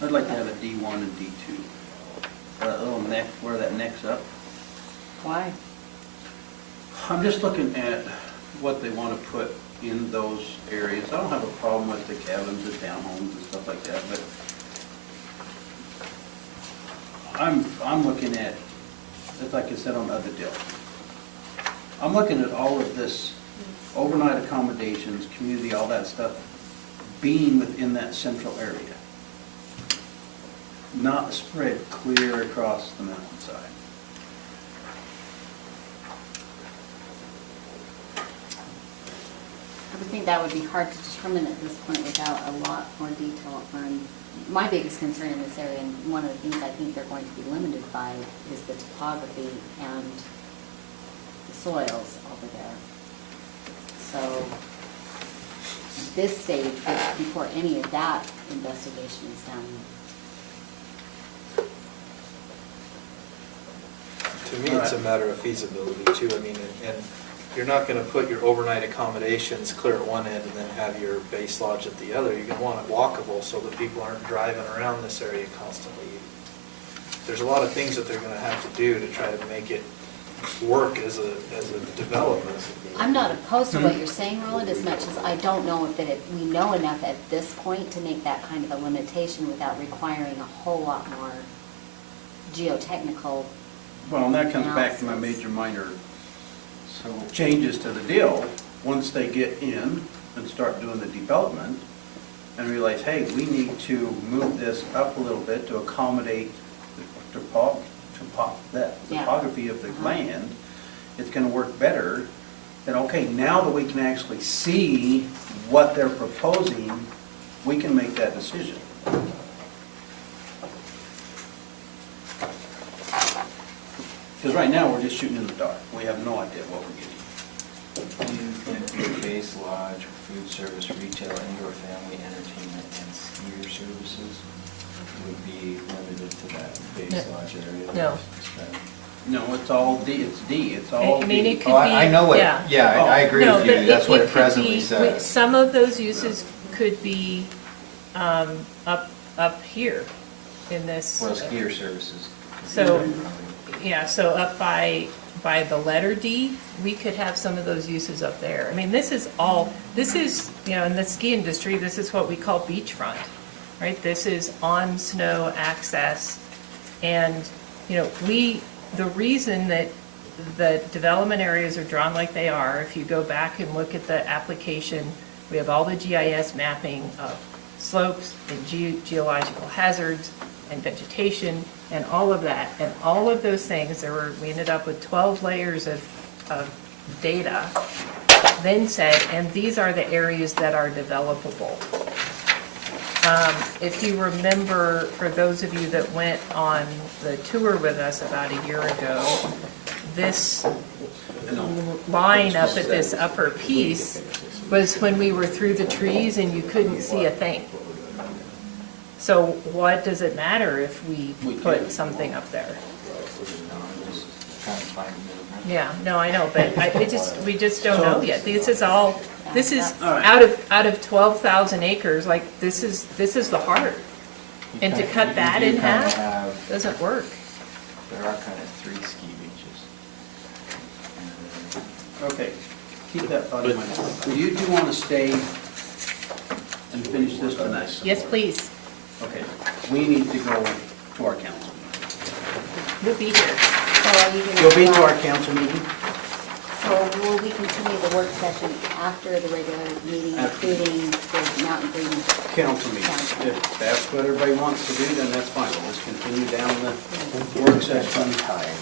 I'd like to have a D1 and D2. That little neck, where that neck's up. Why? I'm just looking at what they want to put in those areas. I don't have a problem with the cabins, the townhomes and stuff like that, but I'm looking at, just like I said on the other deal, I'm looking at all of this overnight accommodations, community, all that stuff, being within that central area. Not spread clear across the mountainside. I would think that would be hard to determine at this point without a lot more detail on. My biggest concern in this area, and one of the things I think they're going to be limited by, is the topography and the soils over there. So this stage, before any of that investigation is done, To me, it's a matter of feasibility too. I mean, and you're not gonna put your overnight accommodations clear at one end and then have your base lodge at the other. You're gonna want it walkable so that people aren't driving around this area constantly. There's a lot of things that they're gonna have to do to try to make it work as a development. I'm not opposed to what you're saying, Roland, as much as I don't know if we know enough at this point to make that kind of a limitation without requiring a whole lot more geotechnical. Well, and that comes back to my major minor changes to the deal. Once they get in and start doing the development and realize, hey, we need to move this up a little bit to accommodate the topography of the land, it's gonna work better. Then, okay, now that we can actually see what they're proposing, we can make that decision. Because right now, we're just shooting in the dark. We have no idea what we're getting. Base lodge, food service, retail, indoor family, entertainment, and skier services would be limited to that base lodge area. that No. was described. No, it's all D, it's D, it's all I mean, D. it could Oh, be. I know what, yeah. yeah, I agree No, with you, but that's what it could presently be- says. Some of those uses could be up here in this. Well, skier services. So, yeah, so up by the letter D, we could have some of those uses up there. I mean, this is, in the ski industry, this is what we call beachfront, right? This is on snow access. And, the reason that the development areas are drawn like they are. If you go back and look at the application, we have all the GIS mapping of slopes and geological hazards and vegetation and all of that. And all of those things, we ended up with 12 layers of data, then said, and these are the areas that are developable. If you remember, for those of you that went on the tour with us about a year ago, this line up at this upper piece was when we were through the trees and you couldn't see a thing. So what does it matter if we put something up there? Yeah, no, I know, but we just don't know yet. This is out of 12,000 acres, like, this is the heart. And to cut that in half doesn't work. There are kind of 3 ski beaches. Okay, keep that thought in mind. You do want to stay and finish this tonight? Yes, please. Okay, we need to go to our council. You'll be here. So are you gonna? You'll be to our council meeting? So will we continue the work session after the regular meeting, including the Mountain Green? Council meeting. If that's what everybody wants to do, then that's fine. We'll just continue down the work session. Time.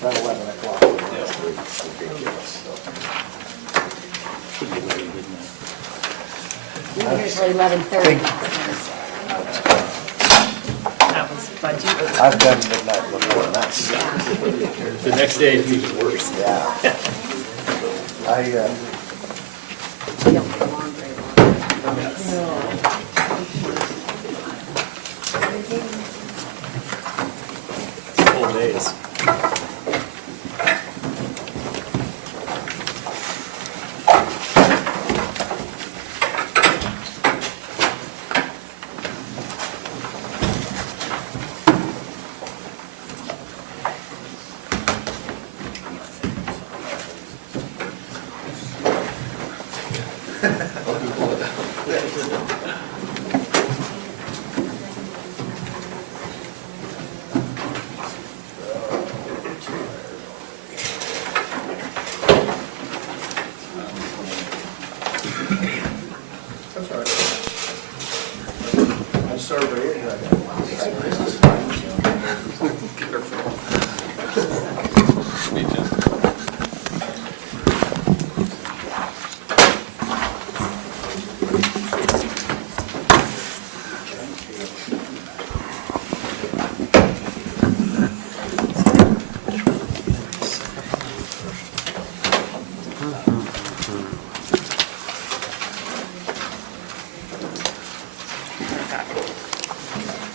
About 11 o'clock. We're here till 11:30. That was budget. I've done midnight before, and that's, The next day, it's even worse. yeah. We don't go on very long. Full days.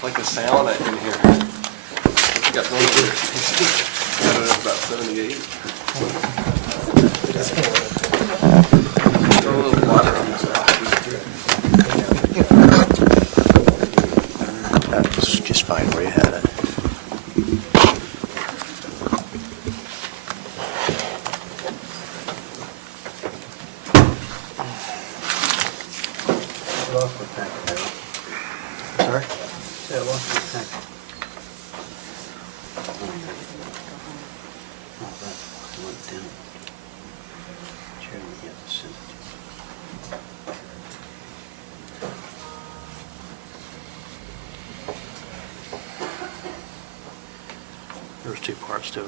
Like a salad in here. Got about 78. Throw a little water on this. That's just fine where you had it. Sorry? Yeah, I lost my pen. Oh, that's why I went down. Jeremy, you have to send it to me. There's 2 parts to it.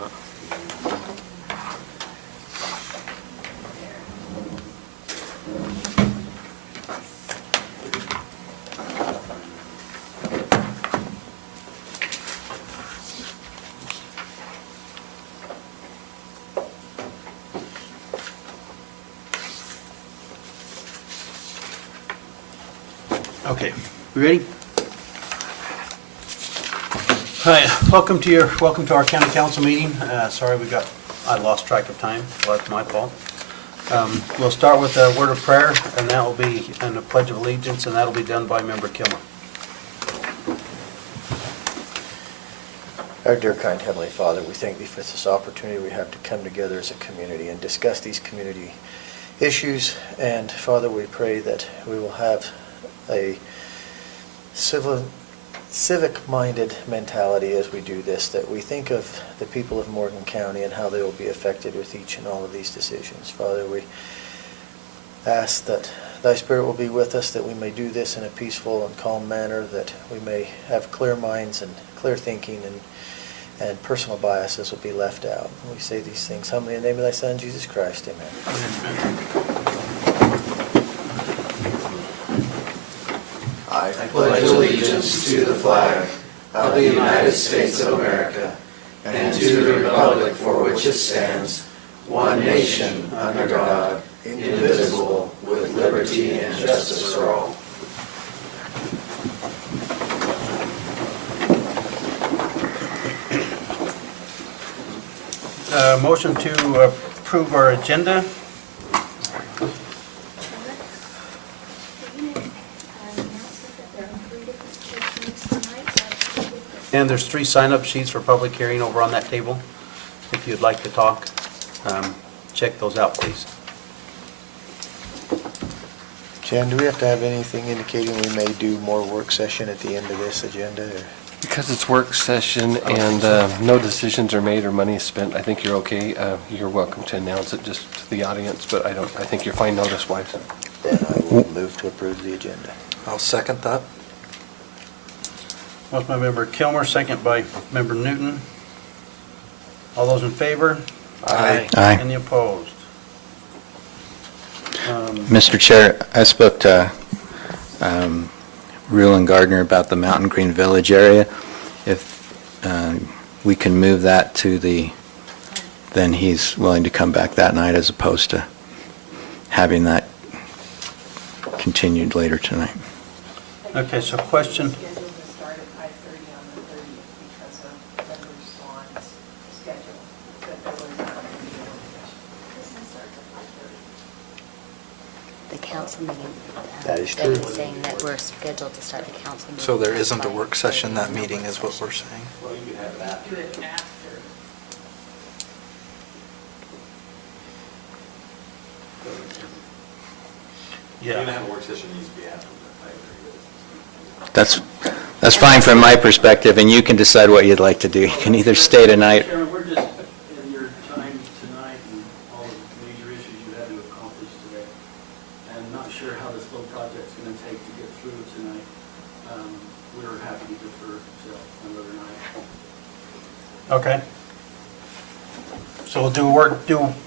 Okay, we ready? Hi, welcome to our county council meeting. Sorry I lost track of time, well, that's my fault. We'll start with a word of prayer, and that will be, and a pledge of allegiance, and that'll be done by Member Kilmer. Our dear kind Heavenly Father, we thank Thee for this opportunity we have to come together as a community and discuss these community issues. And Father, we pray that we will have a civic-minded mentality as we do this, that we think of the people of Morgan County and how they will be affected with each and all of these decisions. Father, we ask that Thy Spirit will be with us, that we may do this in a peaceful and calm manner, that we may have clear minds and clear thinking, and personal biases will be left out. We say these things humbly in the name of Thy Son, Jesus Christ. Amen. I pledge allegiance to the flag of the United States of America and to the republic for which it stands, one nation, under God, indivisible, with liberty and justice for all. Motion to approve our agenda. And there's 3 sign-up sheets for public hearing over on that table. If you'd like to talk, check those out, please. Jen, do we have to have anything indicating we may do more work session at the end of this agenda? Or? Because it's work session and no decisions are made or money is spent, I think you're okay. You're welcome to announce it just to the audience, but I think you're fine notice-wise. Then I will move to approve the agenda. I'll second that. Motion by Member Kilmer, second by Member Newton. All those in favor? Aye. Aye. Any opposed? Mr. Chair, I spoke to Rulon Gardner about the Mountain Green Village area. If we can move that to then he's willing to come back that night as opposed to having that continued later tonight. Okay, so question. Scheduled to start at 5:30 on the 30th because of Member Swan's schedule, but there was not going to be a work session. This one starts at 5:30. The council meeting. That is Debbie true. was saying that we're scheduled to start the council meeting. So there isn't a at work 5:30. session that No meeting work is what session. we're saying? Well, you could have that. Do it after. Yeah. have a work session needs to be after. That's fine from my perspective, and you can decide what you'd like to do. You can either stay tonight. Chairman, we're just in your time tonight and all the major issues you had to accomplish today. I'm not sure how this little project's going to take to get through tonight. We're happy to defer till another night. Okay. So we'll do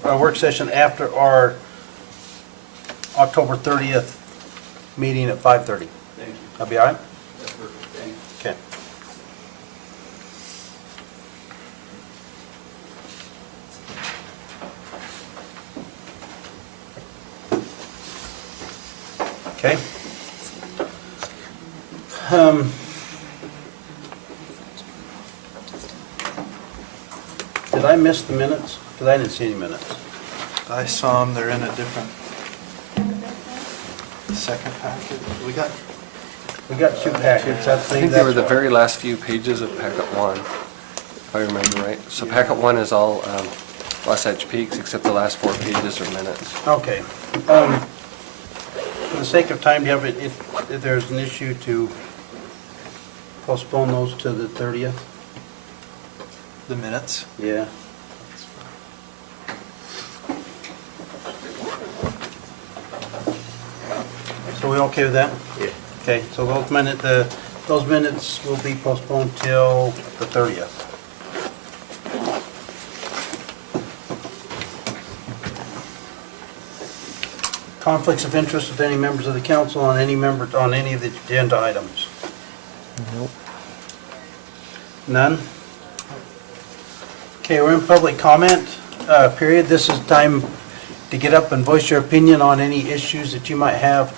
a work session after our October 30th meeting at 5:30. Thank you. That'll be all right? That's perfect. Thank you. Okay. Okay. Did I miss the minutes? Because I didn't see any minutes. I saw them, they're in a different second packet. We got two packets. I think they were the very last few pages of packet 1, if I remember right. So packet 1 is all Wasatch Peaks, except the last 4 pages are minutes. Okay. For the sake of time, do you have if there's an issue to postpone those to the 30th? the minutes. Yeah. So we okay with that? Yeah. Okay, so those minutes will be postponed till the 30th. Conflicts of interest with any members of the council on any of the agenda items? Nope. None? Okay, we're in public comment period. This is time to get up and voice your opinion on any issues that you might have.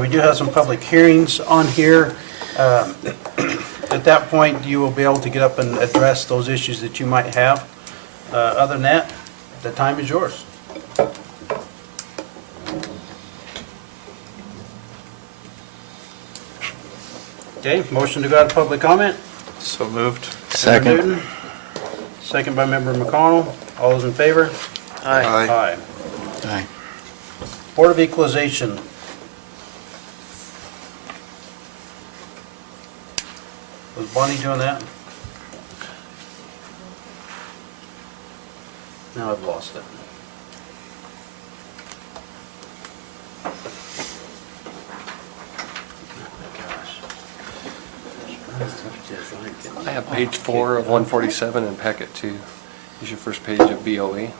We do have some public hearings on here. At that point, you will be able to get up and address those issues that you might have. Other than that, the time is yours. Okay, motion to go out of public comment? So moved. Member Newton, second by Member McConnell. All those in favor? Aye. Aye. Aye. Board of Equalization. Was Bonnie doing that? Now I've lost it. I have page 4 of 147 in packet 2. Is your first page of BOE.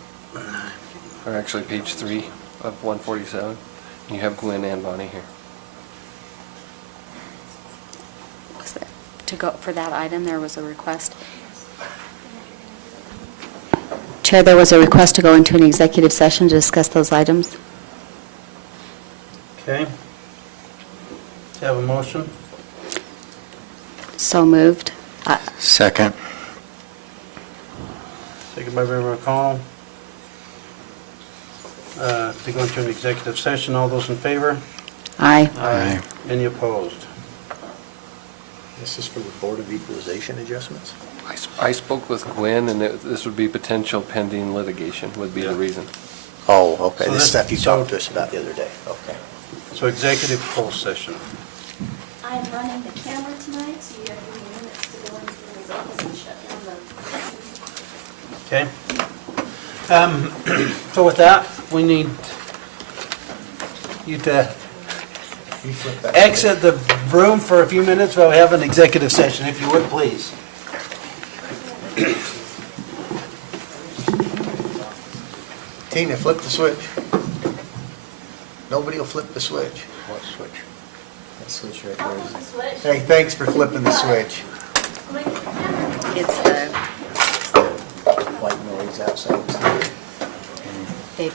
Or actually page 3 of 147. You have Gwen and Bonnie here. Was there- To go, for that item, there was a request. Chair, there was a request to go into an executive session to discuss those items. Okay. Have a motion? So moved. Second. Second by Member McCall. To go into an executive session, all those in favor? Aye. Aye. Any opposed? This is for the Board of Equalization adjustments? I spoke with Gwen, and this would be potential pending litigation would be the reason. Oh, okay, So this this- stuff you so- talked to us about the other day, okay. So executive closed session. I'm running the camera tonight, so you have 3 minutes to go into the results and shut down the. Okay. So with that, we need you to exit the room for a few minutes while we have an executive session, if you would, please. Tina, flip the switch. Nobody will flip the switch. What switch? That switch right there is. Hey, thanks for flipping the switch. It's the, White noise outside. they,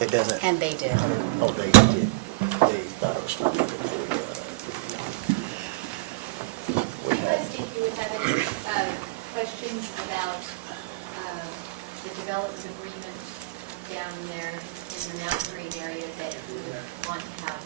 It doesn't, and they did. oh, they did. They thought it was funny. We had, If you would have any questions about the development agreement down there in the Mount Green area that you would want to have